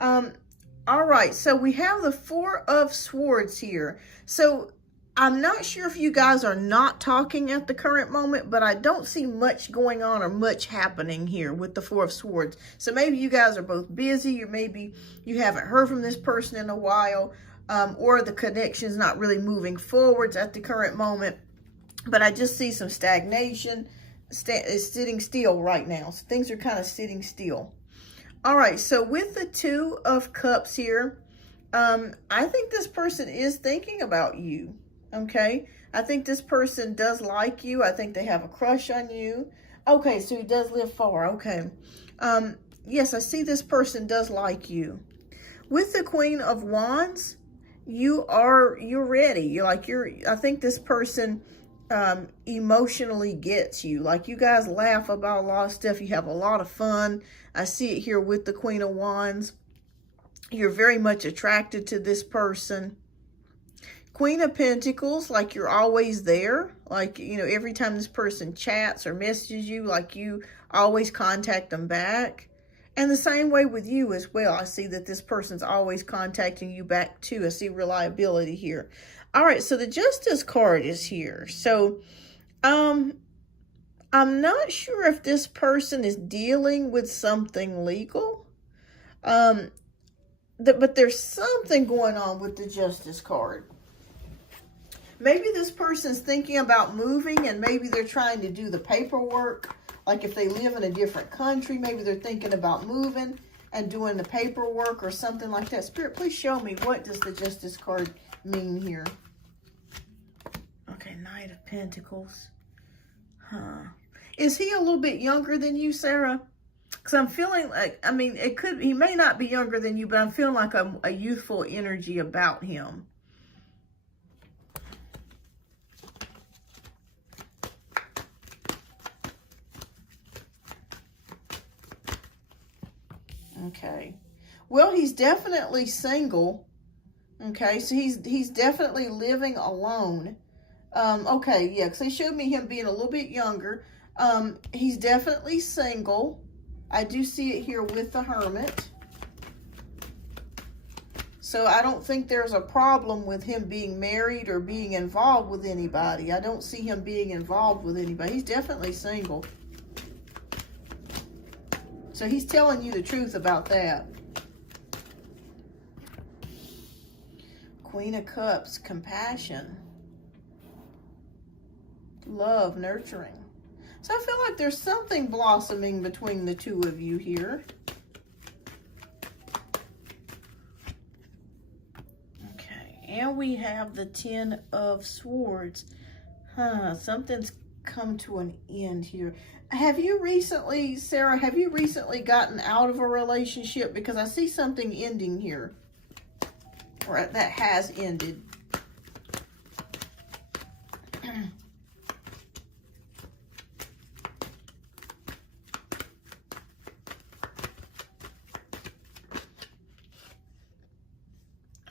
All right, so we have the 4 of Swords here. So I'm not sure if you guys are not talking at the current moment, but I don't see much going on or much happening here with the 4 of Swords. So maybe you guys are both busy, or maybe you haven't heard from this person in a while, or the connection's not really moving forwards at the current moment. But I just see some stagnation. It's sitting still right now. So things are kind of sitting still. All right, so with the 2 of Cups here, I think this person is thinking about you. Okay, I think this person does like you. I think they have a crush on you. Okay, so he does live far. Okay. Yes, I see this person does like you. With the Queen of Wands, you're ready. I think this person emotionally gets you. Like, you guys laugh about a lot of stuff. You have a lot of fun. I see it here with the Queen of Wands. You're very much attracted to this person. Queen of Pentacles, like you're always there. Like, you know, every time this person chats or messages you, like you always contact them back. And the same way with you as well. I see that this person's always contacting you back too. I see reliability here. All right, so the Justice card is here. So, I'm not sure if this person is dealing with something legal. But there's something going on with the Justice card. Maybe this person's thinking about moving, and maybe they're trying to do the paperwork. Like if they live in a different country, maybe they're thinking about moving and doing the paperwork or something like that. Spirit, please show me, what does the Justice card mean here? Okay, Knight of Pentacles. Is he a little bit younger than you, Sarah? Because I'm feeling like, I mean, he may not be younger than you, but I'm feeling like a youthful energy about him. Okay. Well, he's definitely single. Okay, so he's definitely living alone. Okay, yeah, because they showed me him being a little bit younger. He's definitely single. I do see it here with the Hermit. So I don't think there's a problem with him being married or being involved with anybody. I don't see him being involved with anybody. He's definitely single. So he's telling you the truth about that. Queen of Cups, compassion, love, nurturing. So I feel like there's something blossoming between the two of you here. Okay, and we have the Ten of Swords. Something's come to an end here. Have you recently, Sarah, gotten out of a relationship? Because I see something ending here. Or that has ended.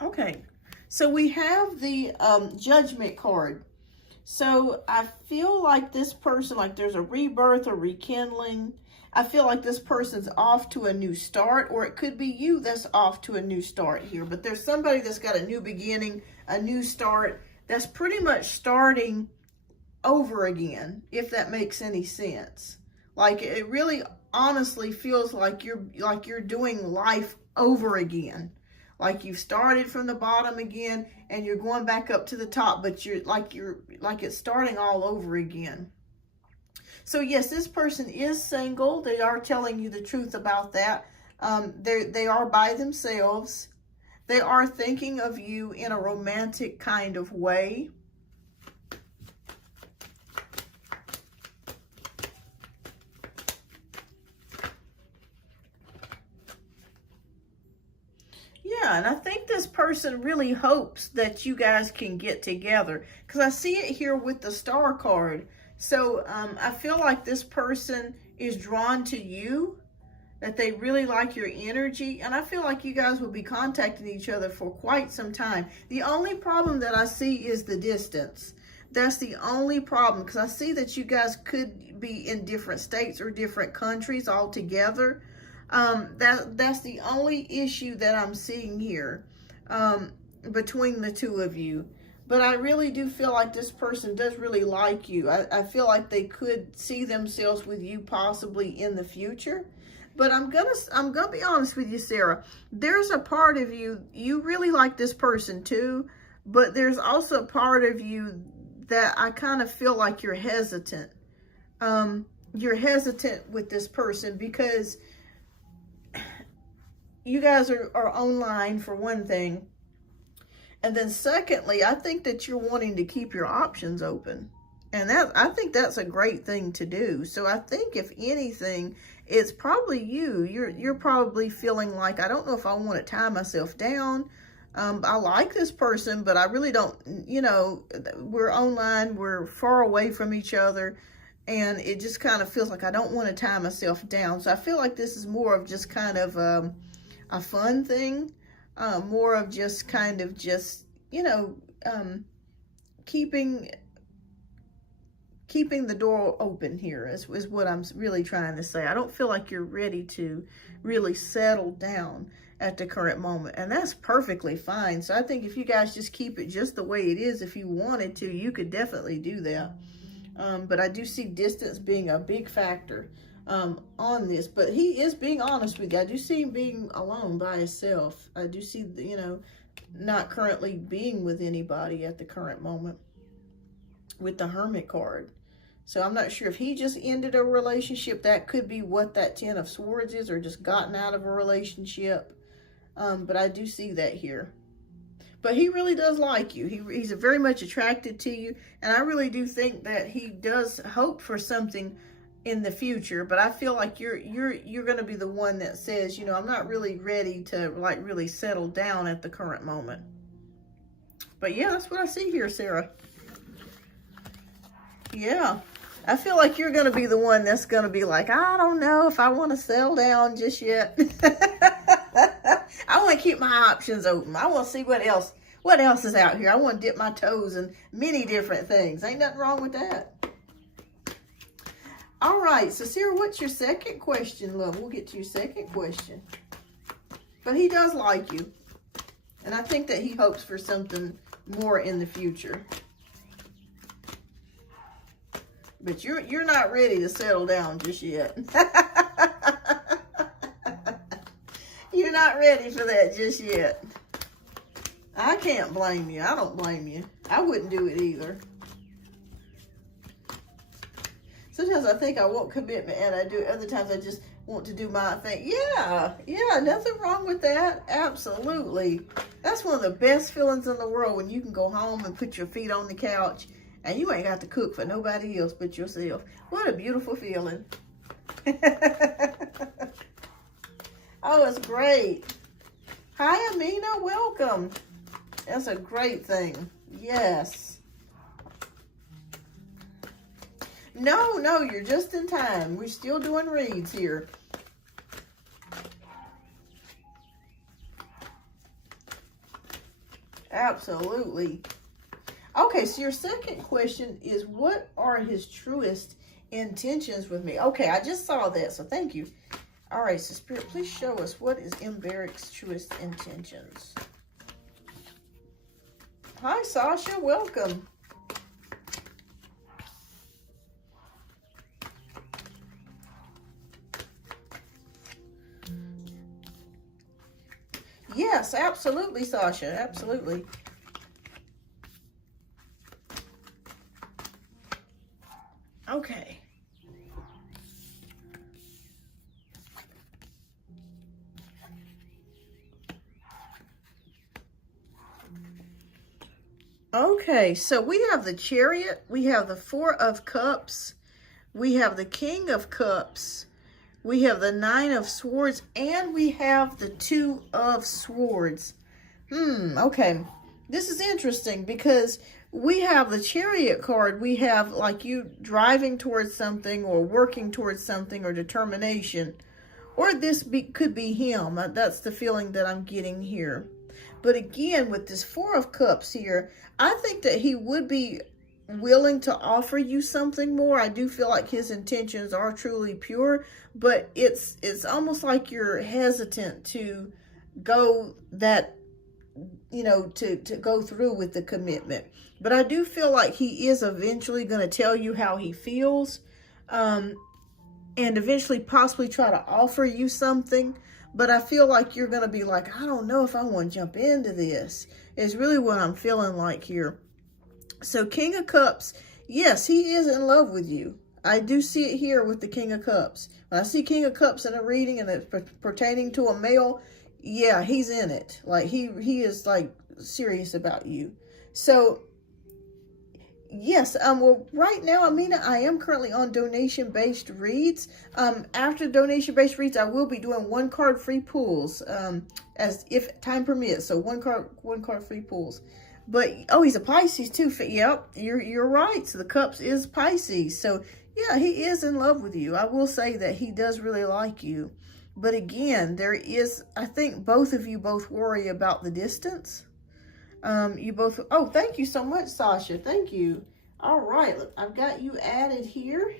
Okay, so we have the Judgment card. So I feel like this person, like there's a rebirth or rekindling. I feel like this person's off to a new start, or it could be you that's off to a new start here. But there's somebody that's got a new beginning, a new start, that's pretty much starting over again, if that makes any sense. Like it really honestly feels like you're doing life over again. Like you've started from the bottom again and you're going back up to the top, but you're like it's starting all over again. So yes, this person is single. They are telling you the truth about that. They are by themselves. They are thinking of you in a romantic kind of way. Yeah, and I think this person really hopes that you guys can get together, because I see it here with the Star card. So I feel like this person is drawn to you, that they really like your energy, and I feel like you guys will be contacting each other for quite some time. The only problem that I see is the distance. That's the only problem, because I see that you guys could be in different states or different countries altogether. That's the only issue that I'm seeing here between the two of you. But I really do feel like this person does really like you. I feel like they could see themselves with you possibly in the future. But I'm gonna be honest with you, Sarah. There's a part of you really like this person too, but there's also a part of you that I kind of feel like you're hesitant. You're hesitant with this person because you guys are online for one thing, And then secondly, I think that you're wanting to keep your options open. And I think that's a great thing to do. So I think if anything, it's probably you. You're probably feeling like, I don't know if I want to tie myself down. I like this person, but I really don't, you know, we're online, we're far away from each other, and it just kind of feels like I don't want to tie myself down. So I feel like this is more of just kind of a fun thing, more of just kind of just, you know, keeping the door open here is what I'm really trying to say. I don't feel like you're ready to really settle down at the current moment, and that's perfectly fine. So I think if you guys just keep it just the way it is, if you wanted to, you could definitely do that. But I do see distance being a big factor on this, but he is being honest with you. I do see him being alone by himself. I do see, you know, not currently being with anybody at the current moment with the Hermit card. So I'm not sure if he just ended a relationship. That could be what that Ten of Swords is, or just gotten out of a relationship. But I do see that here. But he really does like you. He's very much attracted to you. And I really do think that he does hope for something in the future. But I feel like you're going to be the one that says, you know, I'm not really ready to like really settle down at the current moment. But yeah, that's what I see here, Sarah. Yeah. I feel like you're going to be the one that's going to be like, I don't know if I want to settle down just yet. I want to keep my options open. I want to see what else is out here. I want to dip my toes in many different things. Ain't nothing wrong with that. All right. So, Sarah, what's your second question, love? We'll get to your second question. But he does like you. And I think that he hopes for something more in the future. But you're not ready to settle down just yet. You're not ready for that just yet. I can't blame you. I don't blame you. I wouldn't do it either. Sometimes I think I want commitment and I do it. Other times I just want to do my thing. Yeah, nothing wrong with that. Absolutely. That's one of the best feelings in the world, when you can go home and put your feet on the couch and you ain't got to cook for nobody else but yourself. What a beautiful feeling. Oh, it's great. Hi, Amina. Welcome. That's a great thing. Yes. No, you're just in time. We're still doing reads here. Absolutely. Okay, so your second question is, what are his truest intentions with me? Okay, I just saw that, so thank you. All right, so Spirit, please show us, what is Mbarek's truest intentions? Hi, Sasha. Welcome. Yes, absolutely, Sasha. Absolutely. Okay. Okay, so we have the Chariot, we have the Four of Cups, we have the King of Cups, we have the Nine of Swords, and we have the Two of Swords. Okay. This is interesting because we have the Chariot card. We have like you driving towards something or working towards something or determination. Or this could be him. That's the feeling that I'm getting here. But again, with this Four of Cups here, I think that he would be willing to offer you something more. I do feel like his intentions are truly pure, but it's almost like you're hesitant to go that, you know, to go through with the commitment. But I do feel like he is eventually going to tell you how he feels, and eventually possibly try to offer you something. But I feel like you're going to be like, I don't know if I want to jump into this, is really what I'm feeling like here. So King of Cups, yes, he is in love with you. I do see it here with the King of Cups. When I see King of Cups in a reading and it's pertaining to a male, yeah, he's in it. Like he is like serious about you. So yes, well, right now, Amina, I am currently on donation-based reads. After donation-based reads, I will be doing one card free pulls, as if time permits. So one card free pulls. But oh, he's a Pisces too. Yep, you're right. So the Cups is Pisces. So yeah, he is in love with you. I will say that he does really like you. But again, there is, I think both of you both worry about the distance. You both, oh, thank you so much, Sasha. Thank you. All right, look, I've got you added here.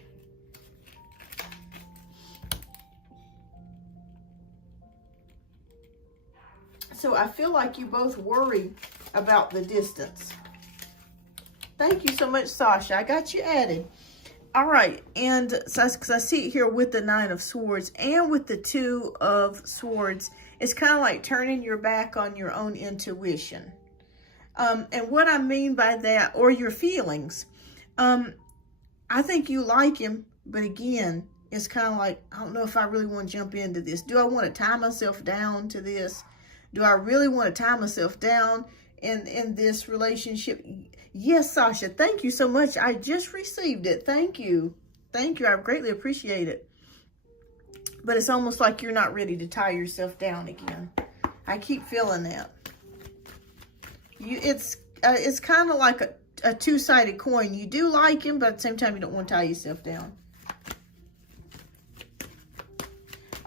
So I feel like you both worry about the distance. Thank you so much, Sasha. I got you added. All right, and so because I see it here with the 9 of Swords and with the 2 of Swords, it's kind of like turning your back on your own intuition. And what I mean by that, or your feelings, I think you like him, but again, it's kind of like, I don't know if I really want to jump into this. Do I want to tie myself down to this? Do I really want to tie myself down in this relationship? Yes, Sasha, thank you so much. I just received it. Thank you. Thank you. I greatly appreciate it. But it's almost like you're not ready to tie yourself down again. I keep feeling that. It's kind of like a two-sided coin. You do like him, but at the same time, you don't want to tie yourself down.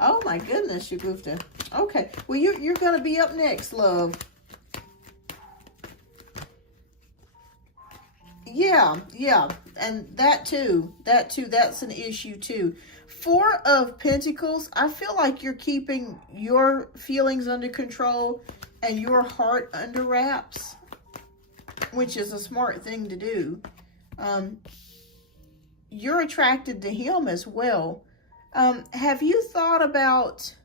Oh my goodness, Shagufta. Okay, well you're going to be up next, love. Yeah, and that too, that's an issue too. 4 of Pentacles, I feel like you're keeping your feelings under control and your heart under wraps, which is a smart thing to do. You're attracted to him as well. Have you thought about,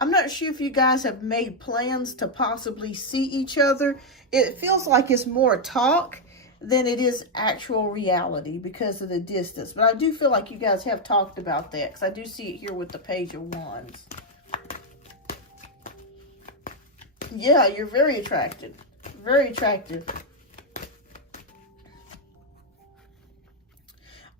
I'm not sure if you guys have made plans to possibly see each other. It feels like it's more talk than it is actual reality because of the distance. But I do feel like you guys have talked about that because I do see it here with the Page of Wands. Yeah, you're very attracted. Very attractive.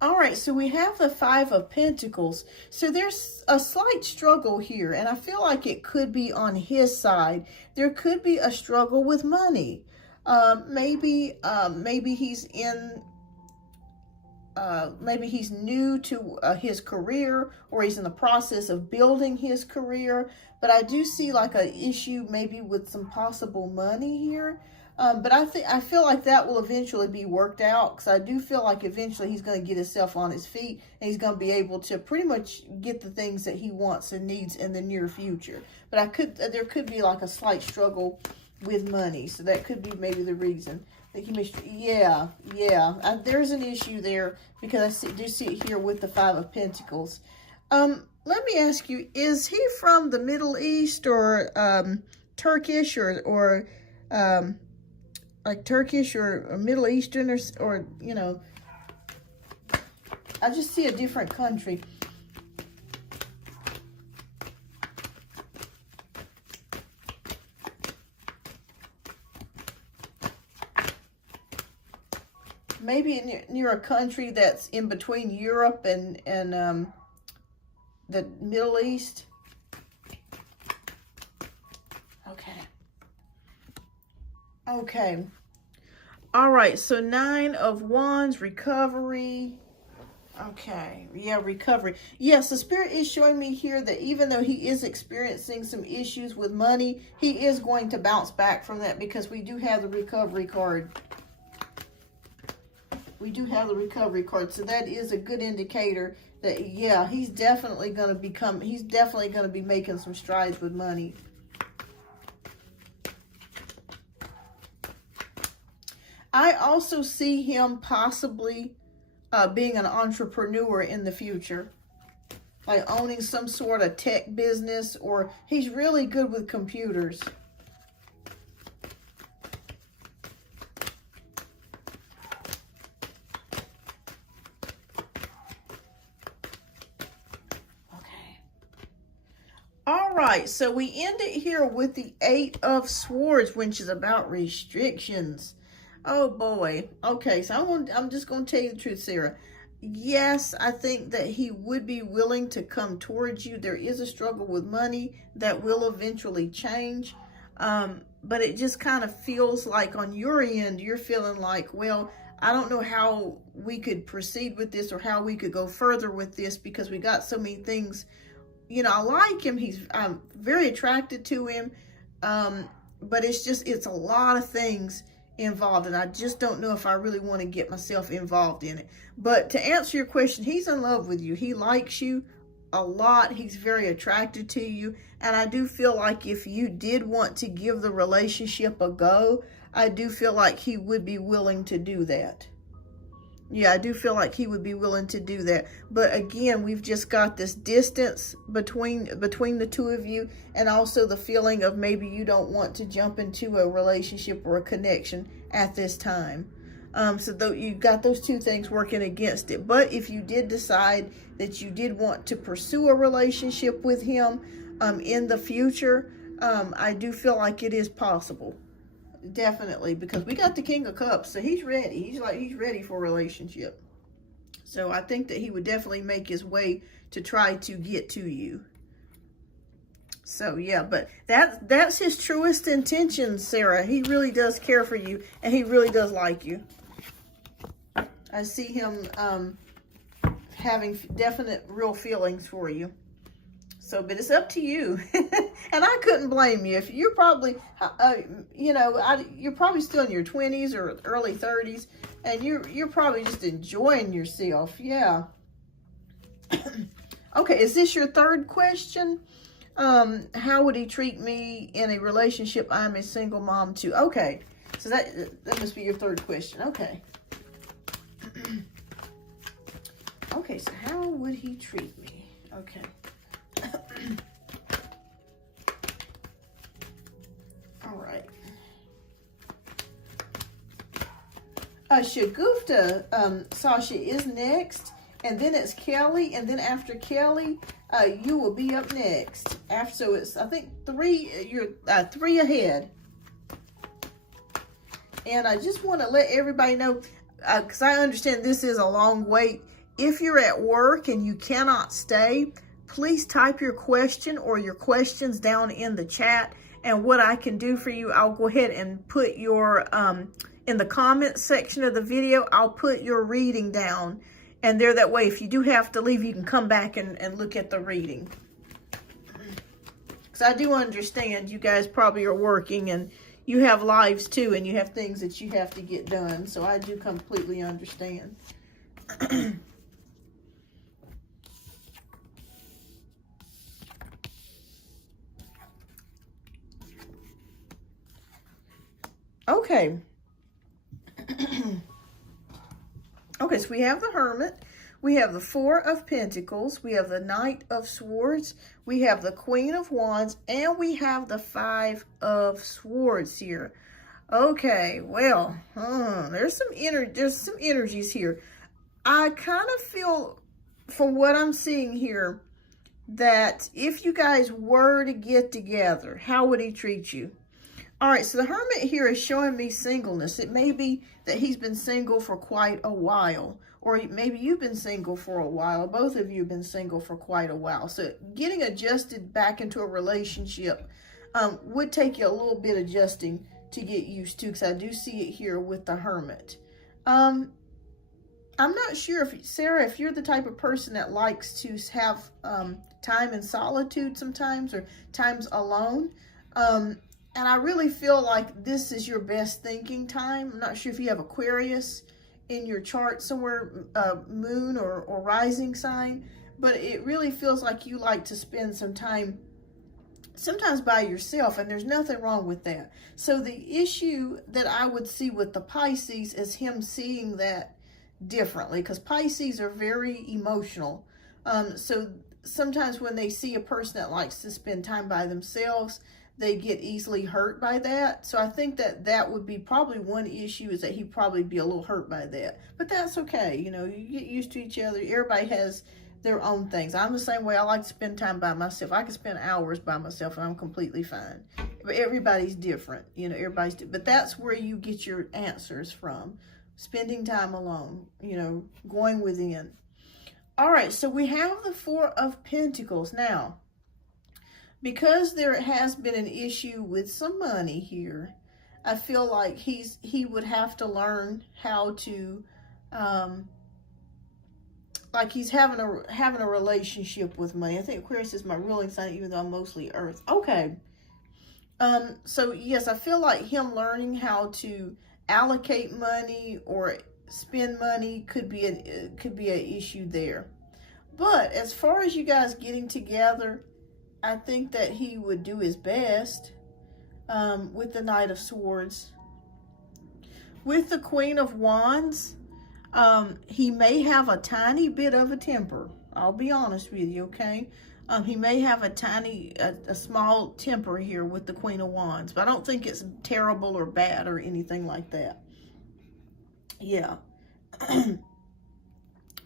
All right, so we have the 5 of Pentacles. So there's a slight struggle here, and I feel like it could be on his side. There could be a struggle with money. Maybe he's in, maybe he's new to his career, or he's in the process of building his career. But I do see like an issue maybe with some possible money here. But I feel like that will eventually be worked out, because I do feel like eventually he's going to get himself on his feet and he's going to be able to pretty much get the things that he wants and needs in the near future. But there could be like a slight struggle with money, so that could be maybe the reason that he may. Yeah. There's an issue there because I do see it here with the 5 of Pentacles. Let me ask you: is he from the Middle East or Turkish or like Turkish or Middle Eastern or you know? I just see a different country. Maybe near a country that's in between Europe and the Middle East. Okay. All right. So 9 of Wands, recovery. Okay. Yeah, recovery. Yes, the Spirit is showing me here that even though he is experiencing some issues with money, he is going to bounce back from that, because we do have the recovery card. We do have the recovery card. So that is a good indicator that, yeah, he's definitely going to be making some strides with money. I also see him possibly being an entrepreneur in the future, like owning some sort of tech business, or he's really good with computers. right, so we end it here with the 8 of Swords, which is about restrictions. Oh boy. Okay, so I'm just going to tell you the truth, Sarah. Yes, I think that he would be willing to come towards you. There is a struggle with money that will eventually change. But it just kind of feels like on your end, you're feeling like, well, I don't know how we could proceed with this or how we could go further with this because we got so many things. You know, I like him. I'm very attracted to him. But it's a lot of things involved, and I just don't know if I really want to get myself involved in it. But to answer your question, he's in love with you. He likes you a lot. He's very attracted to you, and I do feel like if you did want to give the relationship a go, I do feel like he would be willing to do that. Yeah, I do feel like he would be willing to do that. But again, we've just got this distance between the two of you, and also the feeling of maybe you don't want to jump into a relationship or a connection at this time. So though you got those two things working against it. But if you did decide that you did want to pursue a relationship with him in the future, I do feel like it is possible. Definitely, because we got the King of Cups, so he's ready. He's ready for a relationship. So I think that he would definitely make his way to try to get to you. So yeah, but that's his truest intentions, Sarah. He really does care for you, and he really does like you. I see him having definite, real feelings for you. So, but it's up to you. And I couldn't blame you. If you're probably, you're probably still in your 20s or early 30s, and you're probably just enjoying yourself. Yeah. Okay, is this your third question? How would he treat me in a relationship? I'm a single mom too. Okay, so that must be your third question. Okay. Okay, so how would he treat me? Okay. All right. Shagufta, Sasha, is next, and then it's Kelly, and then after Kelly, you will be up next. So it's, I think, you're 3 ahead. And I just want to let everybody know, because I understand this is a long wait. If you're at work and you cannot stay, please type your question or your questions down in the chat. And what I can do for you, I'll go ahead and put your, in the comments section of the video, I'll put your reading down. And there, that way, if you do have to leave, you can come back and look at the reading. Because I do understand you guys probably are working and you have lives too, and you have things that you have to get done. So I do completely understand. Okay. Okay, so we have the Hermit, we have the 4 of Pentacles, we have the Knight of Swords, we have the Queen of Wands, and we have the 5 of Swords here. Okay, well, there's some energies here. I kind of feel, from what I'm seeing here, that if you guys were to get together, how would he treat you? All right, so the Hermit here is showing me singleness. It may be that he's been single for quite a while, or maybe you've been single for a while. Both of you have been single for quite a while. So getting adjusted back into a relationship would take you a little bit adjusting to get used to, because I do see it here with the Hermit. I'm not sure if, Sarah, if you're the type of person that likes to have time in solitude sometimes, or times alone. And I really feel like this is your best thinking time. I'm not sure if you have Aquarius in your chart somewhere, moon or rising sign, but it really feels like you like to spend some time sometimes by yourself, and there's nothing wrong with that. So the issue that I would see with the Pisces is him seeing that differently, because Pisces are very emotional. So sometimes when they see a person that likes to spend time by themselves, they get easily hurt by that. So I think that would be probably one issue, is that he'd probably be a little hurt by that. But that's okay. You know, you get used to each other. Everybody has their own things. I'm the same way. I like to spend time by myself. I can spend hours by myself and I'm completely fine. But everybody's different, you know, but that's where you get your answers from. Spending time alone, you know, going within. All right, so we have the Four of Pentacles. Now, because there has been an issue with some money here, I feel like he would have to learn how to, like he's having a relationship with money. I think Aquarius is my ruling sign, even though I'm mostly Earth. Okay. So yes, I feel like him learning how to allocate money or spend money could be an issue there. But as far as you guys getting together, I think that he would do his best with the Knight of Swords. With the Queen of Wands, he may have a tiny bit of a temper. I'll be honest with you, okay? He may have a small temper here with the Queen of Wands, but I don't think it's terrible or bad or anything like that. Yeah.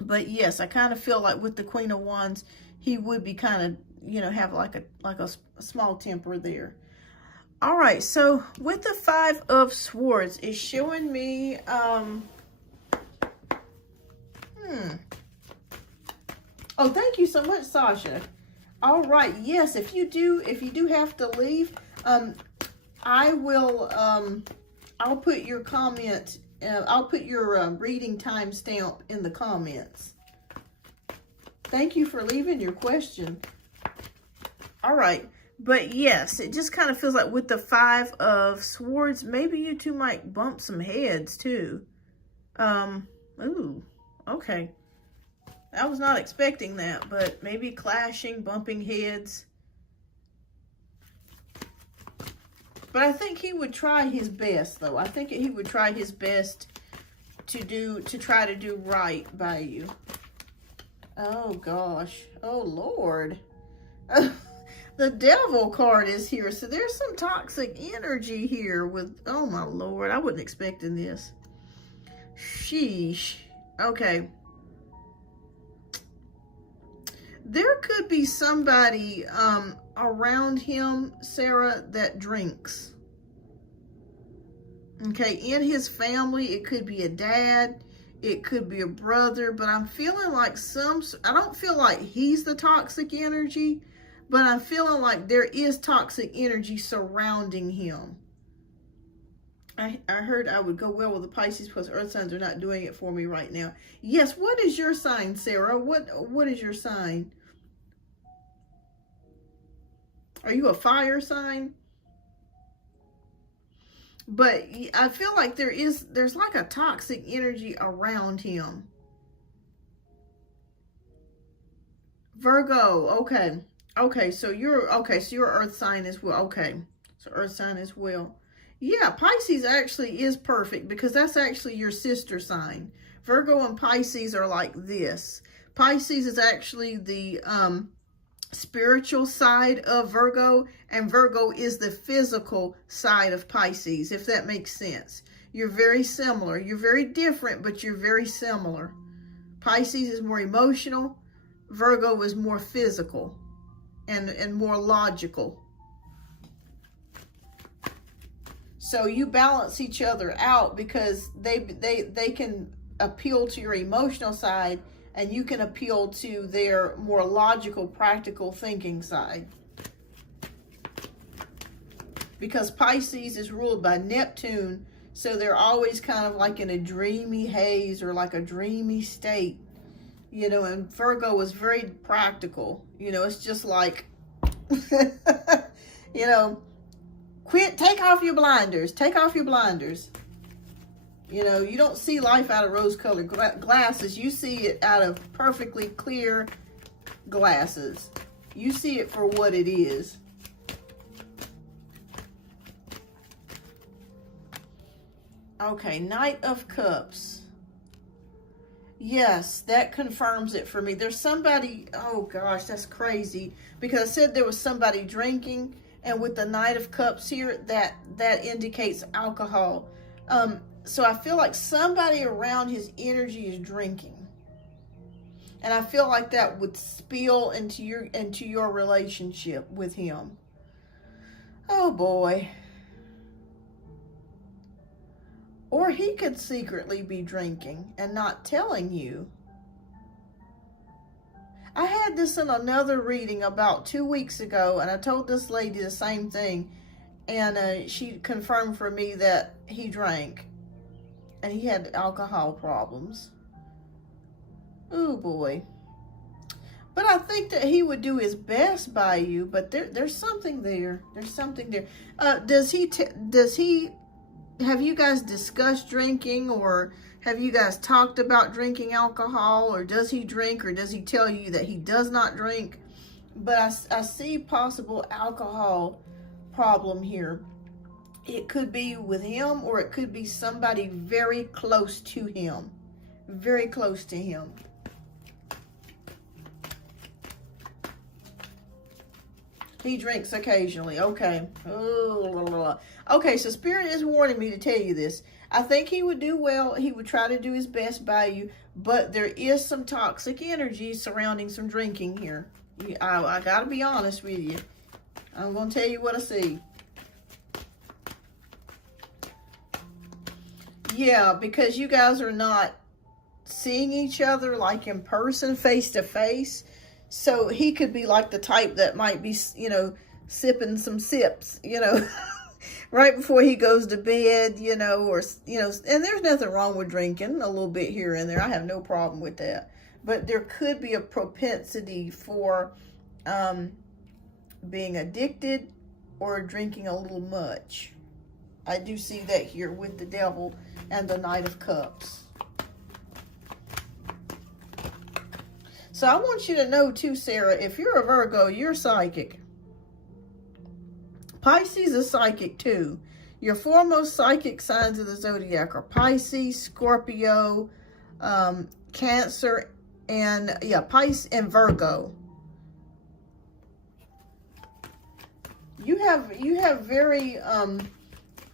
But yes, I kind of feel like with the Queen of Wands, he would be kind of, you know, have like a small temper there. All right, so with the Five of Swords, it's showing me, Oh, thank you so much, Sasha. All right, yes, if you do have to leave, I will, I'll put your comment, I'll put your reading timestamp in the comments. Thank you for leaving your question. All right, but yes, it just kind of feels like with the Five of Swords, maybe you two might bump some heads too. Ooh, okay. I was not expecting that, but maybe clashing, bumping heads. But I think he would try his best, though. I think he would try his best to try to do right by you. Oh, gosh. Oh, Lord. The Devil card is here. So there's some toxic energy here with, oh, my Lord. I wasn't expecting this. Sheesh. Okay. There could be somebody around him, Sarah, that drinks. Okay, in his family, it could be a dad, it could be a brother, but I'm feeling like I don't feel like he's the toxic energy, but I'm feeling like there is toxic energy surrounding him. I heard I would go well with the Pisces plus Earth signs are not doing it for me right now. Yes, what is your sign, Sarah? What is your sign? Are you a fire sign? But I feel like there's like a toxic energy around him. Virgo, okay. Okay, so you're Earth sign as well. Okay, so Earth sign as well. Yeah, Pisces actually is perfect because that's actually your sister sign. Virgo and Pisces are like this. Pisces is actually the spiritual side of Virgo, and Virgo is the physical side of Pisces, if that makes sense. You're very similar. You're very different, but you're very similar. Pisces is more emotional. Virgo is more physical and more logical. So you balance each other out because they can appeal to your emotional side and you can appeal to their more logical, practical thinking side. Because Pisces is ruled by Neptune, so they're always kind of like in a dreamy haze or like a dreamy state. You know, and Virgo is very practical. You know, it's just like, you know, take off your blinders. Take off your blinders. You know, you don't see life out of rose-colored glasses. You see it out of perfectly clear glasses. You see it for what it is. Okay, Knight of Cups. Yes, that confirms it for me. There's somebody, oh gosh, that's crazy. Because I said there was somebody drinking, and with the Knight of Cups here, that indicates alcohol. So I feel like somebody around his energy is drinking. And I feel like that would spill into your relationship with him. Oh boy. Or he could secretly be drinking and not telling you. I had this in another reading about 2 weeks ago, and I told this lady the same thing, and she confirmed for me that he drank, and he had alcohol problems. Oh boy. But I think that he would do his best by you, but there's something there. There's something there. Does he have you guys discussed drinking, or have you guys talked about drinking alcohol, or does he drink, or does he tell you that he does not drink? But I see possible alcohol problem here. It could be with him, or it could be somebody very close to him. Very close to him. He drinks occasionally. Okay. Oh, okay, so Spirit is warning me to tell you this. I think he would do well. He would try to do his best by you, but there is some toxic energy surrounding some drinking here. I got to be honest with you. I'm going to tell you what I see. Yeah, because you guys are not seeing each other like in person, face to face. So he could be like the type that might be, you know, sipping some sips, you know, right before he goes to bed, you know, or, you know, and there's nothing wrong with drinking a little bit here and there. I have no problem with that. But there could be a propensity for being addicted or drinking a little much. I do see that here with the Devil and the Knight of Cups. So I want you to know too, Sarah, if you're a Virgo, you're psychic. Pisces is psychic too. Your foremost psychic signs of the zodiac are Pisces, Scorpio, Cancer, and Pisces and Virgo. You have very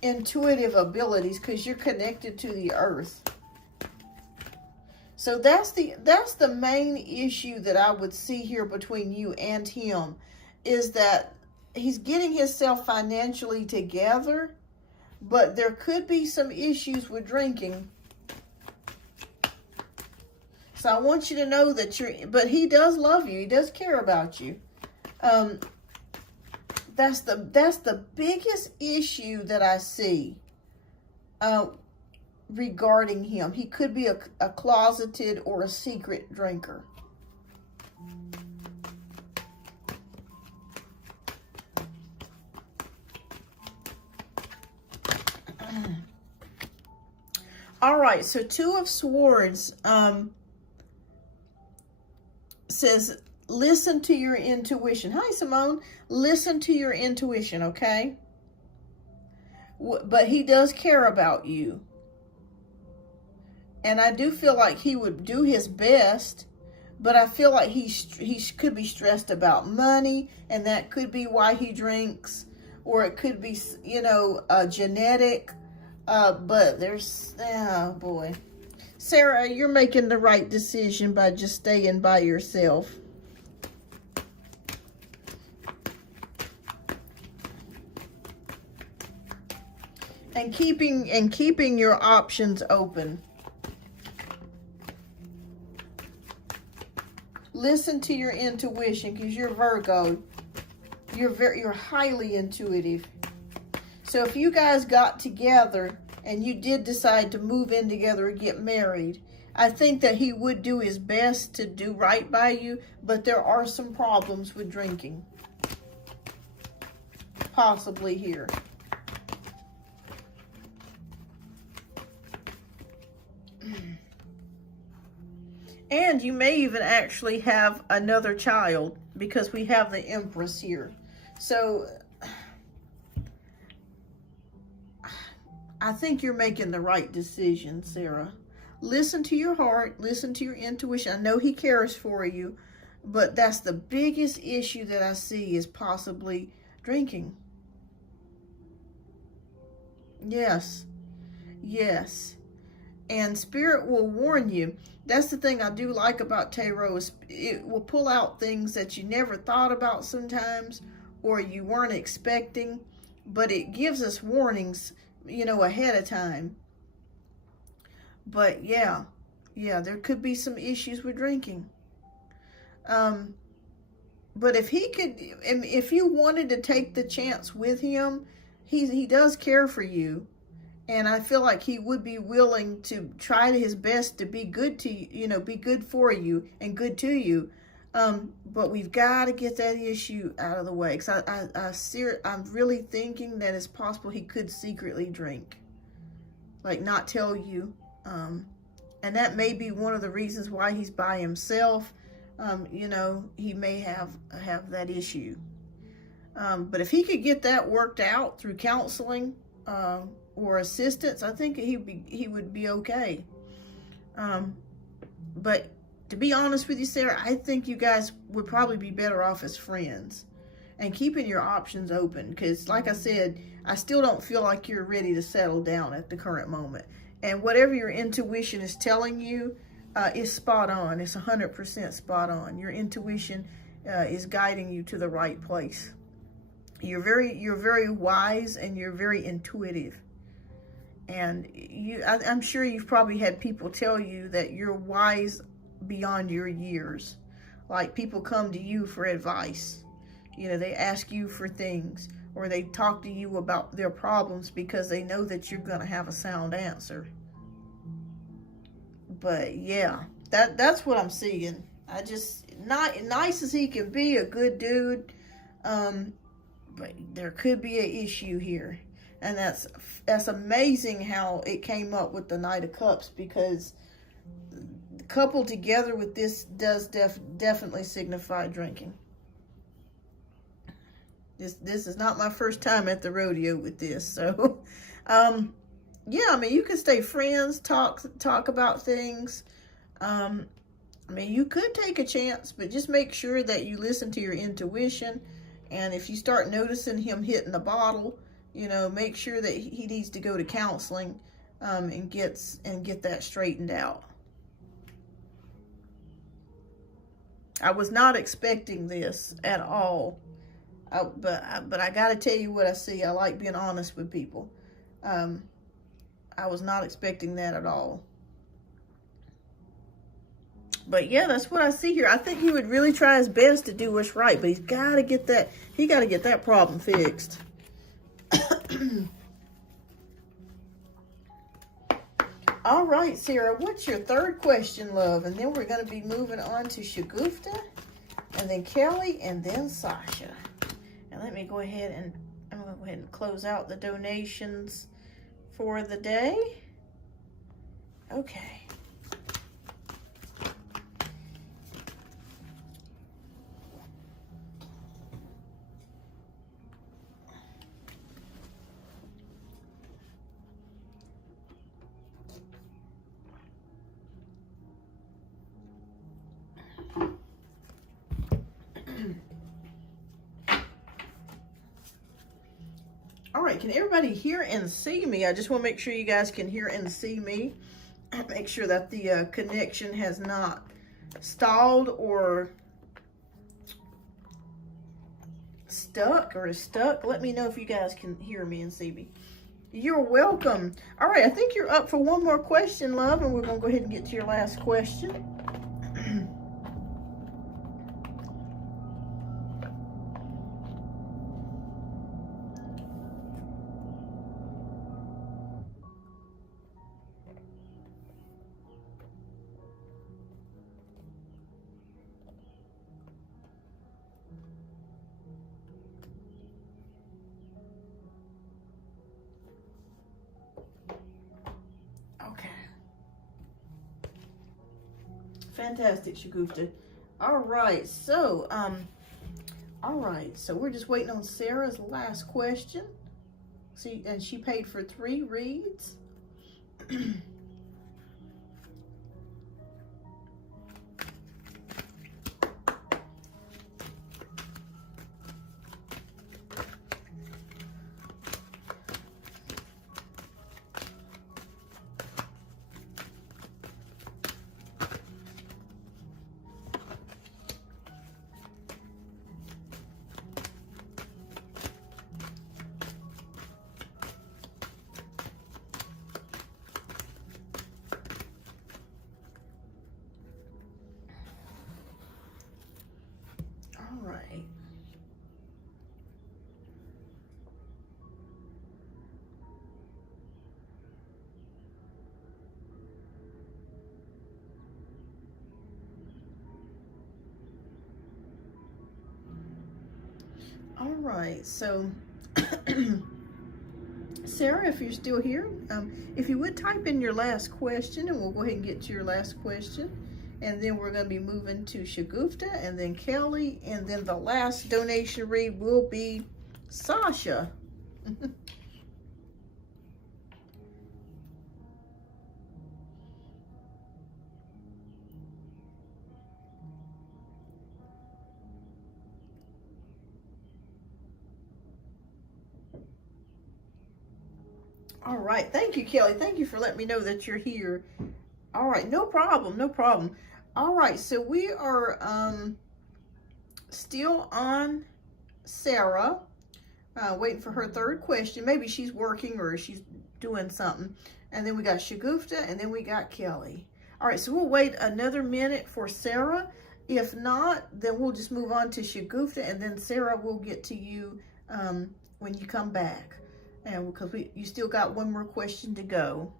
intuitive abilities because you're connected to the earth. So that's the main issue that I would see here between you and him, is that he's getting himself financially together, but there could be some issues with drinking. So I want you to know that but he does love you. He does care about you. That's the biggest issue that I see regarding him. He could be a closeted or a secret drinker. All right, so Two of Swords says, listen to your intuition. Hi, Simone. Listen to your intuition, okay? But he does care about you. And I do feel like he would do his best, but I feel like he could be stressed about money, and that could be why he drinks, or it could be, you know, genetic. But there's, oh boy. Sarah, you're making the right decision by just staying by yourself. And keeping your options open. Listen to your intuition, because you're Virgo. You're highly intuitive. So if you guys got together and you did decide to move in together or get married, I think that he would do his best to do right by you, but there are some problems with drinking. Possibly here. And you may even actually have another child, because we have the Empress here. So I think you're making the right decision, Sarah. Listen to your heart. Listen to your intuition. I know he cares for you, but that's the biggest issue that I see, is possibly drinking. Yes. Yes. And Spirit will warn you. That's the thing I do like about tarot, is it will pull out things that you never thought about sometimes, or you weren't expecting, but it gives us warnings, you know, ahead of time. But yeah, there could be some issues with drinking. But if he could, if you wanted to take the chance with him, he does care for you. And I feel like he would be willing to try his best to be good to you, you know, be good for you and good to you. But we've got to get that issue out of the way. Because I'm really thinking that it's possible he could secretly drink. Like, not tell you. And that may be one of the reasons why he's by himself. You know, he may have that issue. But if he could get that worked out through counseling, or assistance, I think he would be okay. But to be honest with you, Sarah, I think you guys would probably be better off as friends and keeping your options open. Because like I said, I still don't feel like you're ready to settle down at the current moment. And whatever your intuition is telling you is spot on. It's 100% spot on. Your intuition is guiding you to the right place. You're very wise, and you're very intuitive. And I'm sure you've probably had people tell you that you're wise beyond your years. Like, people come to you for advice. You know, they ask you for things, or they talk to you about their problems because they know that you're going to have a sound answer. But yeah, that's what I'm seeing. I just, not nice as he can be, a good dude, but there could be an issue here. And that's amazing how it came up with the Knight of Cups, because coupled together with this does definitely signify drinking. This is not my first time at the rodeo with this. So, yeah, I mean, you can stay friends, talk about things. I mean, you could take a chance, but just make sure that you listen to your intuition. And if you start noticing him hitting the bottle, you know, make sure that he needs to go to counseling, and get that straightened out. I was not expecting this at all, but I got to tell you what I see. I like being honest with people. I was not expecting that at all. But yeah, that's what I see here. I think he would really try his best to do what's right, but he's got to get that problem fixed. All right, Sarah, what's your third question, love? And then we're going to be moving on to Shagufta, and then Kelly, and then Sasha. And let me go ahead and I'm going to go ahead and close out the donations for the day. Okay. All right, can everybody hear and see me? I just want to make sure you guys can hear and see me. Make sure that the connection has not stalled or stuck or is stuck. Let me know if you guys can hear me and see me. You're welcome. All right, I think you're up for one more question, love, and we're going to go ahead and get to your last question. Fantastic, Shagufta. All right, so we're just waiting on Sarah's last question. See, and she paid for 3 reads. All right. All right, so Sarah, if you're still here, if you would type in your last question, and we'll go ahead and get to your last question. And then we're going to be moving to Shagufta, and then Kelly, and then the last donation read will be Sasha. All right, thank you, Kelly. Thank you for letting me know that you're here. All right, no problem, no problem. All right, so we are still on Sarah, waiting for her third question. Maybe she's working or she's doing something. And then we got Shagufta, and then we got Kelly. All right, so we'll wait another minute for Sarah. If not, then we'll just move on to Shagufta, and then Sarah will get to you when you come back. And because you still got one more question to go.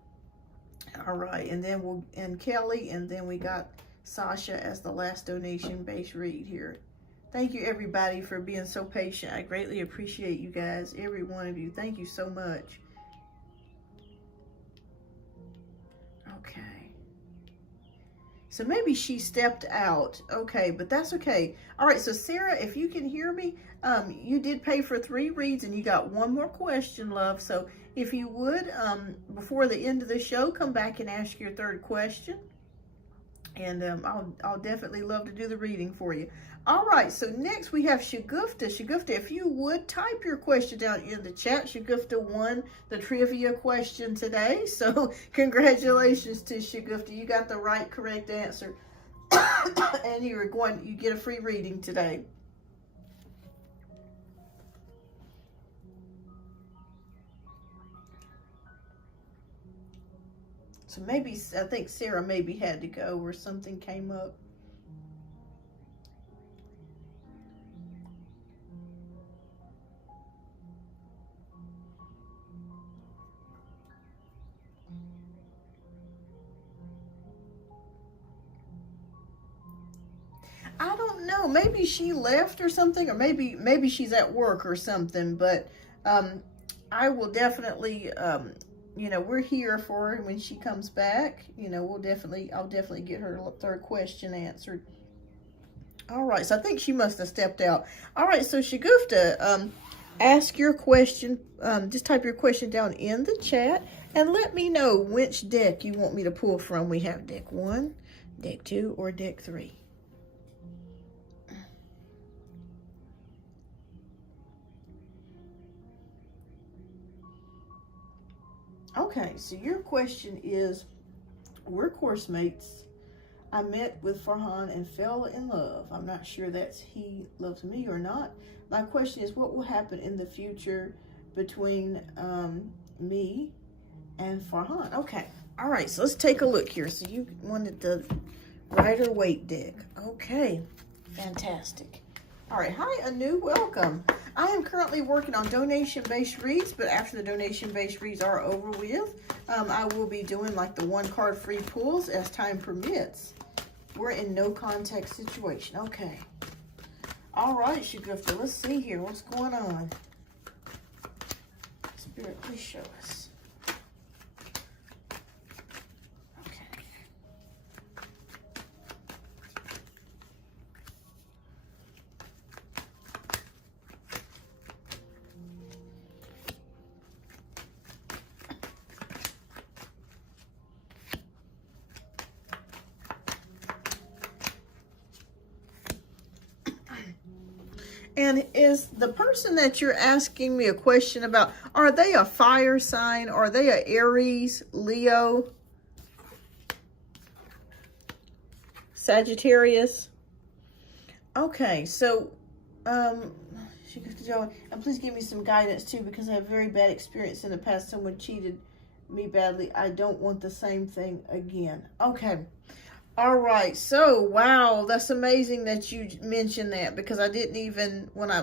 All right, and then and Kelly, and then we got Sasha as the last donation-based read here. Thank you, everybody, for being so patient. I greatly appreciate you guys, every one of you. Thank you so much. Okay. So maybe she stepped out. Okay, but that's okay. All right, so Sarah, if you can hear me, you did pay for 3 reads, and you got one more question, love. So if you would, before the end of the show, come back and ask your third question. And I'll definitely love to do the reading for you. All right, so next we have Shagufta. Shagufta, if you would type your question down in the chat. Shagufta won the trivia question today. So congratulations to Shagufta. You got the correct answer. And you get a free reading today. So maybe, I think Sarah maybe had to go or something came up. I don't know. Maybe she left or something, or maybe she's at work or something. But I will definitely, you know, we're here for her when she comes back. You know, I'll definitely get her third question answered. All right, so I think she must have stepped out. All right, so Shagufta, ask your question. Just type your question down in the chat and let me know which deck you want me to pull from. We have deck 1, deck 2, or deck 3. Okay, so your question is, we're course mates. I met with Farhan and fell in love. I'm not sure that's he loves me or not. My question is, what will happen in the future between me and Farhan? Okay, all right, so let's take a look here. So you wanted the Rider-Waite deck. Okay, fantastic. All right, hi Anu, welcome. I am currently working on donation-based reads, but after the donation-based reads are over with, I will be doing like the 1-card free pulls as time permits. We're in no contact situation. Okay. All right, Shagufta, let's see here. What's going on? Spirit, please show us. And is the person that you're asking me a question about, are they a fire sign? Are they a Aries, Leo, Sagittarius? Okay, so, and please give me some guidance too, because I have very bad experience in the past. Someone cheated me badly. I don't want the same thing again. Okay. All right. So, wow, that's amazing that you mentioned that, because I didn't even when I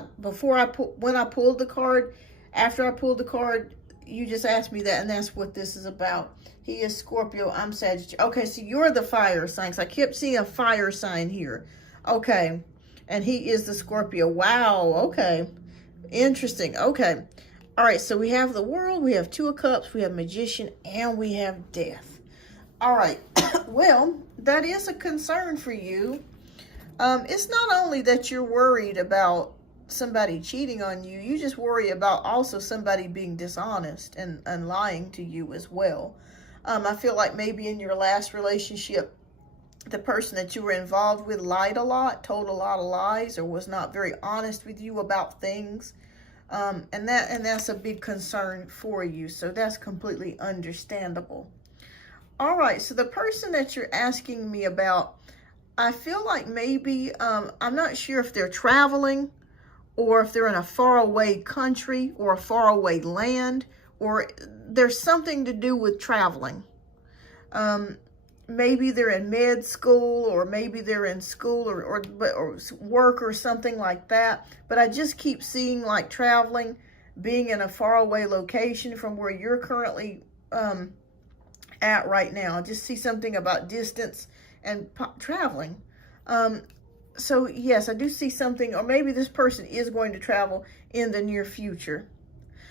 pulled the card, after I pulled the card, you just asked me that, and that's what this is about. He is Scorpio. I'm Sagittarius. Okay, so you're the fire sign. So I kept seeing a fire sign here. Okay, and he is the Scorpio. Wow. Okay, interesting. Okay. All right. So we have the World. We have Two of Cups. We have Magician, and we have Death. All right. Well, that is a concern for you. It's not only that you're worried about somebody cheating on you, you just worry about also somebody being dishonest and lying to you as well. I feel like maybe in your last relationship, the person that you were involved with lied a lot, told a lot of lies, or was not very honest with you about things. And that's a big concern for you. So that's completely understandable. All right, so the person that you're asking me about, I feel like maybe, I'm not sure if they're traveling, or if they're in a faraway country or a faraway land, or there's something to do with traveling. Maybe they're in med school, or maybe they're in school or work or something like that. But I just keep seeing like traveling, being in a faraway location from where you're currently at right now. I just see something about distance and traveling. So yes, I do see something, or maybe this person is going to travel in the near future.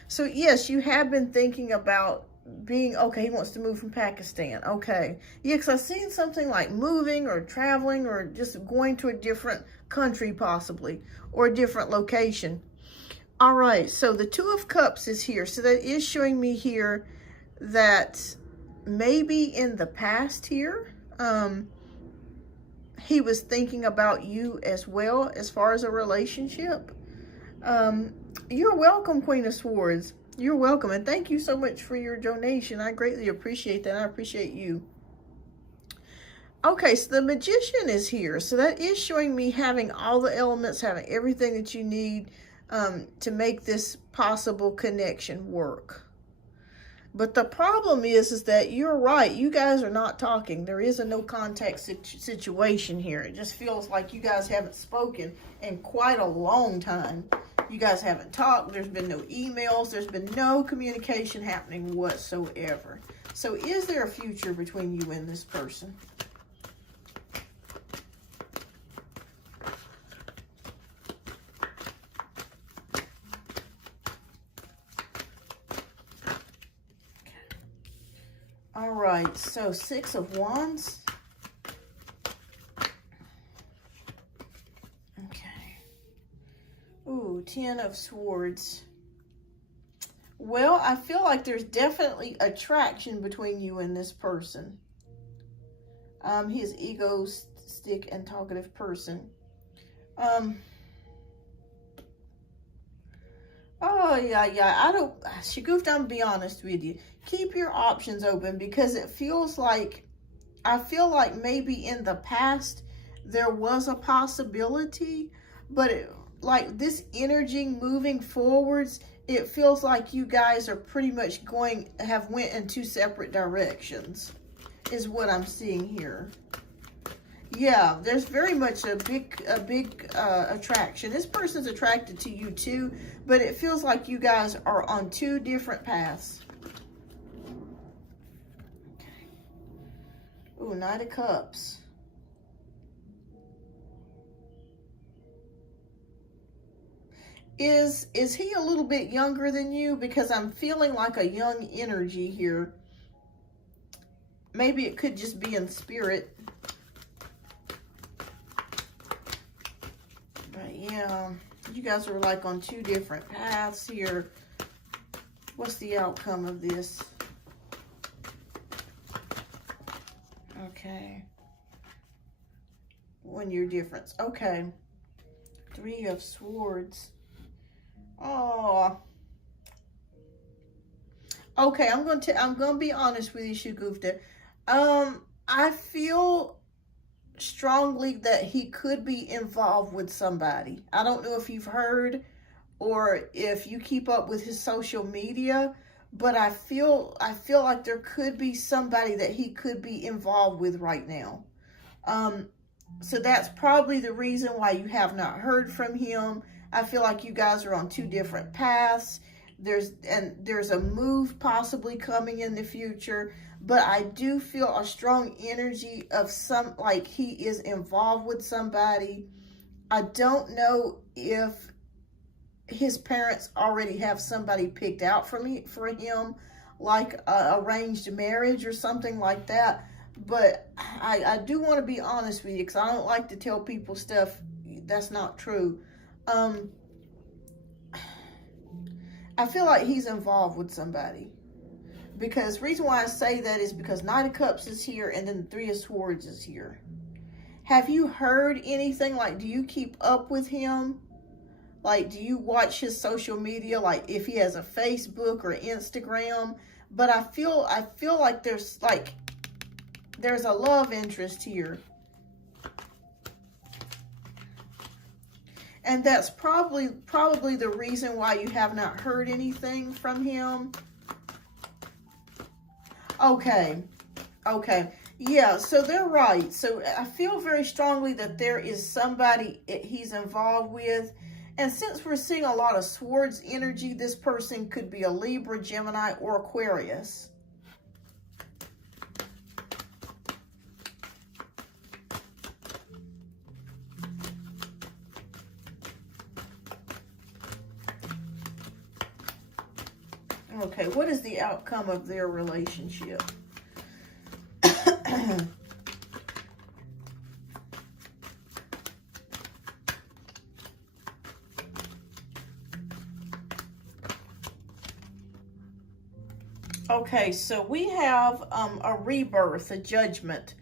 So yes, you have been thinking about being, okay, he wants to move from Pakistan. Okay. Yeah, because I've seen something like moving or traveling or just going to a different country possibly, or a different location. All right, so the Two of Cups is here. So that is showing me here that maybe in the past here, he was thinking about you as well as far as a relationship. You're welcome, Queen of Swords. You're welcome. And thank you so much for your donation. I greatly appreciate that. I appreciate you. Okay, so the Magician is here. So that is showing me having all the elements, having everything that you need to make this possible connection work. But the problem is that you're right. You guys are not talking. There is a no contact situation here. It just feels like you guys haven't spoken in quite a long time. You guys haven't talked. There's been no emails. There's been no communication happening whatsoever. So is there a future between you and this person? All right, so Six of Wands. Okay. Ooh, Ten of Swords. Well, I feel like there's definitely attraction between you and this person. He's egoistic and talkative person. Oh, yeah. Shagoofed, I'm gonna be honest with you. Keep your options open, because it feels like, I feel like maybe in the past there was a possibility, but like this energy moving forwards, it feels like you guys are pretty much went in two separate directions, is what I'm seeing here. Yeah, there's very much a big attraction. This person's attracted to you too, but it feels like you guys are on two different paths. Okay. Ooh, Knight of Cups. Is he a little bit younger than you? Because I'm feeling like a young energy here. Maybe it could just be in spirit. Yeah, you guys are like on two different paths here. What's the outcome of this? Okay. 1 year difference. Okay. Three of Swords. Oh. Okay, I'm gonna be honest with you, Shagufta. I feel strongly that he could be involved with somebody. I don't know if you've heard or if you keep up with his social media, but I feel like there could be somebody that he could be involved with right now. So that's probably the reason why you have not heard from him. I feel like you guys are on two different paths. There's a move possibly coming in the future, but I do feel a strong energy of like he is involved with somebody. I don't know if his parents already have somebody picked out for him, like arranged marriage or something like that. But I do want to be honest with you, because I don't like to tell people stuff that's not true. I feel like he's involved with somebody. Because the reason why I say that is because Knight of Cups is here, and then the Three of Swords is here. Have you heard anything? Like, do you keep up with him? Like, do you watch his social media? Like, if he has a Facebook or Instagram? But I feel like there's a love interest here. And that's probably the reason why you have not heard anything from him. Okay. Yeah, so they're right. So I feel very strongly that there is somebody he's involved with. And since we're seeing a lot of swords energy, this person could be a Libra, Gemini, or Aquarius. Okay, what is the outcome of their relationship? Okay, so we have a rebirth, a judgment.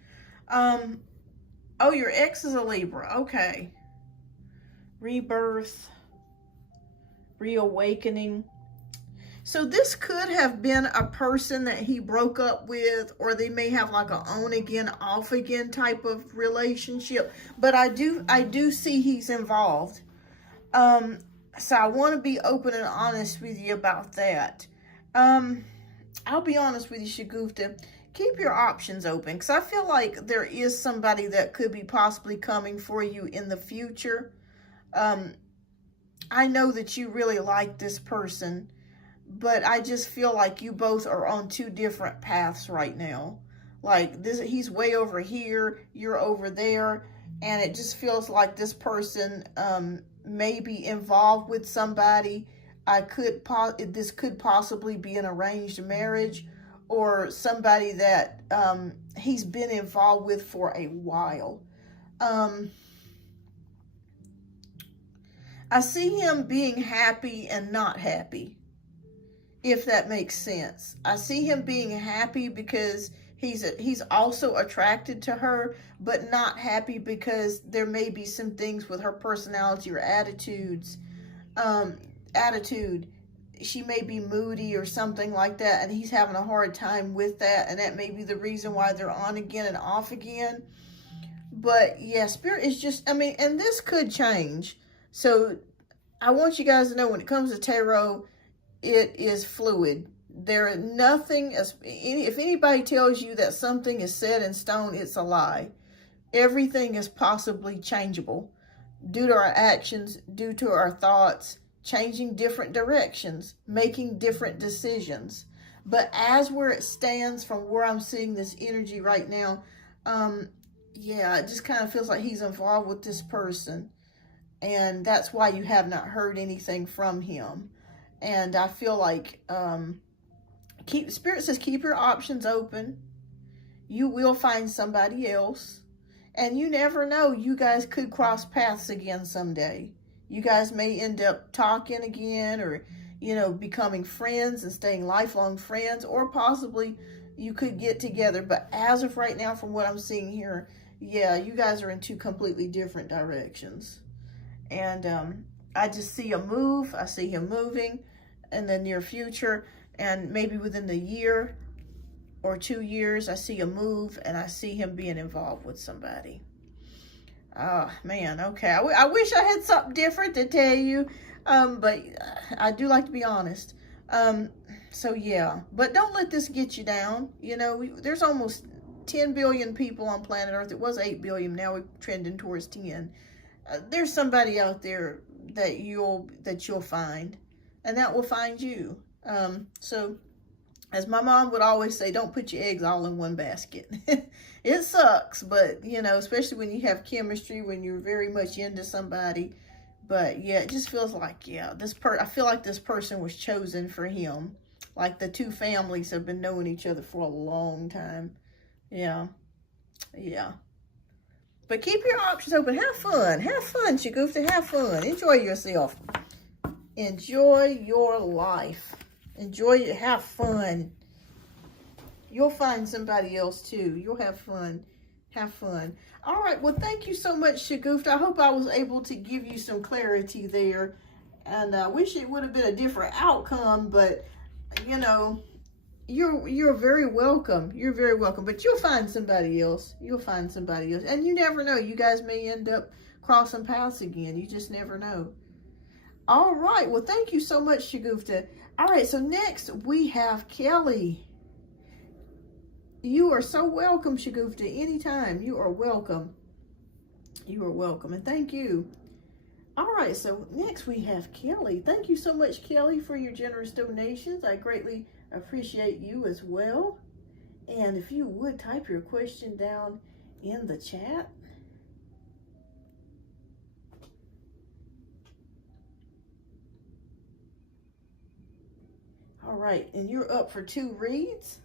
Oh, your ex is a Libra. Okay. Rebirth, reawakening. So this could have been a person that he broke up with, or they may have like a on again, off again type of relationship. But I do see he's involved. So I want to be open and honest with you about that. I'll be honest with you, Shagufta. Keep your options open, because I feel like there is somebody that could be possibly coming for you in the future. I know that you really like this person, but I just feel like you both are on two different paths right now. Like this, he's way over here, you're over there, and it just feels like this person may be involved with somebody. This could possibly be an arranged marriage, or somebody that he's been involved with for a while. I see him being happy and not happy, if that makes sense. I see him being happy because he's also attracted to her, but not happy because there may be some things with her personality or attitude. She may be moody or something like that, and he's having a hard time with that, and that may be the reason why they're on again and off again. But yeah, Spirit is just, and this could change. So I want you guys to know, when it comes to tarot, it is fluid. There is nothing, if anybody tells you that something is set in stone, it's a lie. Everything is possibly changeable due to our actions, due to our thoughts, changing different directions, making different decisions. But as where it stands from where I'm seeing this energy right now, yeah, it just kind of feels like he's involved with this person. And that's why you have not heard anything from him. And I feel like Spirit says keep your options open. You will find somebody else. And you never know, you guys could cross paths again someday. You guys may end up talking again, or, becoming friends and staying lifelong friends, or possibly you could get together. But as of right now, from what I'm seeing here, yeah, you guys are in two completely different directions. And I just see a move. I see him moving in the near future, and maybe within the year or 2 years, I see a move, and I see him being involved with somebody. Oh, man, okay. I wish I had something different to tell you, but I do like to be honest. So, yeah. But don't let this get you down. There's almost 10 billion people on planet Earth. It was 8 billion. Now we're trending towards 10. There's somebody out there that you'll find, and that will find you. So as my mom would always say, don't put your eggs all in one basket. It sucks, but you know, especially when you have chemistry, when you're very much into somebody. But yeah, it just feels like, yeah, I feel like this person was chosen for him. Like the two families have been knowing each other for a long time. Yeah. Yeah. But keep your options open. Have fun. Have fun, Shagufta. Have fun. Enjoy yourself. Enjoy your life. Enjoy it. Have fun. You'll find somebody else too. You'll have fun. Have fun. All right. Well, thank you so much, Shagufta. I hope I was able to give you some clarity there. And I wish it would have been a different outcome, but you know, you're very welcome. You're very welcome. But you'll find somebody else. You'll find somebody else. And you never know. You guys may end up crossing paths again. You just never know. All right. Well, thank you so much, Shagufta. All right. So next we have Kelly. You are so welcome, Shagufta. Anytime. You are welcome. You are welcome. And thank you. All right. So next we have Kelly. Thank you so much, Kelly, for your generous donations. I greatly appreciate you as well. And if you would type your question down in the chat. All right, and you're up for 2 reads.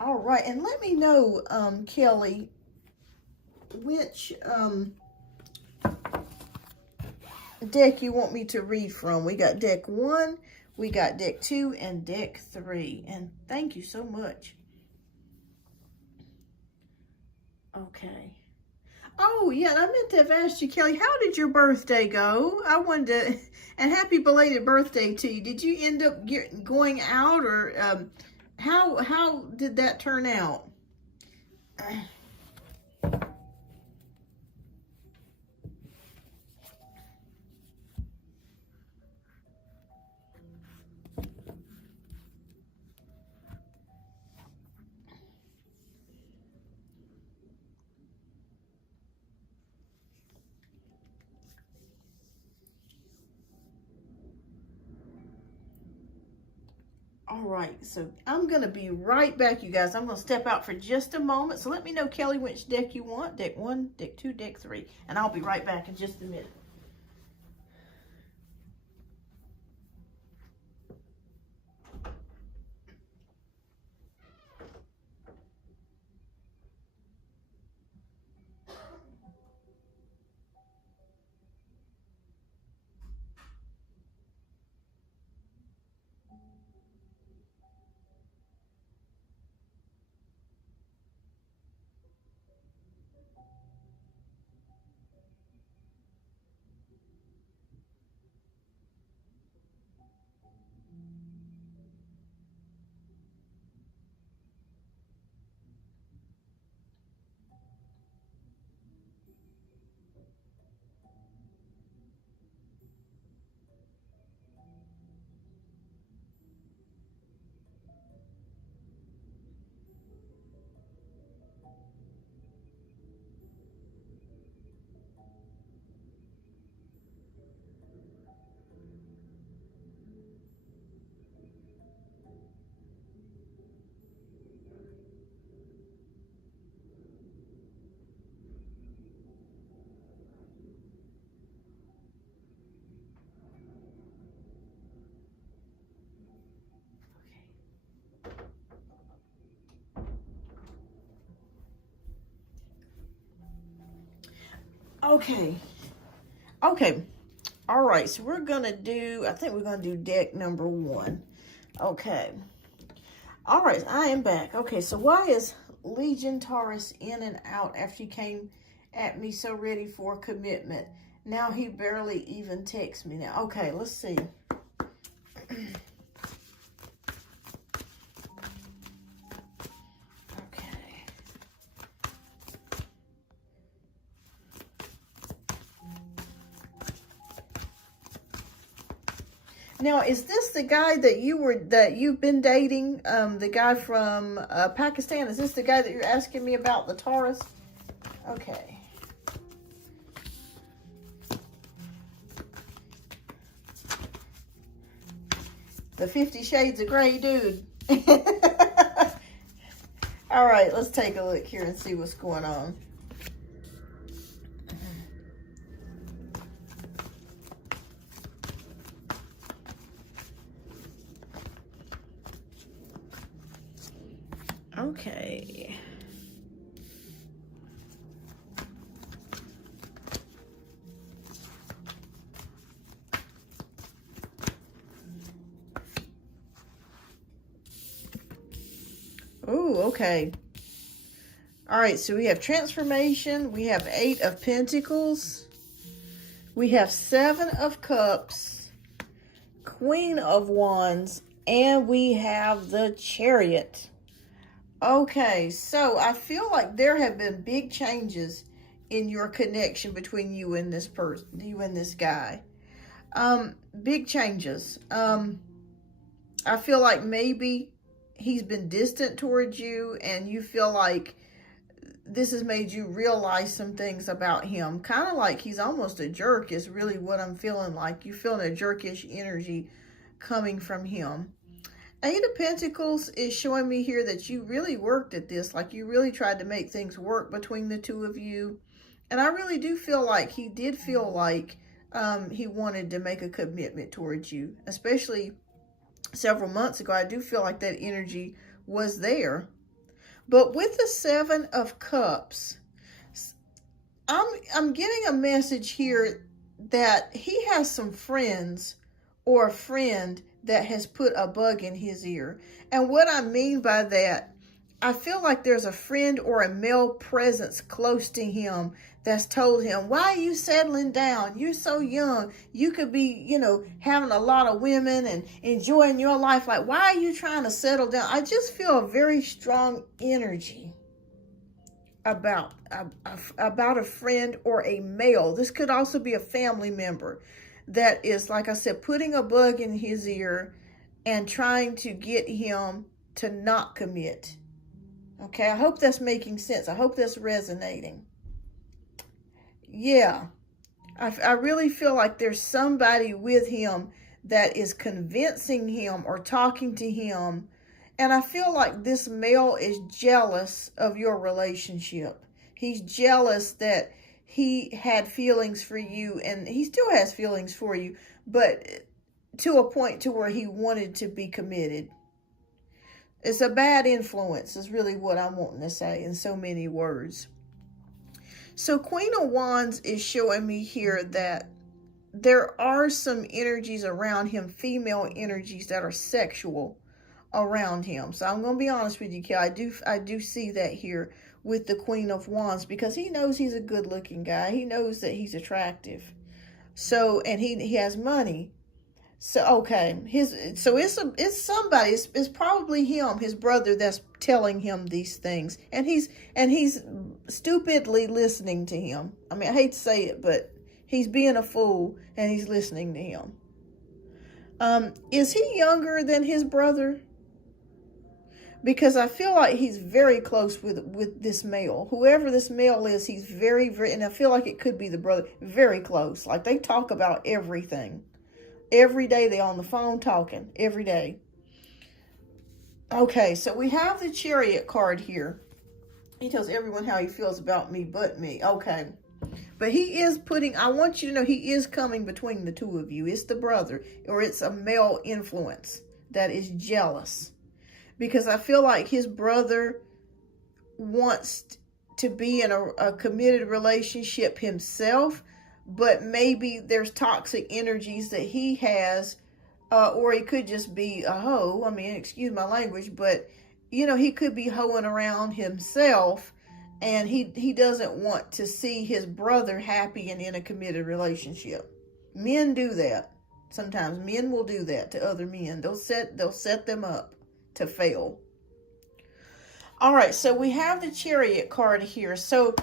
All right, and let me know, Kelly, which deck you want me to read from. We got deck 1, we got deck 2, and deck 3. And thank you so much. Okay. Oh, yeah, and I meant to have asked you, Kelly, how did your birthday go? I wanted to, and happy belated birthday to you. Did you end up going out, or how did that turn out? All right, so I'm going to be right back, you guys. I'm going to step out for just a moment. So let me know, Kelly, which deck you want. Deck 1, deck 2, deck 3. And I'll be right back in just a minute. Okay. All right, so we're going to do, I think we're going to do deck number 1. Okay. All right, I am back. Okay, so why is Legion Taurus in and out after you came at me so ready for commitment? Now he barely even texts me now. Okay, let's see. Now, is this the guy that you've been dating? The guy from Pakistan? Is this the guy that you're asking me about, the Taurus? Okay. The 50 Shades of Grey dude. All right, let's take a look here and see what's going on. Okay. Oh, okay. All right, so we have transformation. We have 8 of Pentacles. We have 7 of Cups, Queen of Wands, and we have the Chariot. Okay, so I feel like there have been big changes in your connection between you and this person, you and this guy. Big changes. I feel like maybe he's been distant towards you, and you feel like this has made you realize some things about him. Kind of like he's almost a jerk is really what I'm feeling like. You're feeling a jerkish energy coming from him. 8 of Pentacles is showing me here that you really worked at this. Like you really tried to make things work between the two of you. And I really do feel like he did feel like he wanted to make a commitment towards you. Especially several months ago. I do feel like that energy was there. But with the 7 of Cups, I'm getting a message here that he has some friends or a friend that has put a bug in his ear. And what I mean by that, I feel like there's a friend or a male presence close to him that's told him, why are you settling down? You're so young. You could be, you know, having a lot of women and enjoying your life. Like, why are you trying to settle down? I just feel a very strong energy about a friend or a male. This could also be a family member that is, like I said, putting a bug in his ear and trying to get him to not commit. Okay, I hope that's making sense. I hope that's resonating. Yeah, I really feel like there's somebody with him that is convincing him or talking to him. And I feel like this male is jealous of your relationship. He's jealous that he had feelings for you, and he still has feelings for you, but to a point to where he wanted to be committed. It's a bad influence is really what I'm wanting to say in so many words. So Queen of Wands is showing me here that there are some energies around him, female energies that are sexual around him. So I'm going to be honest with you, Kay. I do see that here with the Queen of Wands, because he knows he's a good looking guy. He knows that he's attractive. So, and he has money. So, okay, it's somebody, it's probably him, his brother, that's telling him these things. And he's stupidly listening to him. I mean, I hate to say it, but he's being a fool and he's listening to him. Is he younger than his brother? Because I feel like he's very close with this male. Whoever this male is, he's very, very, and I feel like it could be the brother, very close. Like they talk about everything. Every day they're on the phone talking, every day. Okay, so we have the Chariot card here. He tells everyone how he feels about me but me. Okay. But he is putting, I want you to know, he is coming between the two of you. It's the brother, or it's a male influence that is jealous. Because I feel like his brother wants to be in a committed relationship himself, but maybe there's toxic energies that he has, or he could just be a hoe. I mean, excuse my language, but, you know, he could be hoeing around himself, and he doesn't want to see his brother happy and in a committed relationship. Men do that. Sometimes men will do that to other men. They'll set them up to fail. All right, so we have the Chariot card here. So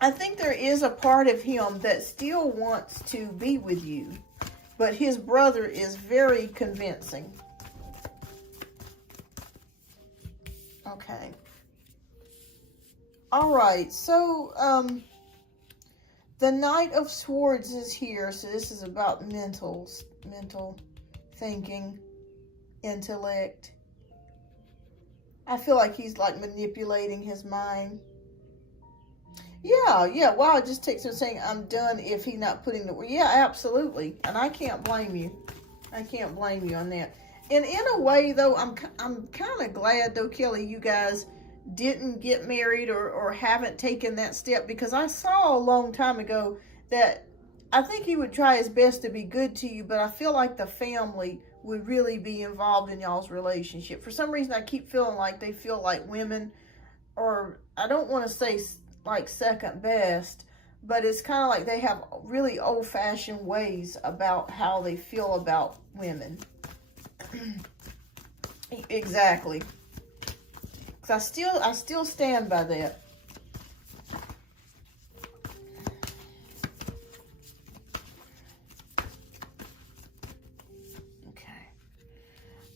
I think there is a part of him that still wants to be with you. but his brother is very convincing. Okay. All right, so the Knight of Swords is here. So this is about mental thinking, intellect. I feel like he's like manipulating his mind. Yeah. Wow, it just takes him saying, I'm done if he's not putting the word. Yeah, absolutely. And I can't blame you. I can't blame you on that. And in a way, though, I'm kind of glad, though, Kelly, you guys didn't get married or haven't taken that step, because I saw a long time ago that I think he would try his best to be good to you, but I feel like the family would really be involved in y'all's relationship. For some reason, I keep feeling like they feel like women, or I don't want to say like second best, but it's kind of like they have really old-fashioned ways about how they feel about women. Exactly. Because I still stand by that. Okay.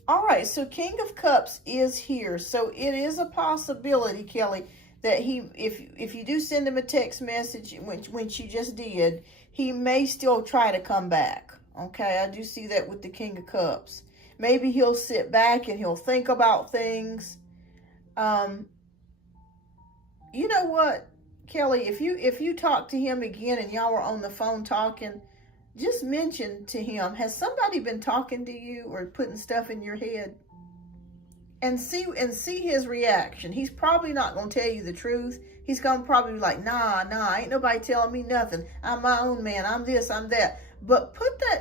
All right, so King of Cups is here. So it is a possibility, Kelly, that if you do send him a text message, which you just did, he may still try to come back. Okay, I do see that with the King of Cups. Maybe he'll sit back and he'll think about things. You know what, Kelly, if you talk to him again and y'all were on the phone talking, just mention to him, has somebody been talking to you or putting stuff in your head? And see his reaction. He's probably not going to tell you the truth. He's going to probably be like, nah, ain't nobody telling me nothing. I'm my own man. I'm this, I'm that. But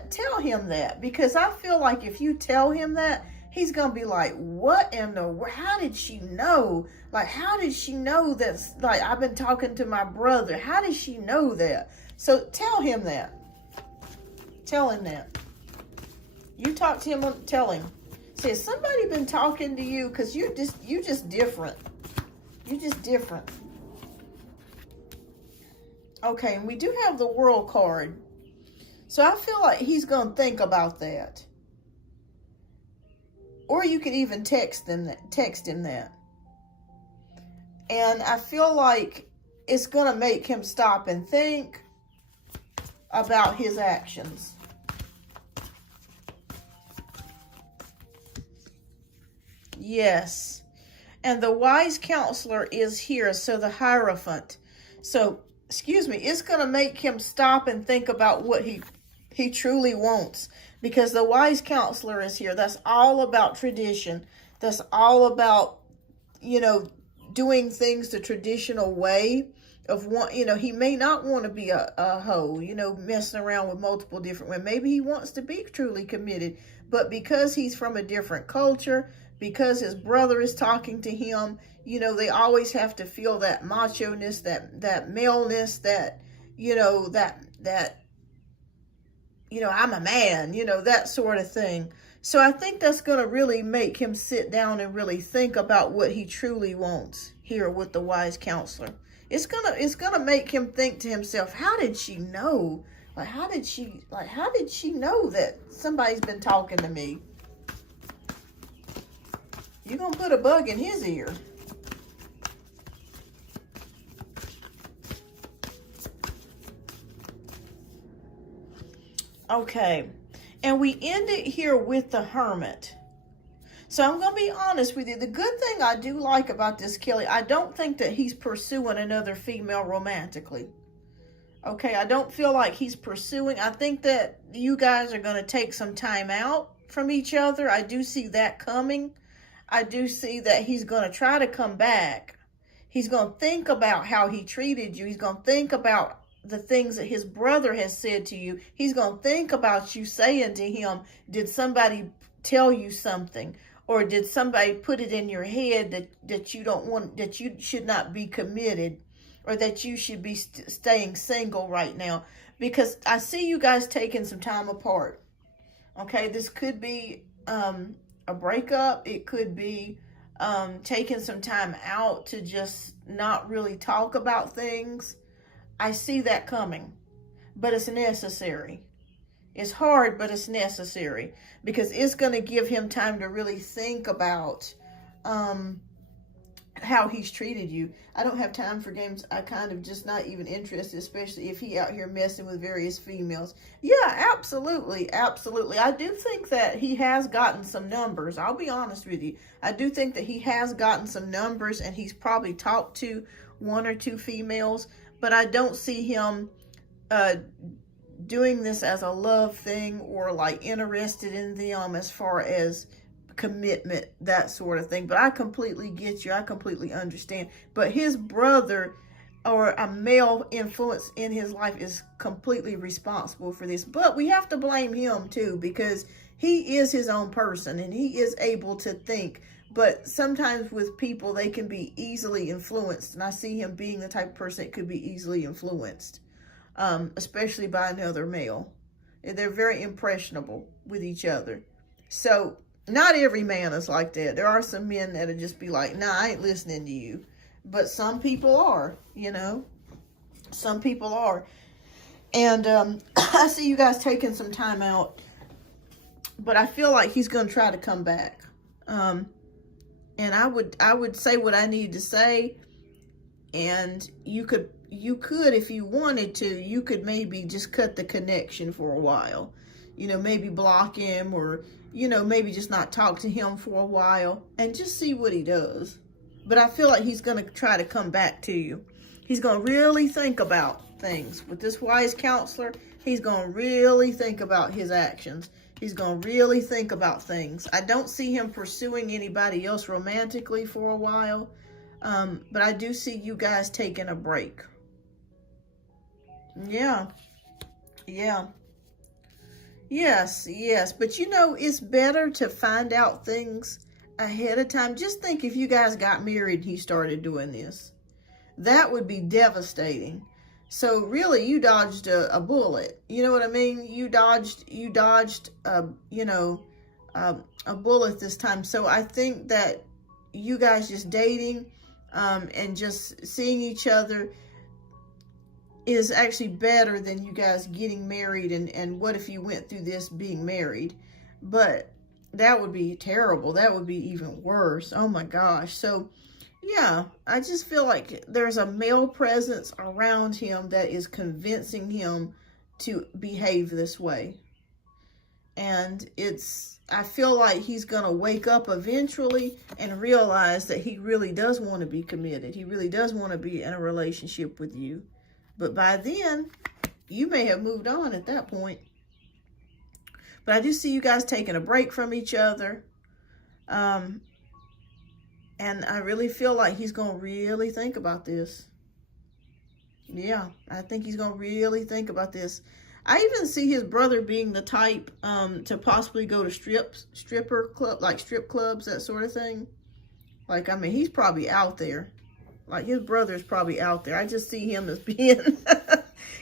tell him that, because I feel like if you tell him that, he's going to be like, what in the world? How did she know? Like, how did she know that, like, I've been talking to my brother? How did she know that? So tell him that. Tell him that. You talk to him, tell him. Say, has somebody been talking to you? Because you just different. You're just different. Okay, and we do have the World card. So I feel like he's going to think about that. Or you could even text him that. And I feel like it's going to make him stop and think about his actions. Yes. And the wise counselor is here. So the Hierophant. So, excuse me, it's going to make him stop and think about what he truly wants. Because the wise counselor is here. That's all about tradition. That's all about, doing things the traditional way of one. He may not want to be a hoe, messing around with multiple different women. Maybe he wants to be truly committed. But because he's from a different culture, because his brother is talking to him, they always have to feel that macho-ness, that maleness, that I'm a man, that sort of thing. So I think that's going to really make him sit down and really think about what he truly wants here with the wise counselor. It's gonna make him think to himself, how did she know? How did she know that somebody's been talking to me? You're going to put a bug in his ear. Okay. And we end it here with the Hermit. So I'm going to be honest with you. The good thing I do like about this, Kelly, I don't think that he's pursuing another female romantically. Okay, I don't feel like he's pursuing. I think that you guys are going to take some time out from each other. I do see that coming. I do see that he's going to try to come back. He's going to think about how he treated you. He's going to think about the things that his brother has said to you. He's going to think about you saying to him, did somebody tell you something? Or did somebody put it in your head that you don't want, that you should not be committed, or that you should be staying single right now? Because I see you guys taking some time apart. Okay, this could be a breakup. It could be taking some time out to just not really talk about things. I see that coming, but it's necessary. It's hard, but it's necessary, because it's going to give him time to really think about how he's treated you. I don't have time for games. I kind of just not even interested, especially if he out here messing with various females. Yeah, absolutely. Absolutely. I do think that he has gotten some numbers. I'll be honest with you. I do think that he has gotten some numbers, and he's probably talked to one or two females, but I don't see him doing this as a love thing or like interested in them as far as commitment, that sort of thing. But I completely get you. I completely understand. But his brother or a male influence in his life is completely responsible for this. But we have to blame him too, because he is his own person and he is able to think. But sometimes with people, they can be easily influenced. And I see him being the type of person that could be easily influenced, especially by another male. And they're very impressionable with each other. So not every man is like that. There are some men that'll just be like, nah, I ain't listening to you. But some people are, you know. Some people are. And I see you guys taking some time out. But I feel like he's going to try to come back. And I would say what I need to say. And you could, if you wanted to, you could maybe just cut the connection for a while. You know, maybe block him, or, you know, maybe just not talk to him for a while and just see what he does. But I feel like he's going to try to come back to you. He's going to really think about things. With this wise counselor, he's going to really think about his actions. He's going to really think about things. I don't see him pursuing anybody else romantically for a while. But I do see you guys taking a break. Yeah. Yeah. Yes, yes. But you know, it's better to find out things ahead of time. Just think if you guys got married and he started doing this. That would be devastating. So really, you dodged a bullet. You know what I mean? You dodged, you know, a bullet this time. So I think that you guys just dating and just seeing each other is actually better than you guys getting married. And what if you went through this being married? But that would be terrible. That would be even worse. Oh my gosh. So yeah, I just feel like there's a male presence around him that is convincing him to behave this way. And I feel like he's going to wake up eventually and realize that he really does want to be committed. He really does want to be in a relationship with you. But by then, you may have moved on at that point. But I do see you guys taking a break from each other. And I really feel like he's going to really think about this. Yeah, I think he's going to really think about this. I even see his brother being the type to possibly go to stripper club, like strip clubs, that sort of thing. Like, I mean, he's probably out there. Like, his brother's probably out there. I just see him as being,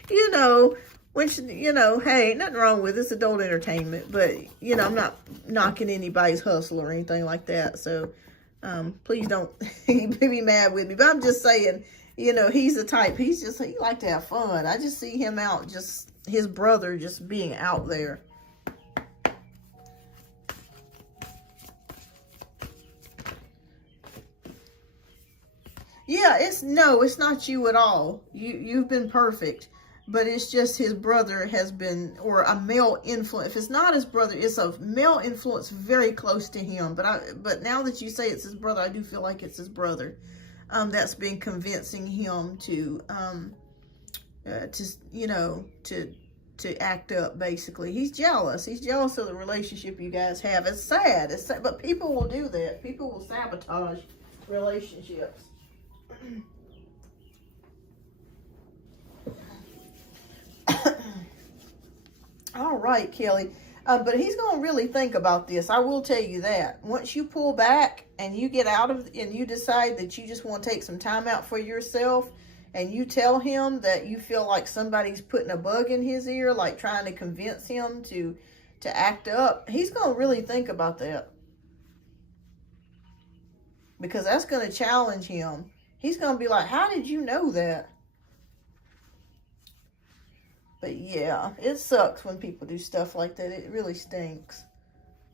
you know, which, you know, hey, nothing wrong with it. It's adult entertainment. But, you know, I'm not knocking anybody's hustle or anything like that. So, please don't be mad with me. But I'm just saying, you know, he's the type. He like to have fun. I just see him out, just his brother just being out there. Yeah, it's not you at all. You've been perfect. But it's just his brother has been, or a male influence. If it's not his brother, it's a male influence very close to him. But now that you say it's his brother, I do feel like it's his brother that's been convincing him to act up. Basically, he's jealous. He's jealous of the relationship you guys have. It's sad. It's sad, but people will do that. People will sabotage relationships. All right, Kelly. But he's going to really think about this. I will tell you that. Once you pull back and you get out of, and you decide that you just want to take some time out for yourself, and you tell him that you feel like somebody's putting a bug in his ear, like trying to convince him to act up, he's going to really think about that. Because that's going to challenge him. He's going to be like, how did you know that? But yeah, it sucks when people do stuff like that. It really stinks.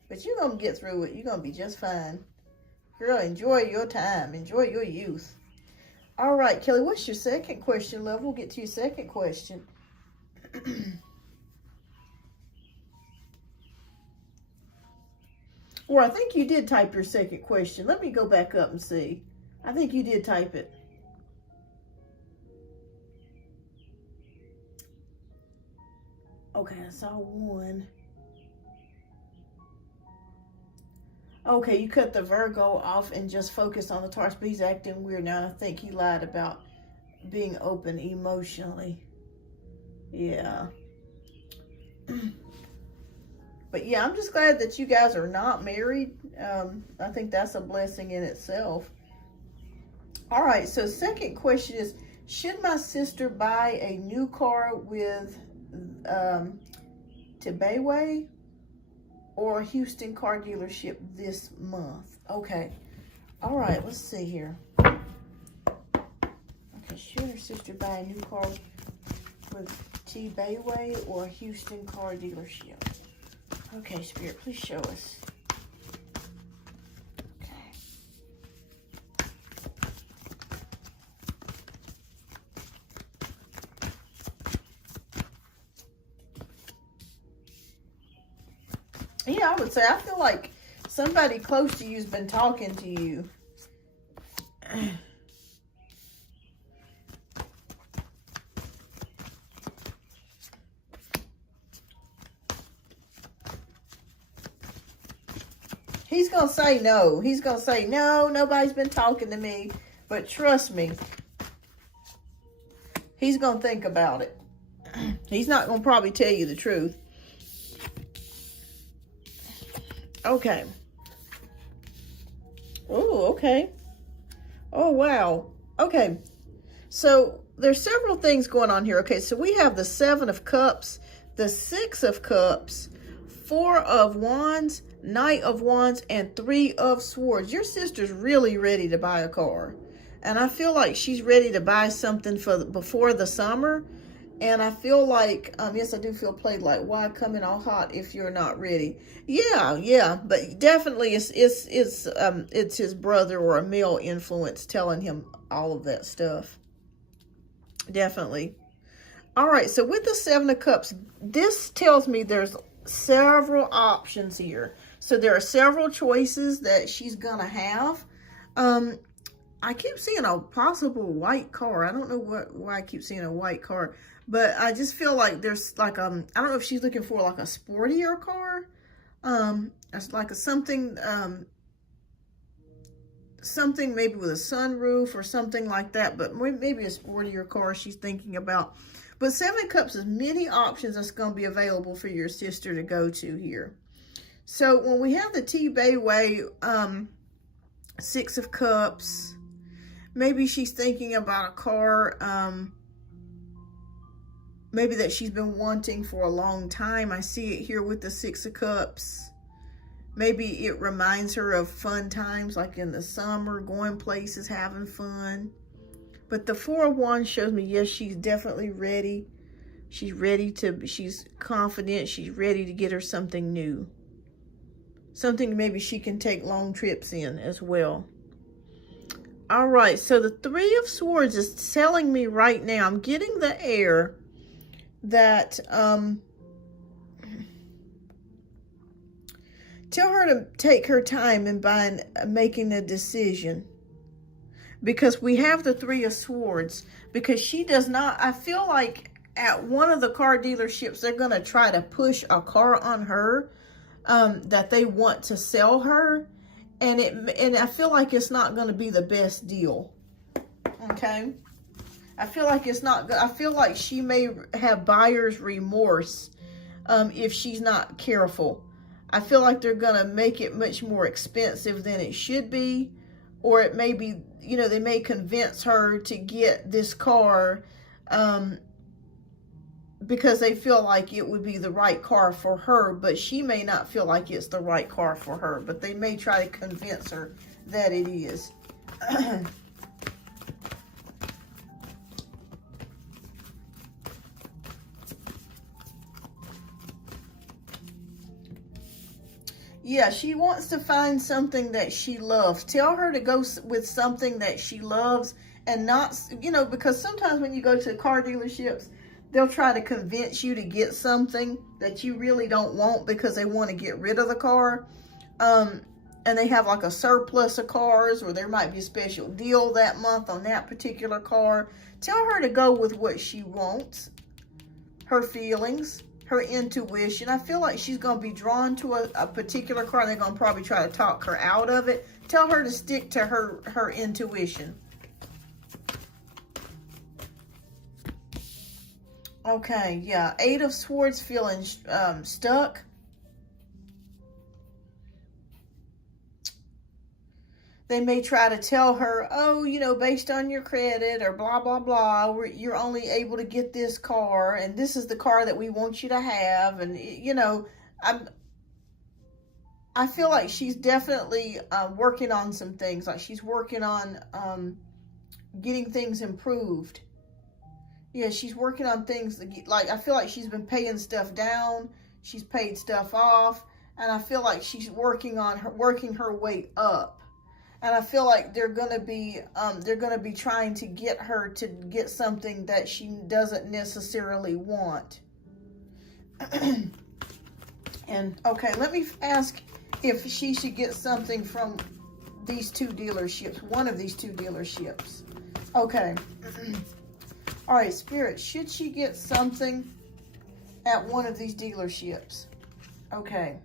But you're going to get through it. You're going to be just fine. Girl, enjoy your time. Enjoy your youth. All right, Kelly, what's your second question, love? We'll get to your second question. Or I think you did type your second question. Let me go back up and see. I think you did type it. Okay, I saw one. Okay, you cut the Virgo off and just focus on the Taurus, but he's acting weird now. And I think he lied about being open emotionally. Yeah. But yeah, I'm just glad that you guys are not married. I think that's a blessing in itself. All right, so second question is, should my sister buy a new car with Tibeway or Houston car dealership this month? Okay. All right, let's see here. Okay, should her sister buy a new car with Tibeway or Houston car dealership? Okay, Spirit, please show us. Yeah, I would say, I feel like somebody close to you has been talking to you. He's going to say no. He's going to say, no, nobody's been talking to me. But trust me, he's going to think about it. He's not going to probably tell you the truth. Okay. Oh, okay. Oh, wow. Okay. So there's several things going on here. Okay, so we have the 7 of Cups, the 6 of Cups, 4 of Wands, Knight of Wands, and 3 of Swords. Your sister's really ready to buy a car. And I feel like she's ready to buy something before the summer. And I feel like, yes, I do feel played like, why come in all hot if you're not ready? Yeah, but definitely it's his brother or a male influence telling him all of that stuff. Definitely. All right, so with the 7 of Cups, this tells me there's several options here. So there are several choices that she's gonna have. I keep seeing a possible white car. I don't know why I keep seeing a white car, but I just feel like there's like, I don't know if she's looking for like a sportier car. It's like something maybe with a sunroof or something like that, but maybe a sportier car she's thinking about. But 7 of Cups is many options that's going to be available for your sister to go to here. So when we have the Tibeway, 6 of Cups, maybe she's thinking about a car, maybe that she's been wanting for a long time. I see it here with the 6 of Cups. Maybe it reminds her of fun times, like in the summer, going places, having fun. But the 4 of Wands shows me, yes, she's definitely ready. She's confident. She's ready to get her something new. Something maybe she can take long trips in as well. All right, so the 3 of Swords is telling me right now, I'm getting the air that, tell her to take her time in making a decision. Because we have the 3 of Swords. Because she does not, I feel like at one of the car dealerships, they're going to try to push a car on her that they want to sell her. And I feel like it's not going to be the best deal. Okay? I feel like it's not good. I feel like she may have buyer's remorse if she's not careful. I feel like they're going to make it much more expensive than it should be. Or it may be, you know, they may convince her to get this car because they feel like it would be the right car for her, but she may not feel like it's the right car for her, but they may try to convince her that it is. Yeah, she wants to find something that she loves. Tell her to go with something that she loves and not, you know, because sometimes when you go to car dealerships, they'll try to convince you to get something that you really don't want because they want to get rid of the car. And they have like a surplus of cars, or there might be a special deal that month on that particular car. Tell her to go with what she wants, her feelings, her intuition. I feel like she's going to be drawn to a particular car. They're going to probably try to talk her out of it. Tell her to stick to her intuition. Okay, yeah. 8 of Swords, feeling stuck. They may try to tell her, oh, you know, based on your credit or blah, blah, blah, you're only able to get this car, and this is the car that we want you to have. And, you know, I feel like she's definitely working on some things. Like she's working on getting things improved. Yeah, she's working on things. Like, I feel like she's been paying stuff down. She's paid stuff off. And I feel like she's working her way up. And I feel like they're gonna be trying to get her to get something that she doesn't necessarily want. And okay, let me ask if she should get something from these 2 dealerships, one of these 2 dealerships. Okay. All right, Spirit, should she get something at one of these dealerships? Okay.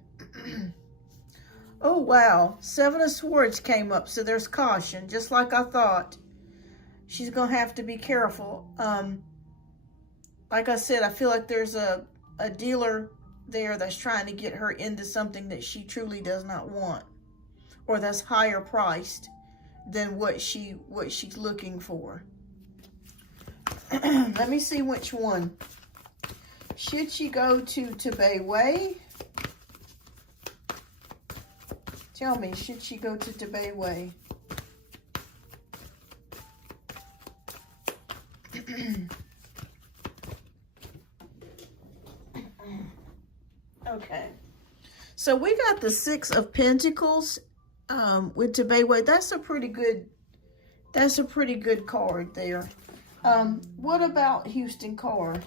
Oh, wow. 7 of Swords came up, so there's caution, just like I thought. She's going to have to be careful. Like I said, I feel like there's a dealer there that's trying to get her into something that she truly does not want, or that's higher priced than what she's looking for. Let me see which one. Should she go to Bayway? Tell me, should she go to Bayway? Okay. So we got the 6 of Pentacles with Bayway. That's a pretty good card there. What about Houston Car?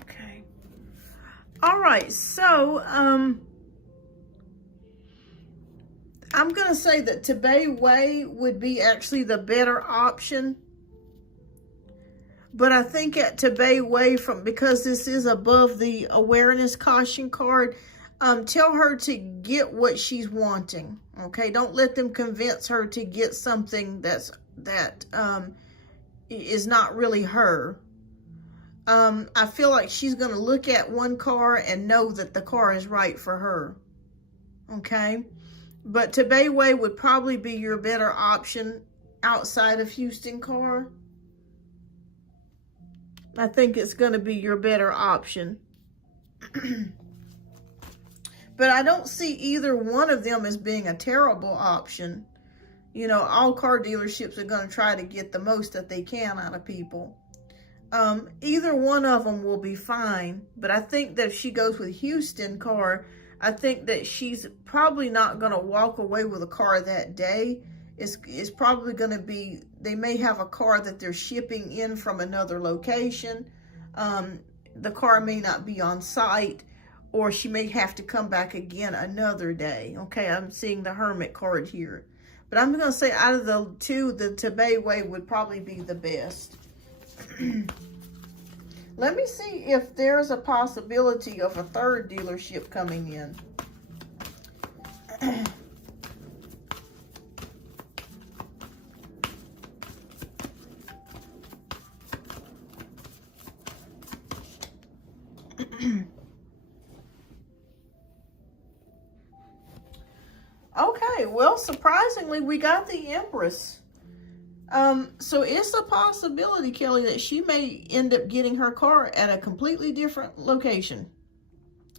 Okay. All right, so I'm going to say that Bayway would be actually the better option. But I think at Bayway, because this is above the awareness caution card, tell her to get what she's wanting. Okay, don't let them convince her to get something that is not really her. I feel like she's going to look at one car and know that the car is right for her. Okay, but Bayway would probably be your better option outside of Houston Car. I think it's going to be your better option. But I don't see either one of them as being a terrible option. You know, all car dealerships are going to try to get the most that they can out of people. Either one of them will be fine. But I think that if she goes with Houston Car, I think that she's probably not going to walk away with a car that day. It's probably going to be, they may have a car that they're shipping in from another location. The car may not be on site, or she may have to come back again another day. Okay, I'm seeing the Hermit card here. But I'm going to say out of the 2, the Bayway would probably be the best. Let me see if there's a possibility of a 3rd dealership coming in. Okay, well, surprisingly, we got the Empress. So it's a possibility, Kelly, that she may end up getting her car at a completely different location.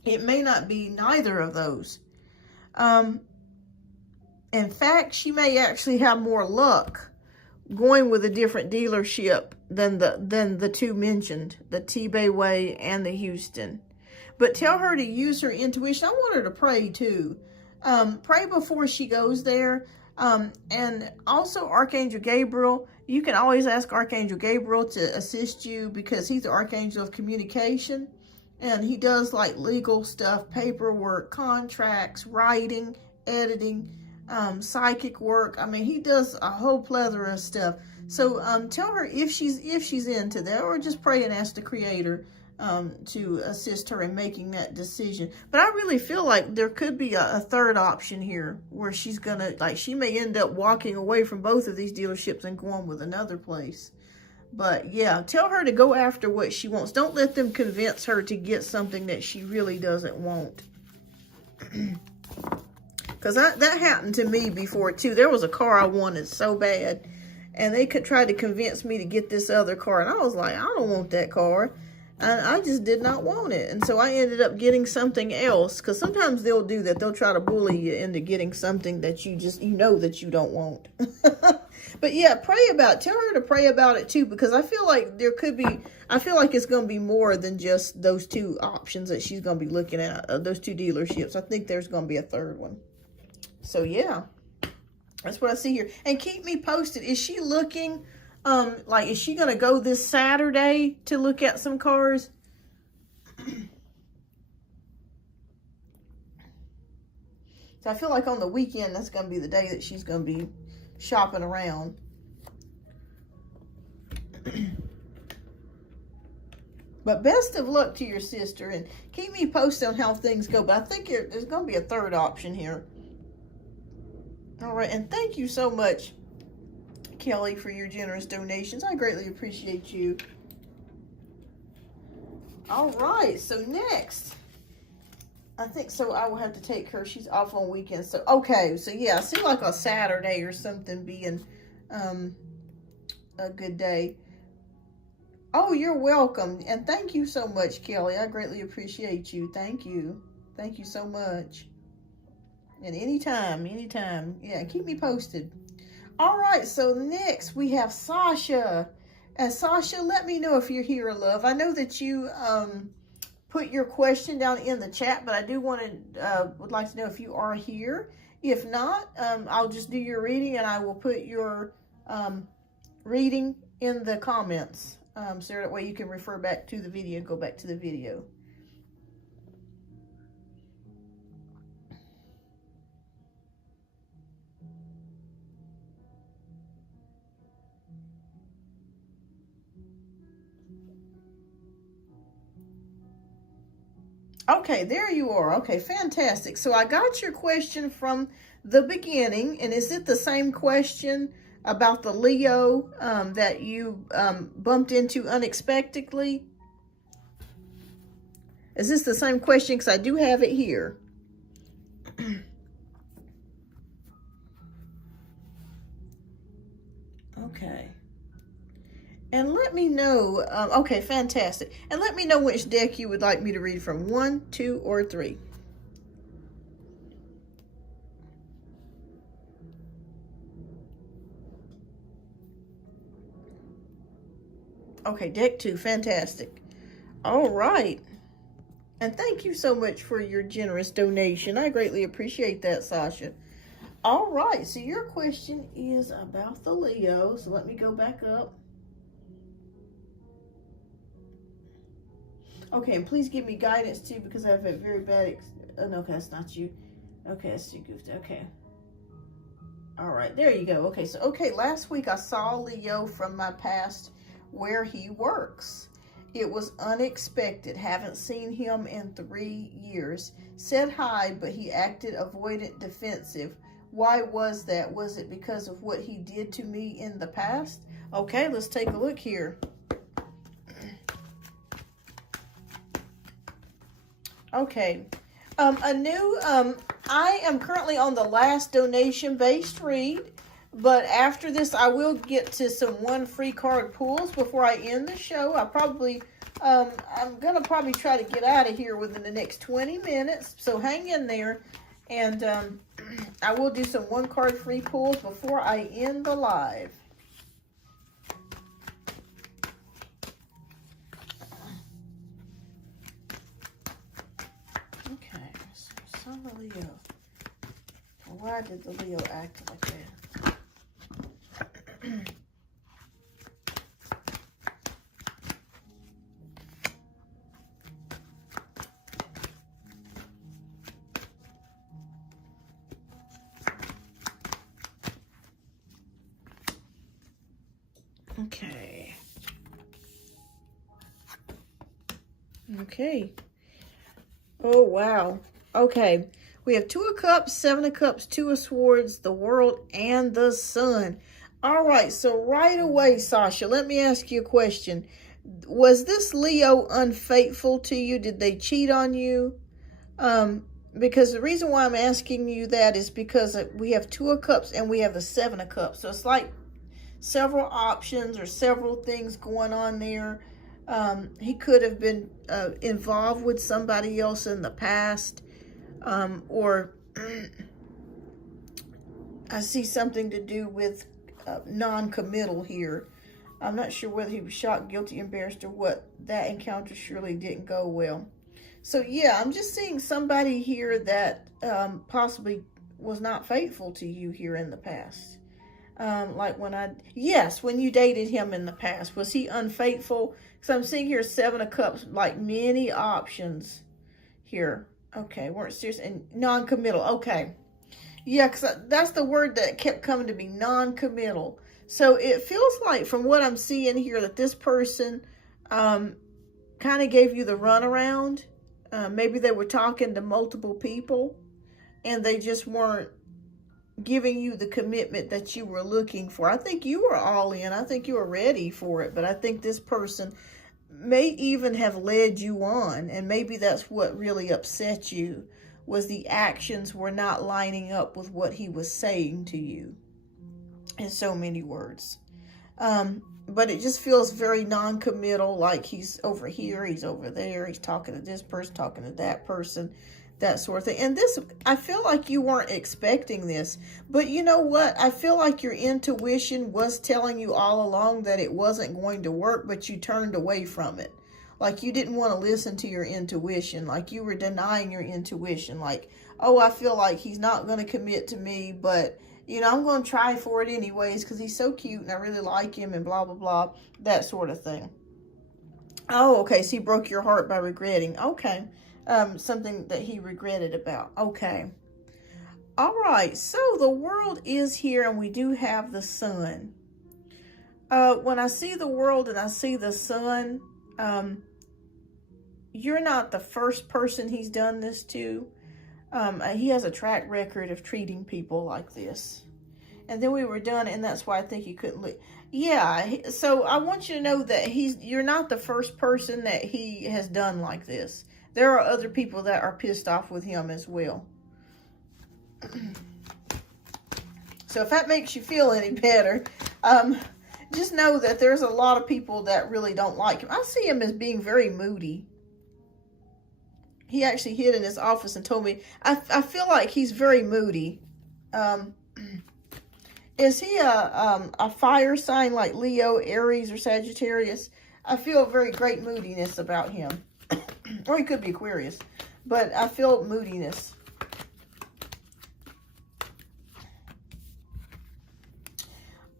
It may not be neither of those. In fact, she may actually have more luck going with a different dealership than the two mentioned, the T-Bayway and the Houston. But tell her to use her intuition. I want her to pray too. Pray before she goes there. And also Archangel Gabriel, you can always ask Archangel Gabriel to assist you because he's the Archangel of communication. And he does like legal stuff, paperwork, contracts, writing, editing, psychic work. I mean, he does a whole plethora of stuff. So tell her if she's into that, or just pray and ask the Creator to assist her in making that decision. But I really feel like there could be a third option here where she's gonna, like, she may end up walking away from both of these dealerships and going with another place. But yeah, tell her to go after what she wants. Don't let them convince her to get something that she really doesn't want. Because that happened to me before too. There was a car I wanted so bad, and they could try to convince me to get this other car, and I was like, I don't want that car. And I just did not want it. And so I ended up getting something else. Because sometimes they'll do that. They'll try to bully you into getting something that you know that you don't want. But yeah, pray about it. Tell her to pray about it too. Because I feel like I feel like it's going to be more than just those two options that she's going to be looking at. Those two dealerships. I think there's going to be a third one. So yeah, that's what I see here. And keep me posted. Is she looking... like, is she going to go this Saturday to look at some cars? So I feel like on the weekend, that's going to be the day that she's going to be shopping around. But best of luck to your sister, and keep me posted on how things go. But I think there's going to be a third option here. All right, and thank you so much, Kelly, for your generous donations. I greatly appreciate you. All right, so next, I think so I will have to take her. She's off on weekends. So, okay, so yeah, I see like a Saturday or something being a good day. Oh, you're welcome. And thank you so much, Kelly. I greatly appreciate you. Thank you. Thank you so much. And anytime. Yeah, keep me posted. All right, so next we have Sasha. And Sasha, let me know if you're here, love. I know that you put your question down in the chat, but I do would like to know if you are here. If not, I'll just do your reading, and I will put your reading in the comments, so that way you can refer back to the video and go back to the video. Okay, there you are. Okay, fantastic. So I got your question from the beginning, and is it the same question about the Leo that you bumped into unexpectedly? Is this the same question? Because I do have it here. Okay. And let me know, okay, fantastic. And let me know which deck you would like me to read from, 1, 2, or 3. Okay, deck 2, fantastic. All right. And thank you so much for your generous donation. I greatly appreciate that, Sasha. All right, so your question is about the Leo. So let me go back up. Okay, and please give me guidance too, because I have a very bad, oh no, okay, that's not you. Okay, that's you goofed, okay. All right, there you go. Okay, so, okay, last week I saw Leo from my past where he works. It was unexpected. Haven't seen him in 3 years. Said hi, but he acted avoidant, defensive. Why was that? Was it because of what he did to me in the past? Okay, let's take a look here. Okay, I am currently on the last donation-based read, But after this, I will get to some 1 free card pulls before I end the show. I'm going to probably try to get out of here within the next 20 minutes. So hang in there. And I will do some 1 card free pulls before I end the live. Okay, so Sun Leo. Why did the Leo act like that? Okay. Okay. Oh, wow. Okay. We have 2 of Cups, 7 of Cups, 2 of Swords, the World, and the Sun. All right. So right away, Sasha, let me ask you a question. Was this Leo unfaithful to you? Did they cheat on you? Because the reason why I'm asking you that is because we have 2 of Cups and we have the 7 of Cups. So it's like several options or several things going on there. He could have been involved with somebody else in the past, or I see something to do with non-committal here. I'm not sure whether he was shocked, guilty, embarrassed, or what. That encounter surely didn't go well. So yeah, I'm just seeing somebody here that possibly was not faithful to you here in the past. Like when you dated him in the past, was he unfaithful? Because I'm seeing here 7 of Cups, like many options here. Okay, weren't serious and non-committal. Okay. Yeah, because that's the word that kept coming to me, non-committal. So it feels like from what I'm seeing here that this person kind of gave you the runaround. Maybe they were talking to multiple people and they just weren't giving you the commitment that you were looking for. I think you were all in. I think you were ready for it. But I think this person may even have led you on. And maybe that's what really upset you, was the actions were not lining up with what he was saying to you in so many words. But it just feels very non-committal, like he's over here, he's over there, he's talking to this person, talking to that person, that sort of thing. And this, I feel like you weren't expecting this, but you know what? I feel like your intuition was telling you all along that it wasn't going to work, but you turned away from it. Like you didn't want to listen to your intuition, like you were denying your intuition, like, oh, I feel like he's not going to commit to me, but you know, I'm going to try for it anyways because he's so cute and I really like him and blah, blah, blah, that sort of thing. Oh, okay, so he broke your heart by regretting. Okay, something that he regretted about. Okay. All right, so the World is here and we do have the Sun. When I see the World and I see the Sun, you're not the first person he's done this to. He has a track record of treating people like this. And then we were done, and that's why I think he couldn't leave. Yeah, so I want you to know that you're not the first person that he has done like this. There are other people that are pissed off with him as well. So if that makes you feel any better, just know that there's a lot of people that really don't like him. I see him as being very moody. He actually hid in his office and told me, I feel like he's very moody. Is he a fire sign like Leo, Aries, or Sagittarius? I feel very great moodiness about him. Or he could be Aquarius. But I feel moodiness.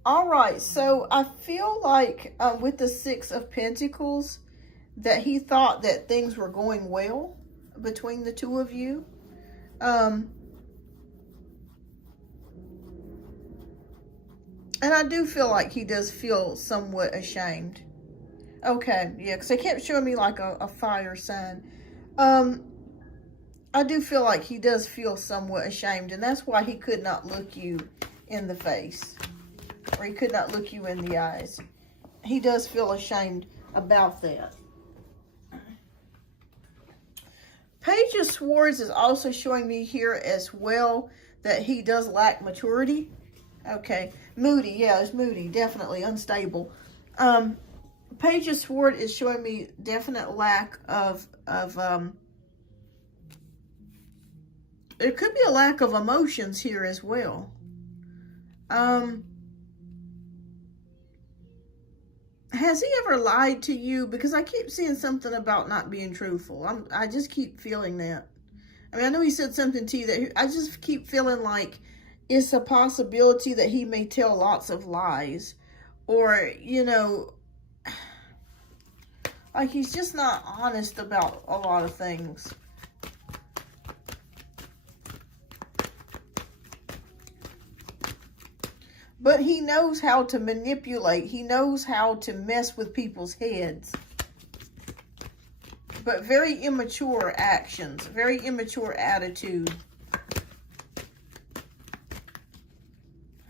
All right, so I feel like with the 6 of Pentacles that he thought that things were going well between the two of you. And I do feel like he does feel somewhat ashamed. Okay, yeah, because they kept showing me like a fire sign. I do feel like he does feel somewhat ashamed, and that's why he could not look you in the face. Or he could not look you in the eyes. He does feel ashamed about that. Page of Swords is also showing me here as well that he does lack maturity. Okay. Moody. Yeah, it's moody. Definitely unstable. Page of Swords is showing me definite lack of there could be a lack of emotions here as well. Has he ever lied to you? Because I keep seeing something about not being truthful. I just keep feeling that. I mean, I know he said something to you that I just keep feeling like it's a possibility that he may tell lots of lies. Or, you know, like he's just not honest about a lot of things. But he knows how to manipulate. He knows how to mess with people's heads. But very immature actions. Very immature attitude.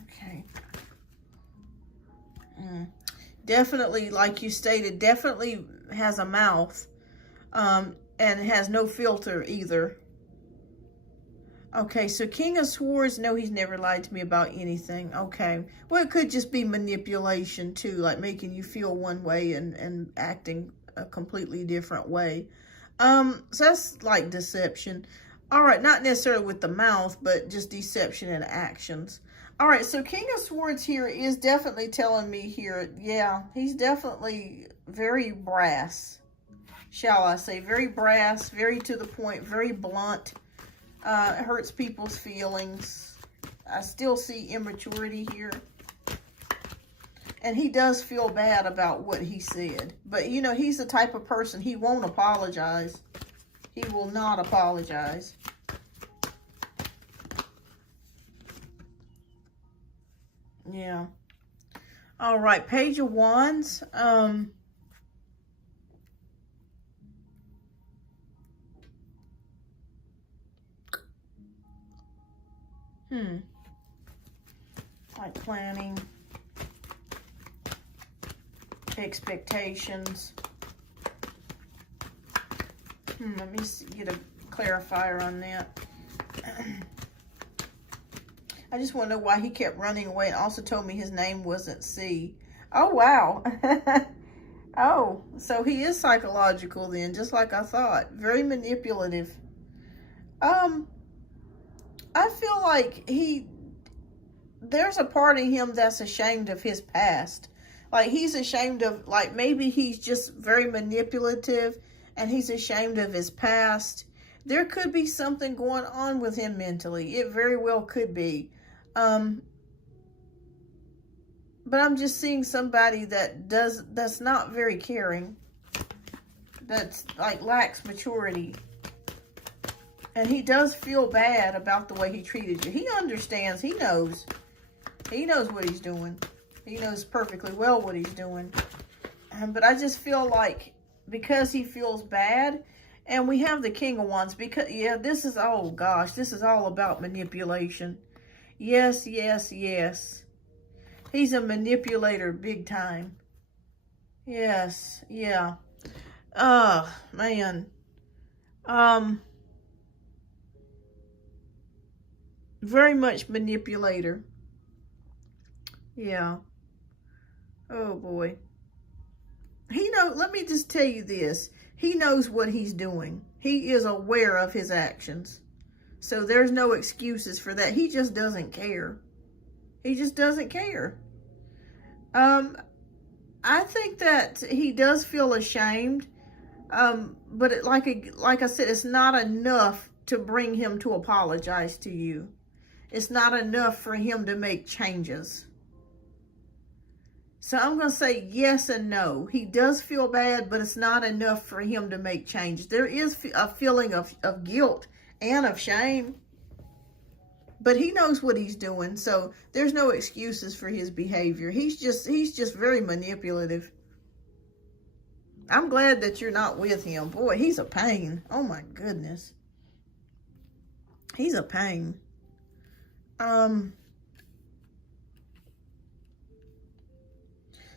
Okay. Definitely, like you stated, definitely has a mouth. And has no filter either. Okay, so King of Swords, no, he's never lied to me about anything. Okay. Well, it could just be manipulation, too, like making you feel one way and acting a completely different way. So that's like deception. All right, not necessarily with the mouth, but just deception and actions. All right, so King of Swords here is definitely telling me here, yeah, he's definitely very brass, shall I say. Very brass, very to the point, very blunt. It hurts people's feelings. I still see immaturity here. And he does feel bad about what he said. But, you know, he's the type of person, he won't apologize. He will not apologize. Yeah. All right, Page of Wands. Like planning, expectations. Let me get a clarifier on that. I just want to know why he kept running away and also told me his name wasn't C. Oh, wow. Oh, so he is psychological then, just like I thought. Very manipulative. I feel like there's a part of him that's ashamed of his past. Like he's ashamed of, like maybe he's just very manipulative and he's ashamed of his past. There could be something going on with him mentally. It very well could be. But I'm just seeing somebody that's not very caring. That's like lacks maturity. And he does feel bad about the way he treated you. He understands. He knows. He knows what he's doing. He knows perfectly well what he's doing. But I just feel like because he feels bad, and we have the King of Wands, because, yeah, this is, oh gosh, this is all about manipulation. Yes, yes, yes. He's a manipulator big time. Yes, yeah. Oh, man. Very much manipulator. Yeah. Oh, boy. Let me just tell you this. He knows what he's doing. He is aware of his actions. So there's no excuses for that. He just doesn't care. He just doesn't care. I think that he does feel ashamed. But like I said, it's not enough to bring him to apologize to you. It's not enough for him to make changes. So I'm going to say yes and no. He does feel bad, but it's not enough for him to make changes. There is a feeling of guilt and of shame. But he knows what he's doing, so there's no excuses for his behavior. He's just very manipulative. I'm glad that you're not with him. Boy, he's a pain. Oh my goodness. He's a pain.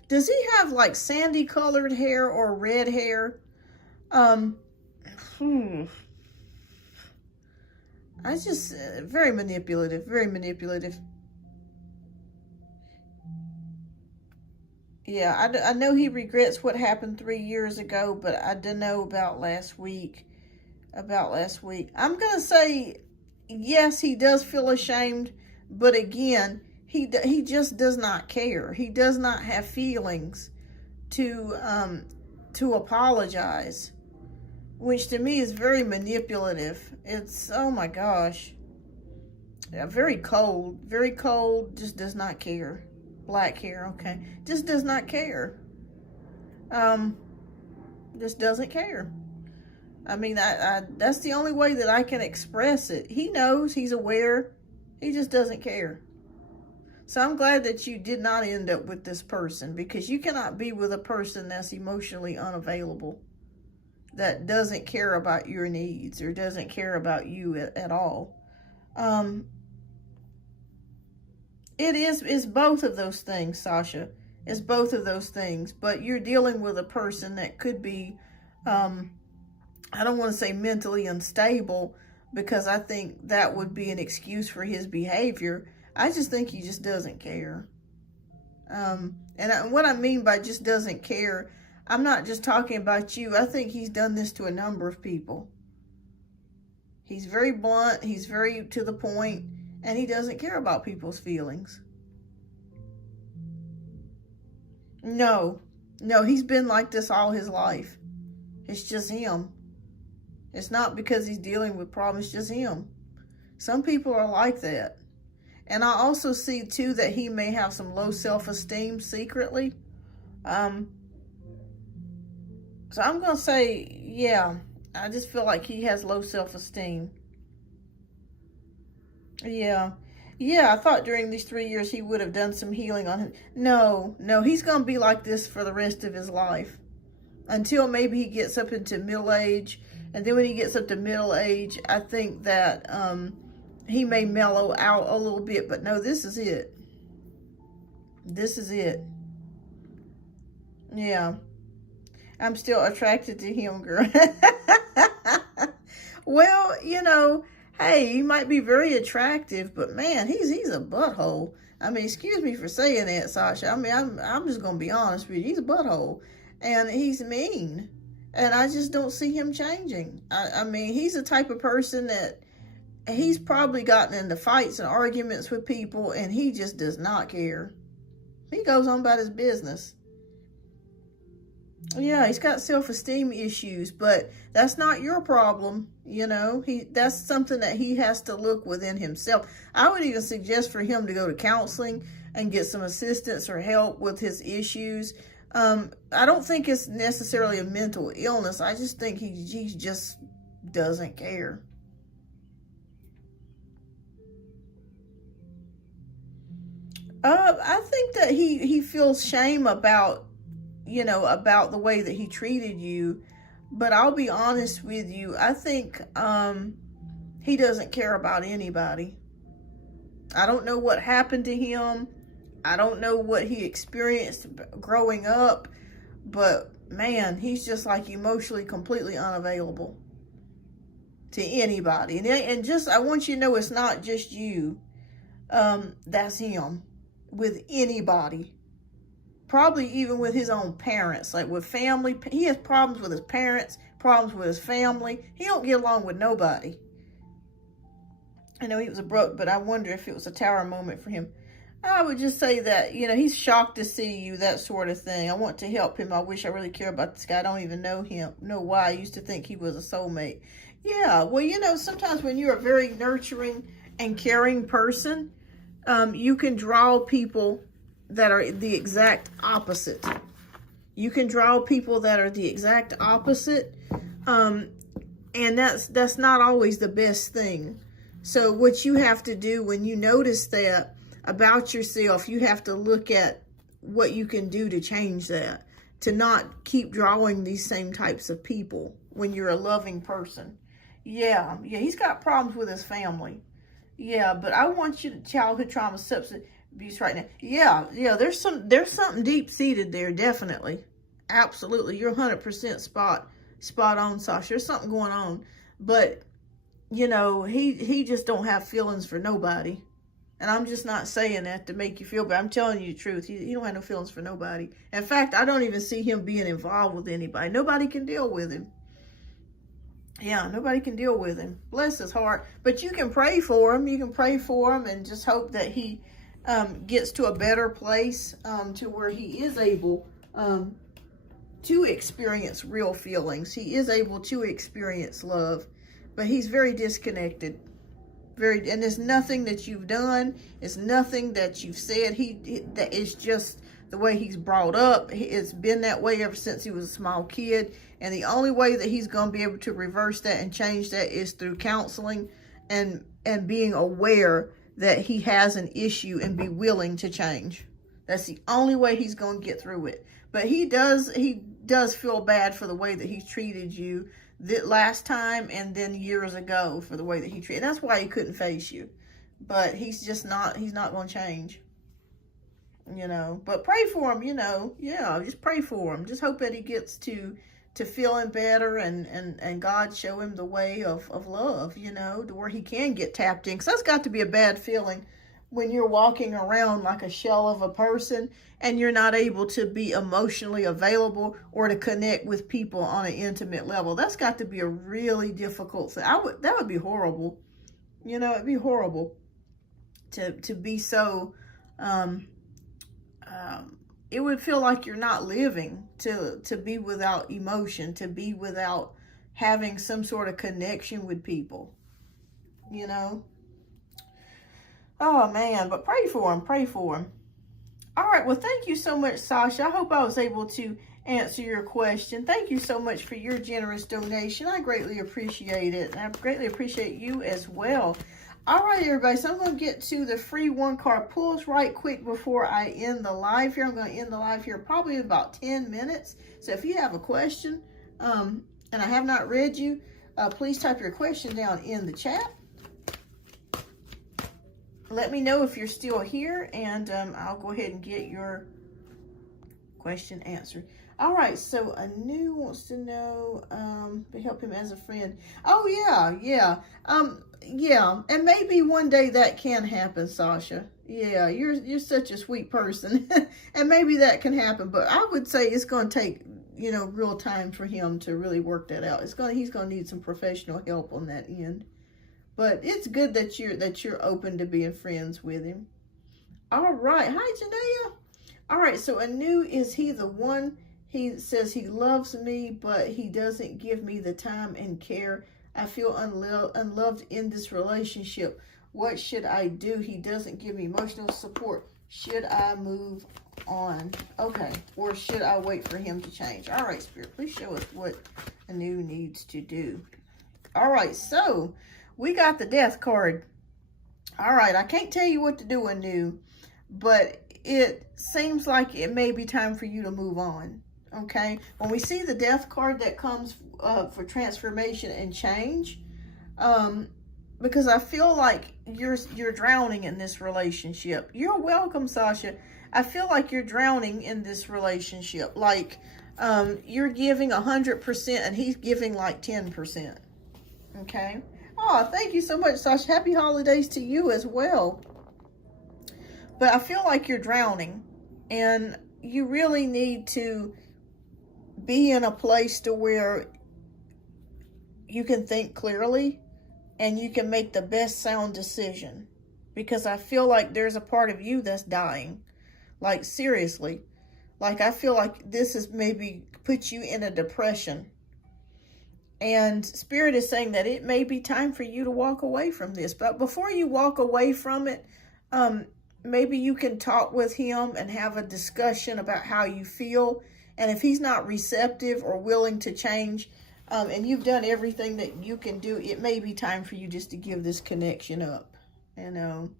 Does he have like sandy colored hair or red hair? I just, very manipulative, very manipulative. Yeah, I know he regrets what happened 3 years ago, but I don't know about last week. I'm going to say, yes, he does feel ashamed, but again, he just does not care. He does not have feelings to apologize, which to me is very manipulative. It's, oh my gosh. Yeah, very cold, just does not care. Black hair, okay. Just does not care. Just doesn't care. I mean, I that's the only way that I can express it. He knows, he's aware, he just doesn't care. So I'm glad that you did not end up with this person, because you cannot be with a person that's emotionally unavailable, that doesn't care about your needs or doesn't care about you at all. It's both of those things, Sasha. It's both of those things, but you're dealing with a person that could be, I don't want to say mentally unstable, because I think that would be an excuse for his behavior. I just think he just doesn't care. What I mean by just doesn't care, I'm not just talking about you. I think he's done this to a number of people. He's very blunt, he's very to the point, and he doesn't care about people's feelings. No, he's been like this all his life. It's just him. It's not because he's dealing with problems, it's just him. Some people are like that. And I also see, too, that he may have some low self-esteem secretly. So I'm going to say, yeah, I just feel like he has low self-esteem. Yeah, I thought during these 3 years he would have done some healing on him. No, he's going to be like this for the rest of his life. Until maybe he gets up into middle age. And then when he gets up to middle age, I think that he may mellow out a little bit. But no, this is it. This is it. Yeah. I'm still attracted to him, girl. Well, hey, he might be very attractive, but man, he's a butthole. I mean, excuse me for saying that, Sasha. I mean, I'm just going to be honest with you. He's a butthole. And he's mean. And I just don't see him changing. I mean, he's the type of person that he's probably gotten into fights and arguments with people, and he just does not care. He goes on about his business. Yeah, he's got self-esteem issues, but that's not your problem. That's something that he has to look within himself. I would even suggest for him to go to counseling and get some assistance or help with his issues. I don't think it's necessarily a mental illness. I just think he just doesn't care. I think that he feels shame about the way that he treated you. But I'll be honest with you. I think he doesn't care about anybody. I don't know what happened to him. I don't know what he experienced growing up. But man, he's just like emotionally completely unavailable to anybody. And just, I want you to know it's not just you. That's him with anybody. Probably even with his own parents, like with family. He has problems with his parents, problems with his family. He don't get along with nobody. I know he was abrupt, but I wonder if it was a tower moment for him. I would just say that, he's shocked to see you, that sort of thing. I want to help him. I wish I really care about this guy. I don't even know why. I used to think he was a soulmate. Yeah, well, sometimes when you're a very nurturing and caring person, you can draw people that are the exact opposite. You can draw people that are the exact opposite. And that's not always the best thing. So what you have to do when you notice that about yourself, you have to look at what you can do to change that. To not keep drawing these same types of people when you're a loving person. Yeah, he's got problems with his family. Yeah, but I want you to childhood trauma, substance abuse right now. Yeah, there's something deep-seated there, definitely. Absolutely, you're 100% spot on, Sasha. There's something going on. But, he just don't have feelings for nobody. And I'm just not saying that to make you feel bad. I'm telling you the truth. He don't have no feelings for nobody. In fact, I don't even see him being involved with anybody. Nobody can deal with him. Yeah, nobody can deal with him. Bless his heart. But you can pray for him. You can pray for him and just hope that he gets to a better place to where he is able to experience real feelings. He is able to experience love. But he's very disconnected. And there's nothing that you've done. It's nothing that you've said. That it's just the way he's brought up. It's been that way ever since he was a small kid. And the only way that he's going to be able to reverse that and change that is through counseling and being aware that he has an issue and be willing to change. That's the only way he's going to get through it. But he does feel bad for the way that he treated you that last time and then years ago for the way that he treated. That's why he couldn't face you. But he's not going to change. You know, but pray for him, you know. Yeah, just pray for him. Just hope that he gets to feeling better and God show him the way of love, you know, to where he can get tapped in. Because that's got to be a bad feeling when you're walking around like a shell of a person and you're not able to be emotionally available or to connect with people on an intimate level. That's got to be a really difficult thing. That would be horrible. You know, it'd be horrible to be so, it would feel like you're not living to be without emotion, to be without having some sort of connection with people, you know. Oh, man, but pray for him, pray for him. All right, well, thank you so much, Sasha. I hope I was able to answer your question. Thank you so much for your generous donation. I greatly appreciate it, and I greatly appreciate you as well. All right, everybody, so I'm going to get to the free one-card pulls right quick before I end the live here. I'm going to end the live here probably in about 10 minutes. So if you have a question and I have not read you, please type your question down in the chat. Let me know if you're still here, and I'll go ahead and get your question answered. All right, so Anu wants to know, to help him as a friend. Oh, yeah. Yeah, and maybe one day that can happen, Sasha. Yeah, you're such a sweet person, and maybe that can happen. But I would say it's going to take, you know, real time for him to really work that out. He's going to need some professional help on that end. But it's good that you're open to being friends with him. All right. Hi, Janaea. All right. So Anu, is he the one? He says he loves me, but he doesn't give me the time and care. I feel unloved in this relationship. What should I do? He doesn't give me emotional support. Should I move on? Okay. Or should I wait for him to change? All right, Spirit, please show us what Anu needs to do. All right. So we got the death card. All right, I can't tell you what to do, Anu, but it seems like it may be time for you to move on, okay? When we see the death card, that comes for transformation and change, because I feel like you're drowning in this relationship. You're welcome, Sasha. I feel like you're drowning in this relationship. Like you're giving 100% and he's giving like 10%, okay? Oh, thank you so much, Sasha. Happy holidays to you as well. But I feel like you're drowning, and you really need to be in a place to where you can think clearly and you can make the best sound decision. Because I feel like there's a part of you that's dying. Like, seriously. Like, I feel like this has maybe put you in a depression. And Spirit is saying that it may be time for you to walk away from this. But before you walk away from it, maybe you can talk with him and have a discussion about how you feel. And if he's not receptive or willing to change, and you've done everything that you can do, it may be time for you just to give this connection up. You know,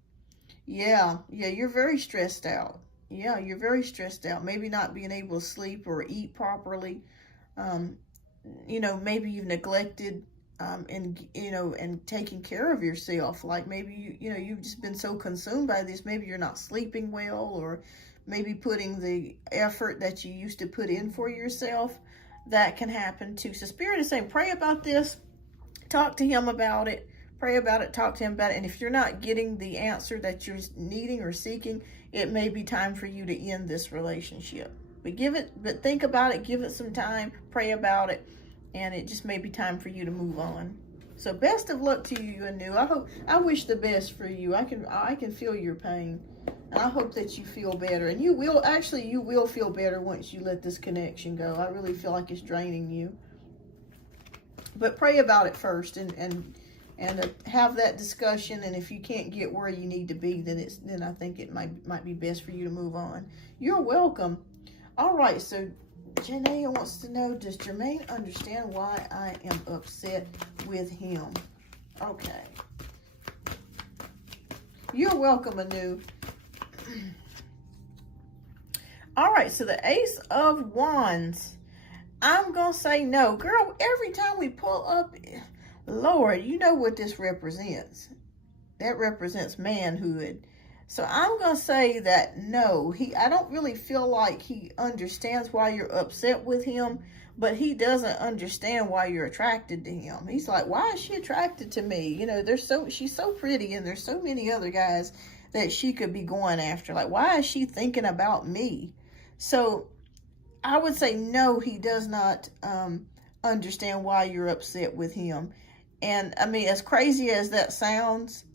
yeah, you're very stressed out. Yeah, you're very stressed out. Maybe not being able to sleep or eat properly. You know, maybe you've neglected and taking care of yourself. Like maybe you've just been so consumed by this. Maybe you're not sleeping well, or maybe putting the effort that you used to put in for yourself. That can happen too. So Spirit is saying, pray about this. Talk to him about it. Pray about it, talk to him about it. And if you're not getting the answer that you're needing or seeking, it may be time for you to end this relationship. But think about it, give it some time, pray about it, and it just may be time for you to move on. So best of luck to you, Anu. I wish the best for you. I can feel your pain. And I hope that you feel better. And you will feel better once you let this connection go. I really feel like it's draining you. But pray about it first and have that discussion. And if you can't get where you need to be, then I think it might be best for you to move on. You're welcome. All right, so Janae wants to know, does Jermaine understand why I am upset with him? Okay. You're welcome, Anu. All right, so the Ace of Wands. I'm going to say no. Girl, every time we pull up, Lord, you know what this represents. That represents manhood. So I'm going to say that no. I don't really feel like he understands why you're upset with him, but he doesn't understand why you're attracted to him. He's like, why is she attracted to me? You know, she's so pretty, and there's so many other guys that she could be going after. Like, why is she thinking about me? So I would say no, he does not understand why you're upset with him. And I mean, as crazy as that sounds,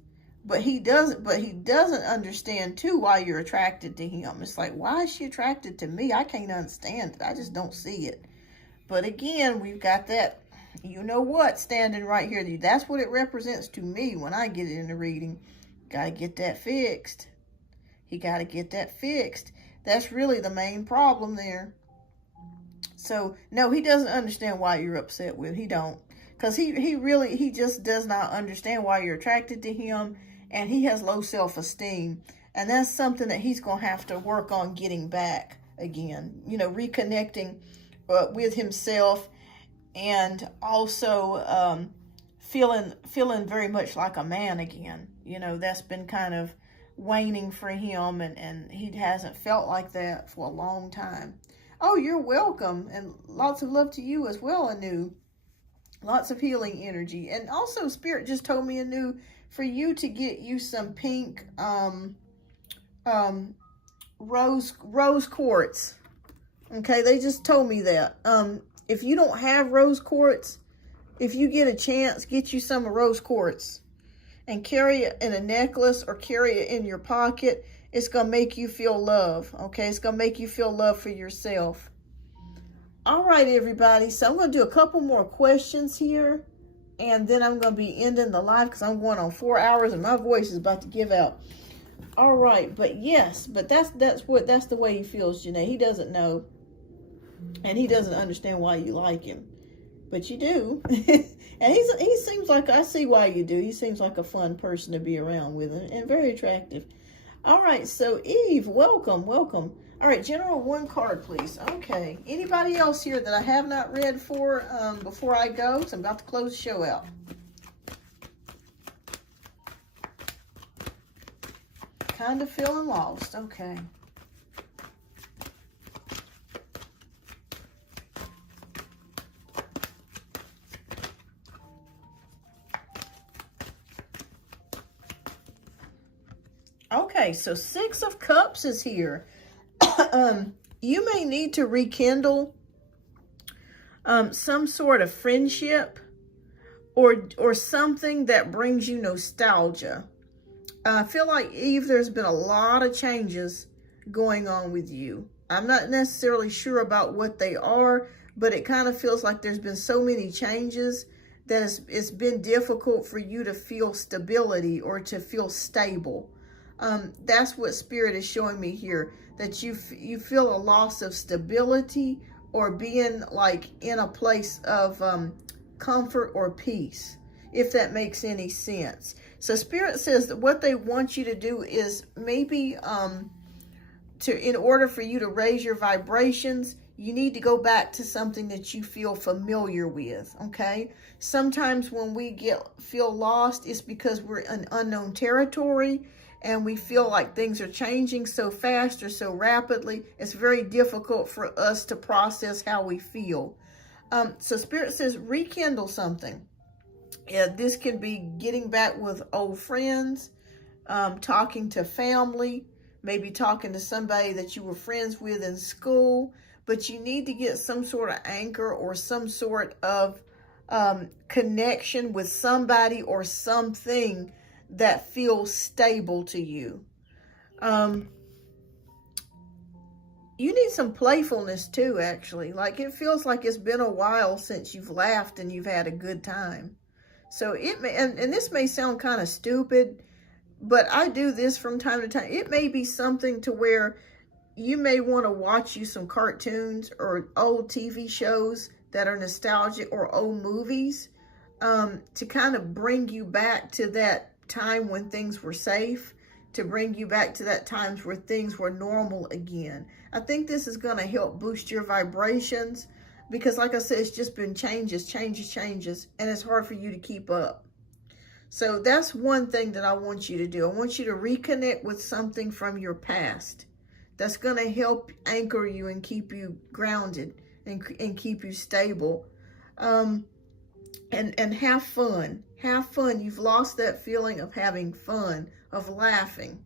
but he doesn't understand too why you're attracted to him. It's like, why is she attracted to me? I can't understand it. I just don't see it. But again, we've got that, you know what, standing right here. That's what it represents to me when I get it in the reading. Got to get that fixed. He got to get that fixed. That's really the main problem there. So, no, he doesn't understand why you're upset with. He don't. Because he just does not understand why you're attracted to him. And he has low self-esteem. And that's something that he's going to have to work on getting back again. You know, reconnecting with himself. And also feeling very much like a man again. You know, that's been kind of waning for him. And he hasn't felt like that for a long time. Oh, you're welcome. And lots of love to you as well, Anu. Lots of healing energy. And also, Spirit just told me, Anu, for you to get you some pink rose quartz. Okay, they just told me that. If you don't have rose quartz, if you get a chance, get you some rose quartz and carry it in a necklace or carry it in your pocket. It's going to make you feel love, okay? It's going to make you feel love for yourself. All right, everybody. So I'm going to do a couple more questions here, and then I'm going to be ending the live because I'm going on 4 hours and my voice is about to give out. All right, but yes, but that's the way he feels, Janae. He doesn't know, and he doesn't understand why you like him, but you do. And he seems like, I see why you do. He seems like a fun person to be around with and very attractive. All right, so Eve, welcome. All right, General, one card, please. Okay, anybody else here that I have not read for before I go? So I'm about to close the show out. Kind of feeling lost. Okay. Okay, so 6 of Cups is here. You may need to rekindle some sort of friendship or something that brings you nostalgia. I feel like, Eve, there's been a lot of changes going on with you. I'm not necessarily sure about what they are, but it kind of feels like there's been so many changes that it's been difficult for you to feel stability or to feel stable. That's what Spirit is showing me here, that you feel a loss of stability or being like in a place of comfort or peace, if that makes any sense. So Spirit says that what they want you to do is maybe in order for you to raise your vibrations, you need to go back to something that you feel familiar with, okay? Sometimes when we feel lost, it's because we're in unknown territory and we feel like things are changing so fast or so rapidly. It's very difficult for us to process how we feel. So Spirit says rekindle something. Yeah, this can be getting back with old friends, talking to family, maybe talking to somebody that you were friends with in school, but you need to get some sort of anchor or some sort of connection with somebody or something that feels stable to you. You need some playfulness too, actually. Like, it feels like it's been a while since you've laughed and you've had a good time. So it may, and this may sound kind of stupid, but I do this from time to time. It may be something to where you may want to watch you some cartoons or old TV shows that are nostalgic, or old movies, to kind of bring you back to that time when things were safe, to bring you back to that times where things were normal again. I think this is going to help boost your vibrations, because like I said, it's just been changes, and it's hard for you to keep up. So that's one thing that I want you to do. I want you to reconnect with something from your past that's going to help anchor you and keep you grounded and keep you stable. And have fun. Have fun. You've lost that feeling of having fun, of laughing.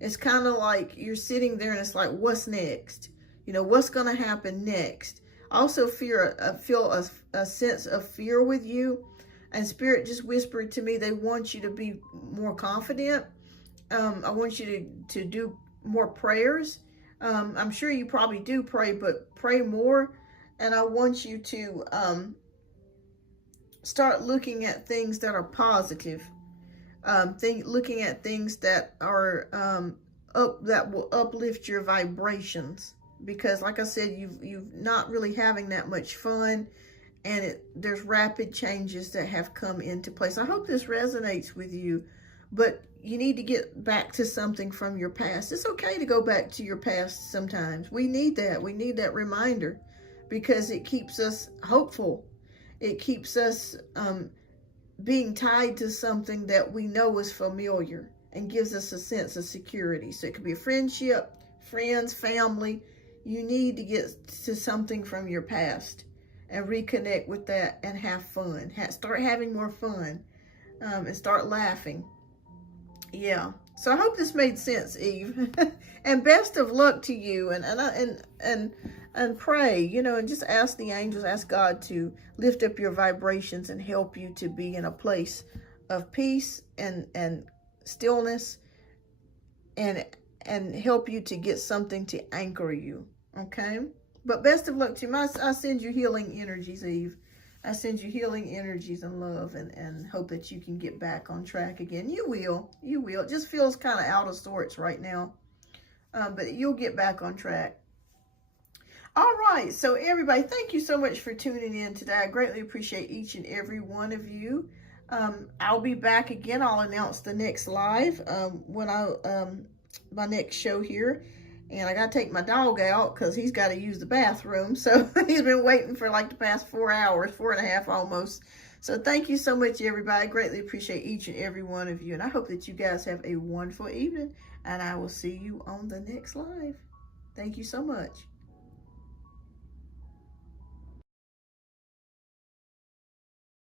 It's kind of like you're sitting there and it's like, what's next? You know, what's going to happen next? I also feel a sense of fear with you. And Spirit just whispered to me, they want you to be more confident. I want you to do more prayers. I'm sure you probably do pray, but pray more. And I want you to start looking at things that are positive. Looking at things that are that will uplift your vibrations. Because like I said, you've not really having that much fun, and there's rapid changes that have come into place. I hope this resonates with you, but you need to get back to something from your past. It's okay to go back to your past sometimes. We need that. We need that reminder, because it keeps us hopeful. It keeps us being tied to something that we know is familiar and gives us a sense of security. So it could be a friendship, friends, family. You need to get to something from your past and reconnect with that and have fun. Start having more fun, and start laughing. Yeah. So I hope this made sense, Eve. And best of luck to you. And pray, you know, and just ask the angels, ask God to lift up your vibrations and help you to be in a place of peace and stillness, and help you to get something to anchor you. Okay? But best of luck to you. I send you healing energies, Eve. I send you healing energies and love, and hope that you can get back on track again. You will. You will. It just feels kind of out of sorts right now. But you'll get back on track. All right. So everybody, thank you so much for tuning in today. I greatly appreciate each and every one of you. I'll be back again. I'll announce the next live when my next show here. And I got to take my dog out because he's got to use the bathroom. So he's been waiting for like the past 4 hours, 4.5 almost. So thank you so much, everybody. I greatly appreciate each and every one of you. And I hope that you guys have a wonderful evening. And I will see you on the next live. Thank you so much.